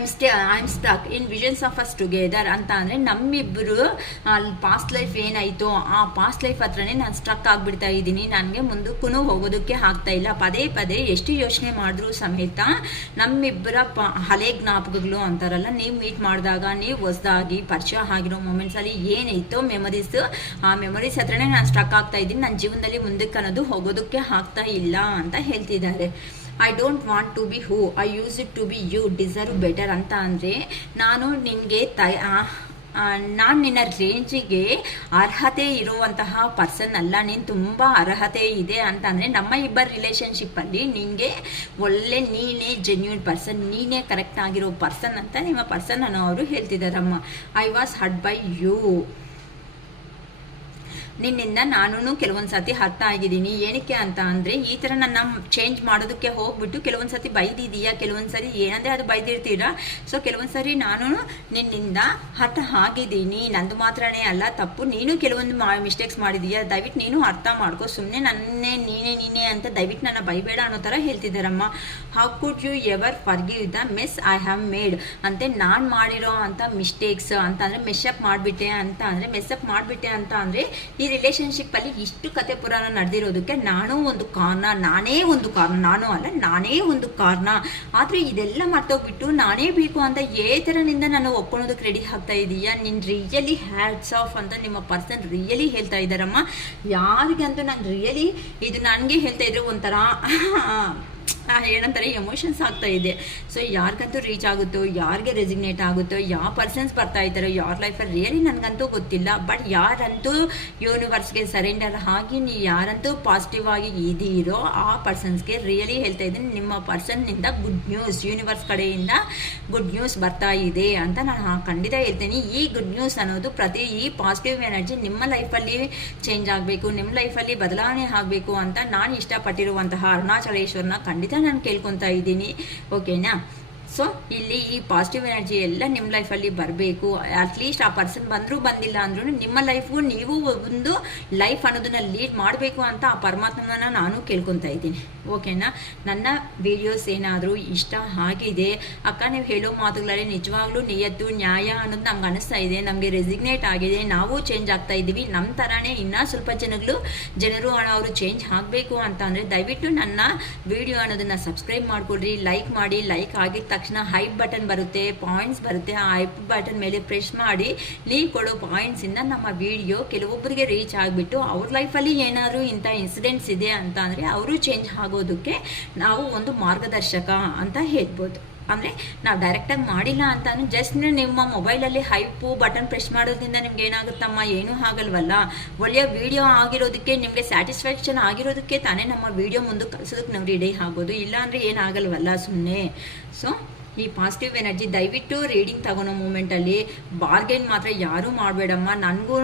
am stuck in visions of us together ಅಂತ ಅಂದರೆ ನಮ್ಮಿಬ್ಬರು ಅಲ್ಲಿ ಪಾಸ್ಟ್ ಲೈಫ್ ಏನಾಯಿತು ಆ ಪಾಸ್ಟ್ ಲೈಫ್ ಹತ್ರನೇ ನಾನು ಸ್ಟ್ರಕ್ ಆಗಿಬಿಡ್ತಾ ಇದ್ದೀನಿ. ನನಗೆ ಮುಂದಕ್ಕೂ ಹೋಗೋದಕ್ಕೆ ಆಗ್ತಾ ಇಲ್ಲ. ಪದೇ ಪದೇ ಎಷ್ಟು ಯೋಚನೆ ಮಾಡಿದ್ರೂ ಸಮೇತ ನಮ್ಮಿಬ್ಬರ ಹಳೆ ಜ್ಞಾಪಕಗಳು ಅಂತಾರಲ್ಲ, ನೀವು ಮೀಟ್ ಮಾಡಿದಾಗ ನೀವು ಹೊಸದಾಗಿ ಪರಿಚಯ ಆಗಿರೋ ಮೂಮೆಂಟ್ಸಲ್ಲಿ ಏನಾಯಿತೋ ಮೆಮೊರೀಸ್, ಆ ಮೆಮೊರೀಸ್ ಹತ್ರನೇ ನಾನು ಸ್ಟ್ರಕ್ ಆಗ್ತಾ ಇದ್ದೀನಿ. ನನ್ನ ಜೀವನದಲ್ಲಿ ಮುಂದಕ್ಕೆ ಅನ್ನೋದು ಹೋಗೋದಕ್ಕೆ ಆಗ್ತಾ ಇಲ್ಲ ಅಂತ ಹೇಳ್ತಿದ್ದಾರೆ. I don't want to be who I used to be you deserve better ಅಂತ ಅಂದರೆ ನಾನು ನಿನಗೆ ನಾನು ನಿನ್ನ ರೇಂಜಿಗೆ ಅರ್ಹತೆ ಇರುವಂತಹ ಪರ್ಸನ್ ಅಲ್ಲ, ನೀನು ತುಂಬ ಅರ್ಹತೆ ಇದೆ ಅಂತ ಅಂದರೆ ನಮ್ಮ ಇಬ್ಬರ ರಿಲೇಷನ್ಶಿಪ್ಪಲ್ಲಿ ನಿನಗೆ ಒಳ್ಳೆ ನೀನೇ ಜೆನ್ಯೂನ್ ಪರ್ಸನ್, ನೀನೇ ಕರೆಕ್ಟ್ ಆಗಿರೋ ಪರ್ಸನ್ ಅಂತ ನಿಮ್ಮ ಪರ್ಸನ್ ಅನ್ನೋ ಅವರು ಹೇಳ್ತಿದ್ದಾರಮ್ಮ. I was hurt by you, ನಿನ್ನಿಂದ ನಾನು ಕೆಲವೊಂದು ಸತಿ ಹರ್ಟ್ ಆಗಿದ್ದೀನಿ. ಏನಕ್ಕೆ ಅಂತ ಅಂದರೆ ಈ ಥರ ನನ್ನ ಚೇಂಜ್ ಮಾಡೋದಕ್ಕೆ ಹೋಗ್ಬಿಟ್ಟು ಕೆಲವೊಂದು ಸತಿ ಬೈದಿದೀಯಾ, ಕೆಲವೊಂದು ಸರಿ ಏನಂದರೆ ಅದು ಬೈದಿರ್ತೀರಾ. ಸೊ ಕೆಲವೊಂದು ಸರಿ ನಾನು ನಿನ್ನಿಂದ ಹರ್ಟ್ ಆಗಿದ್ದೀನಿ. ನಂದು ಮಾತ್ರನೇ ಅಲ್ಲ ತಪ್ಪು, ನೀನು ಕೆಲವೊಂದು ಮಿಸ್ಟೇಕ್ಸ್ ಮಾಡಿದೀಯಾ, ದಯವಿಟ್ಟು ನೀನು ಅರ್ಥ ಮಾಡ್ಕೋ. ಸುಮ್ಮನೆ ನನ್ನೇ ನೀನೇ ಅಂತ ದಯವಿಟ್ಟು ನನ್ನ ಬೈಬೇಡ ಅನ್ನೋ ಥರ ಹೇಳ್ತಿದ್ದಾರಮ್ಮ. How could you ever forgive the mess I have made ಅಂತೆ ನಾನು ಮಾಡಿರೋ ಅಂಥ ಮಿಸ್ಟೇಕ್ಸ್ ಅಂತ ಅಂದರೆ ಮೆಸ್ಅಪ್ ಮಾಡಿಬಿಟ್ಟೆ ಅಂತ ಅಂದರೆ ಮೆಸ್ಅಪ್ ಮಾಡಿಬಿಟ್ಟೆ ಅಂತ ಅಂದರೆ ಈ ರಿಲೇಷನ್ಶಿಪ್ಪಲ್ಲಿ ಇಷ್ಟು ಕತೆ ಪುರಾಣ ನಡೆದಿರೋದಕ್ಕೆ ನಾನೇ ಒಂದು ಕಾರಣ, ನಾನು ಅಲ್ಲ ನಾನೇ ಒಂದು ಕಾರಣ. ಆದರೆ ಇದೆಲ್ಲ ಮರ್ತೋಗ್ಬಿಟ್ಟು ನಾನೇ ಬೇಕು ಅಂತ ಥರನಿಂದ ನಾನು ಒಪ್ಕೊಳ್ಳೋದಕ್ಕೆ ರೆಡಿ ಆಗ್ತಾ ಇದೀಯಾ, ನಿನ್ನ ರಿಯಲಿ ಹ್ಯಾಟ್ಸ್ ಆಫ್ ಅಂತ ನಿಮ್ಮ ಪರ್ಸನ್ ರಿಯಲಿ ಹೇಳ್ತಾ ಇದ್ದಾರಮ್ಮ. ಯಾರಿಗಂತೂ ನಾನು ರಿಯಲಿ ಇದು ನನಗೆ ಹೇಳ್ತಾ ಇದ್ರೆ ಒಂಥರ ಏನಂತಾರೆ ಎಮೋಷನ್ಸ್ ಆಗ್ತಾ ಇದೆ. ಸೊ ಯಾರಿಗಂತೂ ರೀಚ್ ಆಗುತ್ತೋ, ಯಾರಿಗೆ ರೆಸಿಗ್ನೇಟ್ ಆಗುತ್ತೋ, ಯಾವ ಪರ್ಸನ್ಸ್ ಬರ್ತಾ ಇದ್ದಾರೋ ಯಾರ ಲೈಫಲ್ಲಿ ರಿಯಲಿ ನನಗಂತೂ ಗೊತ್ತಿಲ್ಲ. ಬಟ್ ಯಾರಂತೂ ಯೂನಿವರ್ಸ್ಗೆ ಸರೆಂಡರ್ ಆಗಿ ನೀವು ಯಾರಂತೂ ಪಾಸಿಟಿವ್ ಆಗಿ ಇದೀರೋ ಆ ಪರ್ಸನ್ಸ್ಗೆ ರಿಯಲಿ ಹೇಳ್ತಾ ಇದ್ದೀನಿ, ನಿಮ್ಮ ಪರ್ಸನ್ನಿಂದ ಗುಡ್ ನ್ಯೂಸ್, ಯೂನಿವರ್ಸ್ ಕಡೆಯಿಂದ ಗುಡ್ ನ್ಯೂಸ್ ಬರ್ತಾ ಇದೆ ಅಂತ ನಾನು ಖಂಡಿತ ಹೇಳ್ತೀನಿ. ಈ ಗುಡ್ ನ್ಯೂಸ್ ಅನ್ನೋದು ಈ ಪಾಸಿಟಿವ್ ಎನರ್ಜಿ ನಿಮ್ಮ ಲೈಫಲ್ಲಿ ಚೇಂಜ್ ಆಗಬೇಕು, ನಿಮ್ಮ ಲೈಫಲ್ಲಿ ಬದಲಾವಣೆ ಆಗಬೇಕು ಅಂತ ನಾನು ಇಷ್ಟಪಟ್ಟಿರುವಂತಹ ಅರುಣಾಚಲೇಶ್ವರನ ಖಂಡಿತ ನಾನು ಕೇಳ್ಕೊತಾ ಇದ್ದೀನಿ. ಓಕೆನಾ? ಸೊ ಇಲ್ಲಿ ಈ ಪಾಸಿಟಿವ್ ಎನರ್ಜಿ ಎಲ್ಲ ನಿಮ್ಮ ಲೈಫಲ್ಲಿ ಬರಬೇಕು. ಅಟ್ಲೀಸ್ಟ್ ಆ ಪರ್ಸನ್ ಬಂದರೂ ಬಂದಿಲ್ಲ ಅಂದ್ರೂ ನಿಮ್ಮ ಲೈಫ್ಗೂ ನೀವು ಒಂದು ಲೈಫ್ ಅನ್ನೋದನ್ನ ಲೀಡ್ ಮಾಡಬೇಕು ಅಂತ ಆ ಪರಮಾತ್ಮನ ನಾನು ಕೇಳ್ಕೊತಾ ಇದ್ದೀನಿ. ಓಕೆನಾ? ನನ್ನ ವಿಡಿಯೋಸ್ ಏನಾದರೂ ಇಷ್ಟ ಆಗಿದೆ ಅಕ್ಕ, ನೀವು ಹೇಳೋ ಮಾತುಗಳಲ್ಲಿ ನಿಜವಾಗ್ಲೂ ನಿಯತ್ತು ನ್ಯಾಯ ಅನ್ನೋದು ನಮ್ಗೆ ಅನಿಸ್ತಾ ಇದೆ, ನಮಗೆ ರೆಸಿಗ್ನೇಟ್ ಆಗಿದೆ, ನಾವು ಚೇಂಜ್ ಆಗ್ತಾ ಇದ್ದೀವಿ, ನಮ್ಮ ಥರನೇ ಇನ್ನೂ ಸ್ವಲ್ಪ ಜನರು ಅವರು ಚೇಂಜ್ ಆಗಬೇಕು ಅಂತ ಅಂದರೆ ದಯವಿಟ್ಟು ನನ್ನ ವಿಡಿಯೋ ಅನ್ನೋದನ್ನು ಸಬ್ಸ್ಕ್ರೈಬ್ ಮಾಡಿಕೊಡ್ರಿ, ಲೈಕ್ ಮಾಡಿ. ಲೈಕ್ ಆಗಿದ ತಕ್ಷಣ ಹೈಪ್ ಬಟನ್ ಬರುತ್ತೆ, ಪಾಯಿಂಟ್ಸ್ ಬರುತ್ತೆ. ಆ ಹೈಪ್ ಬಟನ್ ಮೇಲೆ ಪ್ರೆಸ್ ಮಾಡಿ ನೀವು ಕೊಡೋ ಪಾಯಿಂಟ್ಸಿಂದ ನಮ್ಮ ವಿಡಿಯೋ ಕೆಲವೊಬ್ಬರಿಗೆ ರೀಚ್ ಆಗಿಬಿಟ್ಟು ಅವ್ರ ಲೈಫಲ್ಲಿ ಏನಾದರೂ ಇಂಥ ಇನ್ಸಿಡೆಂಟ್ಸ್ ಇದೆ ಅಂತ ಅಂದರೆ ಅವರು ಚೇಂಜ್ ಆಗೋದಕ್ಕೆ ನಾವು ಒಂದು ಮಾರ್ಗದರ್ಶಕ ಅಂತ ಹೇಳ್ಬೋದು. ಅಂದರೆ ನಾವು ಡೈರೆಕ್ಟಾಗಿ ಮಾಡಿಲ್ಲ ಅಂತ ಜಸ್ಟ್ ನಿಮ್ಮ ಮೊಬೈಲಲ್ಲಿ ಹೈಪು ಬಟನ್ ಪ್ರೆಸ್ ಮಾಡೋದ್ರಿಂದ ನಿಮ್ಗೆ ಏನಾಗುತ್ತಮ್ಮ, ಏನೂ ಆಗಲ್ವಲ್ಲ. ಒಳ್ಳೆಯ ವಿಡಿಯೋ ಆಗಿರೋದಕ್ಕೆ, ನಿಮಗೆ ಸ್ಯಾಟಿಸ್ಫ್ಯಾಕ್ಷನ್ ಆಗಿರೋದಕ್ಕೆ ತಾನೇ ನಮ್ಮ ವಿಡಿಯೋ ಮುಂದಕ್ಕೆ ಕಳಿಸೋದಕ್ಕೆ ನಾವು ರೆಡಿ ಆಗ್ಬೋದು, ಇಲ್ಲಾಂದರೆ ಏನಾಗಲ್ವಲ್ಲ ಸುಮ್ಮನೆ. ಸೊ ಈ ಪಾಸಿಟಿವ್ ಎನರ್ಜಿ ದಯವಿಟ್ಟು ರೀಡಿಂಗ್ ತಗೊಳ್ಳೋ ಮೂಮೆಂಟಲ್ಲಿ ಬಾರ್ಗೇನ್ ಮಾತ್ರ ಯಾರೂ ಮಾಡಬೇಡಮ್ಮ. ನನಗೂ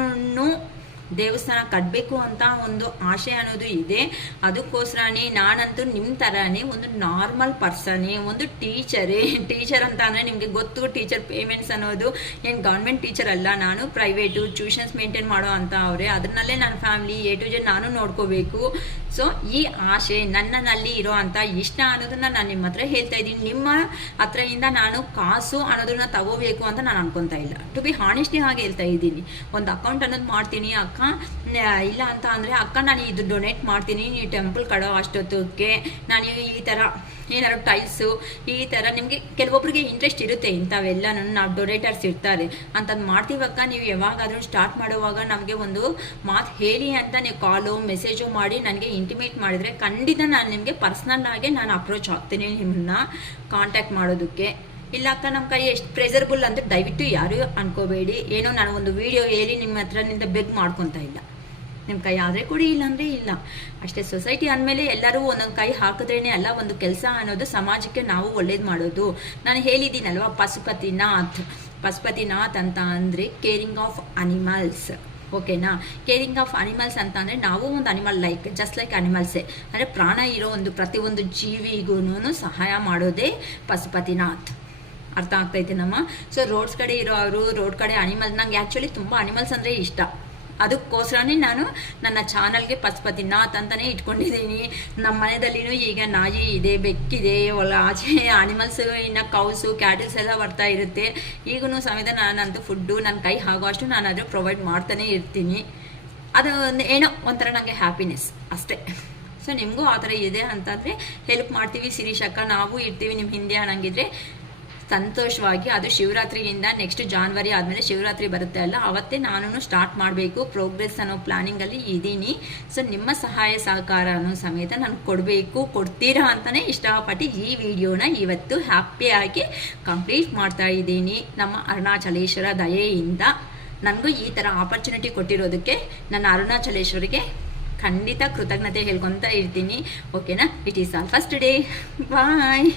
ದೇವಸ್ಥಾನ ಕಟ್ಟಬೇಕು ಅಂತ ಒಂದು ಆಸೆ ಅನ್ನೋದು ಇದೆ. ಅದಕ್ಕೋಸ್ಕರನೇ ನಾನಂತೂ ನಿಮ್ಮ ಥರನೇ ಒಂದು ನಾರ್ಮಲ್ ಪರ್ಸನೇ, ಒಂದು ಟೀಚರ್ ಅಂತ ಅಂದರೆ ನಿಮಗೆ ಗೊತ್ತು, ಟೀಚರ್ ಪೇಮೆಂಟ್ಸ್ ಅನ್ನೋದು ಏನು ಗೌರ್ಮೆಂಟ್ ಟೀಚರ್ ಅಲ್ಲ, ನಾನು ಪ್ರೈವೇಟು ಟ್ಯೂಷನ್ಸ್ ಮೇಂಟೈನ್ ಮಾಡೋ ಅಂತ ಅವರೇ. ಅದನ್ನಲ್ಲೇ ನನ್ನ ಫ್ಯಾಮಿಲಿ A to Z ನಾನು ನೋಡ್ಕೋಬೇಕು. ಸೊ ಈ ಆಸೆ ನನ್ನಲ್ಲಿ ಇರೋ ಅಂಥ ಇಷ್ಟ ಅನ್ನೋದನ್ನ ನಾನು ನಿಮ್ಮ ಹತ್ರ ಹೇಳ್ತಾ ಇದ್ದೀನಿ. ನಿಮ್ಮ ಹತ್ರದಿಂದ ನಾನು ಕಾಸು ಅನ್ನೋದನ್ನ ತಗೋಬೇಕು ಅಂತ ನಾನು ಅನ್ಕೊತಾ ಇಲ್ಲ. ಟು ಬಿ ಹಾನೆಸ್ಟಿ ಆಗಿ ಹೇಳ್ತಾ ಇದ್ದೀನಿ. ಒಂದು ಅಕೌಂಟ್ ಅನ್ನೋದು ಮಾಡ್ತೀನಿ ಅಕ್ಕ, ಇಲ್ಲ ಅಂತ ಅಂದರೆ ಅಕ್ಕ ನಾನು ಇದು ಡೊನೇಟ್ ಮಾಡ್ತೀನಿ, ನೀವು ಟೆಂಪಲ್ ಕಡೋ ಅಷ್ಟೊತ್ತಕ್ಕೆ ನಾನು ಈ ಥರ ಏನಾದ್ರು ಟೈಲ್ಸು ಈ ಥರ ನಿಮಗೆ ಕೆಲವೊಬ್ರಿಗೆ ಇಂಟ್ರೆಸ್ಟ್ ಇರುತ್ತೆ, ಇಂಥವೆಲ್ಲ ನಾವು ಡೊನೇಟರ್ಸ್ ಇರ್ತಾರೆ ಅಂತದ್ದು ಮಾಡ್ತೀವಕ್ಕ, ನೀವು ಯಾವಾಗಾದ್ರೂ ಸ್ಟಾರ್ಟ್ ಮಾಡುವಾಗ ನಮಗೆ ಒಂದು ಮಾತು ಹೇಳಿ ಅಂತ ನೀವು ಕಾಲು ಮೆಸೇಜು ಮಾಡಿ ನನಗೆ ಇಂಟಿಮೇಟ್ ಮಾಡಿದರೆ ಖಂಡಿತ ನಾನು ನಿಮಗೆ ಪರ್ಸ್ನಲ್ ಆಗಿ ನಾನು ಅಪ್ರೋಚ್ ಆಗ್ತೀನಿ ನಿಮ್ಮನ್ನ ಕಾಂಟ್ಯಾಕ್ಟ್ ಮಾಡೋದಕ್ಕೆ. ಇಲ್ಲ ಅಕ್ಕ ನಮ್ಮ ಕೈ ಎಷ್ಟು ಪ್ರೆಸರ್ಬಲ್ ಅಂತ ದಯವಿಟ್ಟು ಯಾರೂ ಅನ್ಕೋಬೇಡಿ. ಏನೋ ನಾನು ಒಂದು ವಿಡಿಯೋ ಹೇಳಿ ನಿಮ್ಮ ಹತ್ರನಿಂದ ಬೆಗ್ ಮಾಡ್ಕೊತಾ ಇಲ್ಲ. ನಿಮ್ಮ ಕೈ ಆದರೆ ಕೊಡಿ, ಇಲ್ಲಾಂದರೆ ಇಲ್ಲ ಅಷ್ಟೇ. ಸೊಸೈಟಿ ಅಂದಮೇಲೆ ಎಲ್ಲರೂ ಒಂದೊಂದು ಕೈ ಹಾಕಿದ್ರೇ ಅಲ್ಲ ಒಂದು ಕೆಲಸ ಅನ್ನೋದು ಸಮಾಜಕ್ಕೆ ನಾವು ಒಳ್ಳೇದು ಮಾಡೋದು. ನಾನು ಹೇಳಿದ್ದೀನಲ್ವ, ಪಶುಪತಿನಾಥ್ ಅಂತ ಅಂದರೆ ಕೇರಿಂಗ್ ಆಫ್ ಅನಿಮಲ್ಸ್. ಓಕೆನಾ? ಕೇರಿಂಗ್ ಆಫ್ ಅನಿಮಲ್ಸ್ ಅಂತ ಅಂದರೆ ನಾವು ಒಂದು ಅನಿಮಲ್ ಜಸ್ಟ್ ಲೈಕ್ ಅನಿಮಲ್ಸೇ, ಅಂದರೆ ಪ್ರಾಣ ಇರೋ ಒಂದು ಪ್ರತಿಯೊಂದು ಜೀವಿಗೂ ಸಹಾಯ ಮಾಡೋದೇ ಪಶುಪತಿನಾಥ್. ಅರ್ಥ ಆಗ್ತೈತೆ ನಮ್ಮ. ಸೊ ರೋಡ್ಸ್ ಕಡೆ ಇರೋರು, ರೋಡ್ ಕಡೆ ಅನಿಮಲ್ಸ್, ನಂಗೆ ಆ್ಯಕ್ಚುಲಿ ತುಂಬ ಅನಿಮಲ್ಸ್ ಅಂದರೆ ಇಷ್ಟ. ಅದಕ್ಕೋಸ್ಕರನೇ ನಾನು ನನ್ನ ಚಾನಲ್ಗೆ ಪಶುಪತಿನಾಥ್ ಅಂತಲೇ ಇಟ್ಕೊಂಡಿದ್ದೀನಿ. ನಮ್ಮ ಮನೆಯಲ್ಲಿನೂ ಈಗ ನಾಯಿ ಇದೆ, ಬೆಕ್ಕಿದೆ, ಆಚೆ ಅನಿಮಲ್ಸ್, ಇನ್ನು ಕೌಸು ಕ್ಯಾಟಲ್ಸ್ ಎಲ್ಲ ಬರ್ತಾ ಇರುತ್ತೆ. ಈಗೂ ಸಮೇತ ನಾನಂತೂ ಫುಡ್ಡು ನನ್ನ ಕೈ ಆಗೋ ಅಷ್ಟು ನಾನು ಅದು ಪ್ರೊವೈಡ್ ಮಾಡ್ತಾನೆ ಇರ್ತೀನಿ. ಅದು ಏನೋ ಒಂಥರ ನನಗೆ ಹ್ಯಾಪಿನೆಸ್ ಅಷ್ಟೇ. ಸೊ ನಿಮಗೂ ಆ ಥರ ಇದೆ ಅಂತಂದರೆ ಹೆಲ್ಪ್ ಮಾಡ್ತೀವಿ ಶಿರೀಷ್ ಅಕ್ಕ, ನಾವು ಇರ್ತೀವಿ ನಿಮ್ಮ ಹಿಂದೆ ಅನ್ನಂಗಿದ್ರೆ ಸಂತೋಷವಾಗಿ. ಅದು ಶಿವರಾತ್ರಿಯಿಂದ ನೆಕ್ಸ್ಟ್ ಜಾನ್ವರಿ ಆದಮೇಲೆ ಶಿವರಾತ್ರಿ ಬರುತ್ತೆ ಅಲ್ಲ, ಅವತ್ತೇ ನಾನು ಸ್ಟಾರ್ಟ್ ಮಾಡಬೇಕು ಪ್ರೋಗ್ರೆಸ್ ಅನ್ನೋ ಪ್ಲಾನಿಂಗಲ್ಲಿ ಇದ್ದೀನಿ. ಸೊ ನಿಮ್ಮ ಸಹಾಯ ಸಹಕಾರನೂ ಸಮೇತ ನಾನು ಕೊಡ್ತೀರಾ ಅಂತಲೇ ಇಷ್ಟಪಟ್ಟು ಈ ವಿಡಿಯೋನ ಇವತ್ತು ಹ್ಯಾಪಿಯಾಗಿ ಕಂಪ್ಲೀಟ್ ಮಾಡ್ತಾ ಇದ್ದೀನಿ. ನಮ್ಮ ಅರುಣಾಚಲೇಶ್ವರ ದಯೆಯಿಂದ ನನಗೂ ಈ ಥರ ಆಪರ್ಚುನಿಟಿ ಕೊಟ್ಟಿರೋದಕ್ಕೆ ನನ್ನ ಅರುಣಾಚಲೇಶ್ವರಿಗೆ ಖಂಡಿತ ಕೃತಜ್ಞತೆ ಹೇಳ್ಕೊತಾ ಇರ್ತೀನಿ. ಓಕೆನಾ? It is all first day. Bye.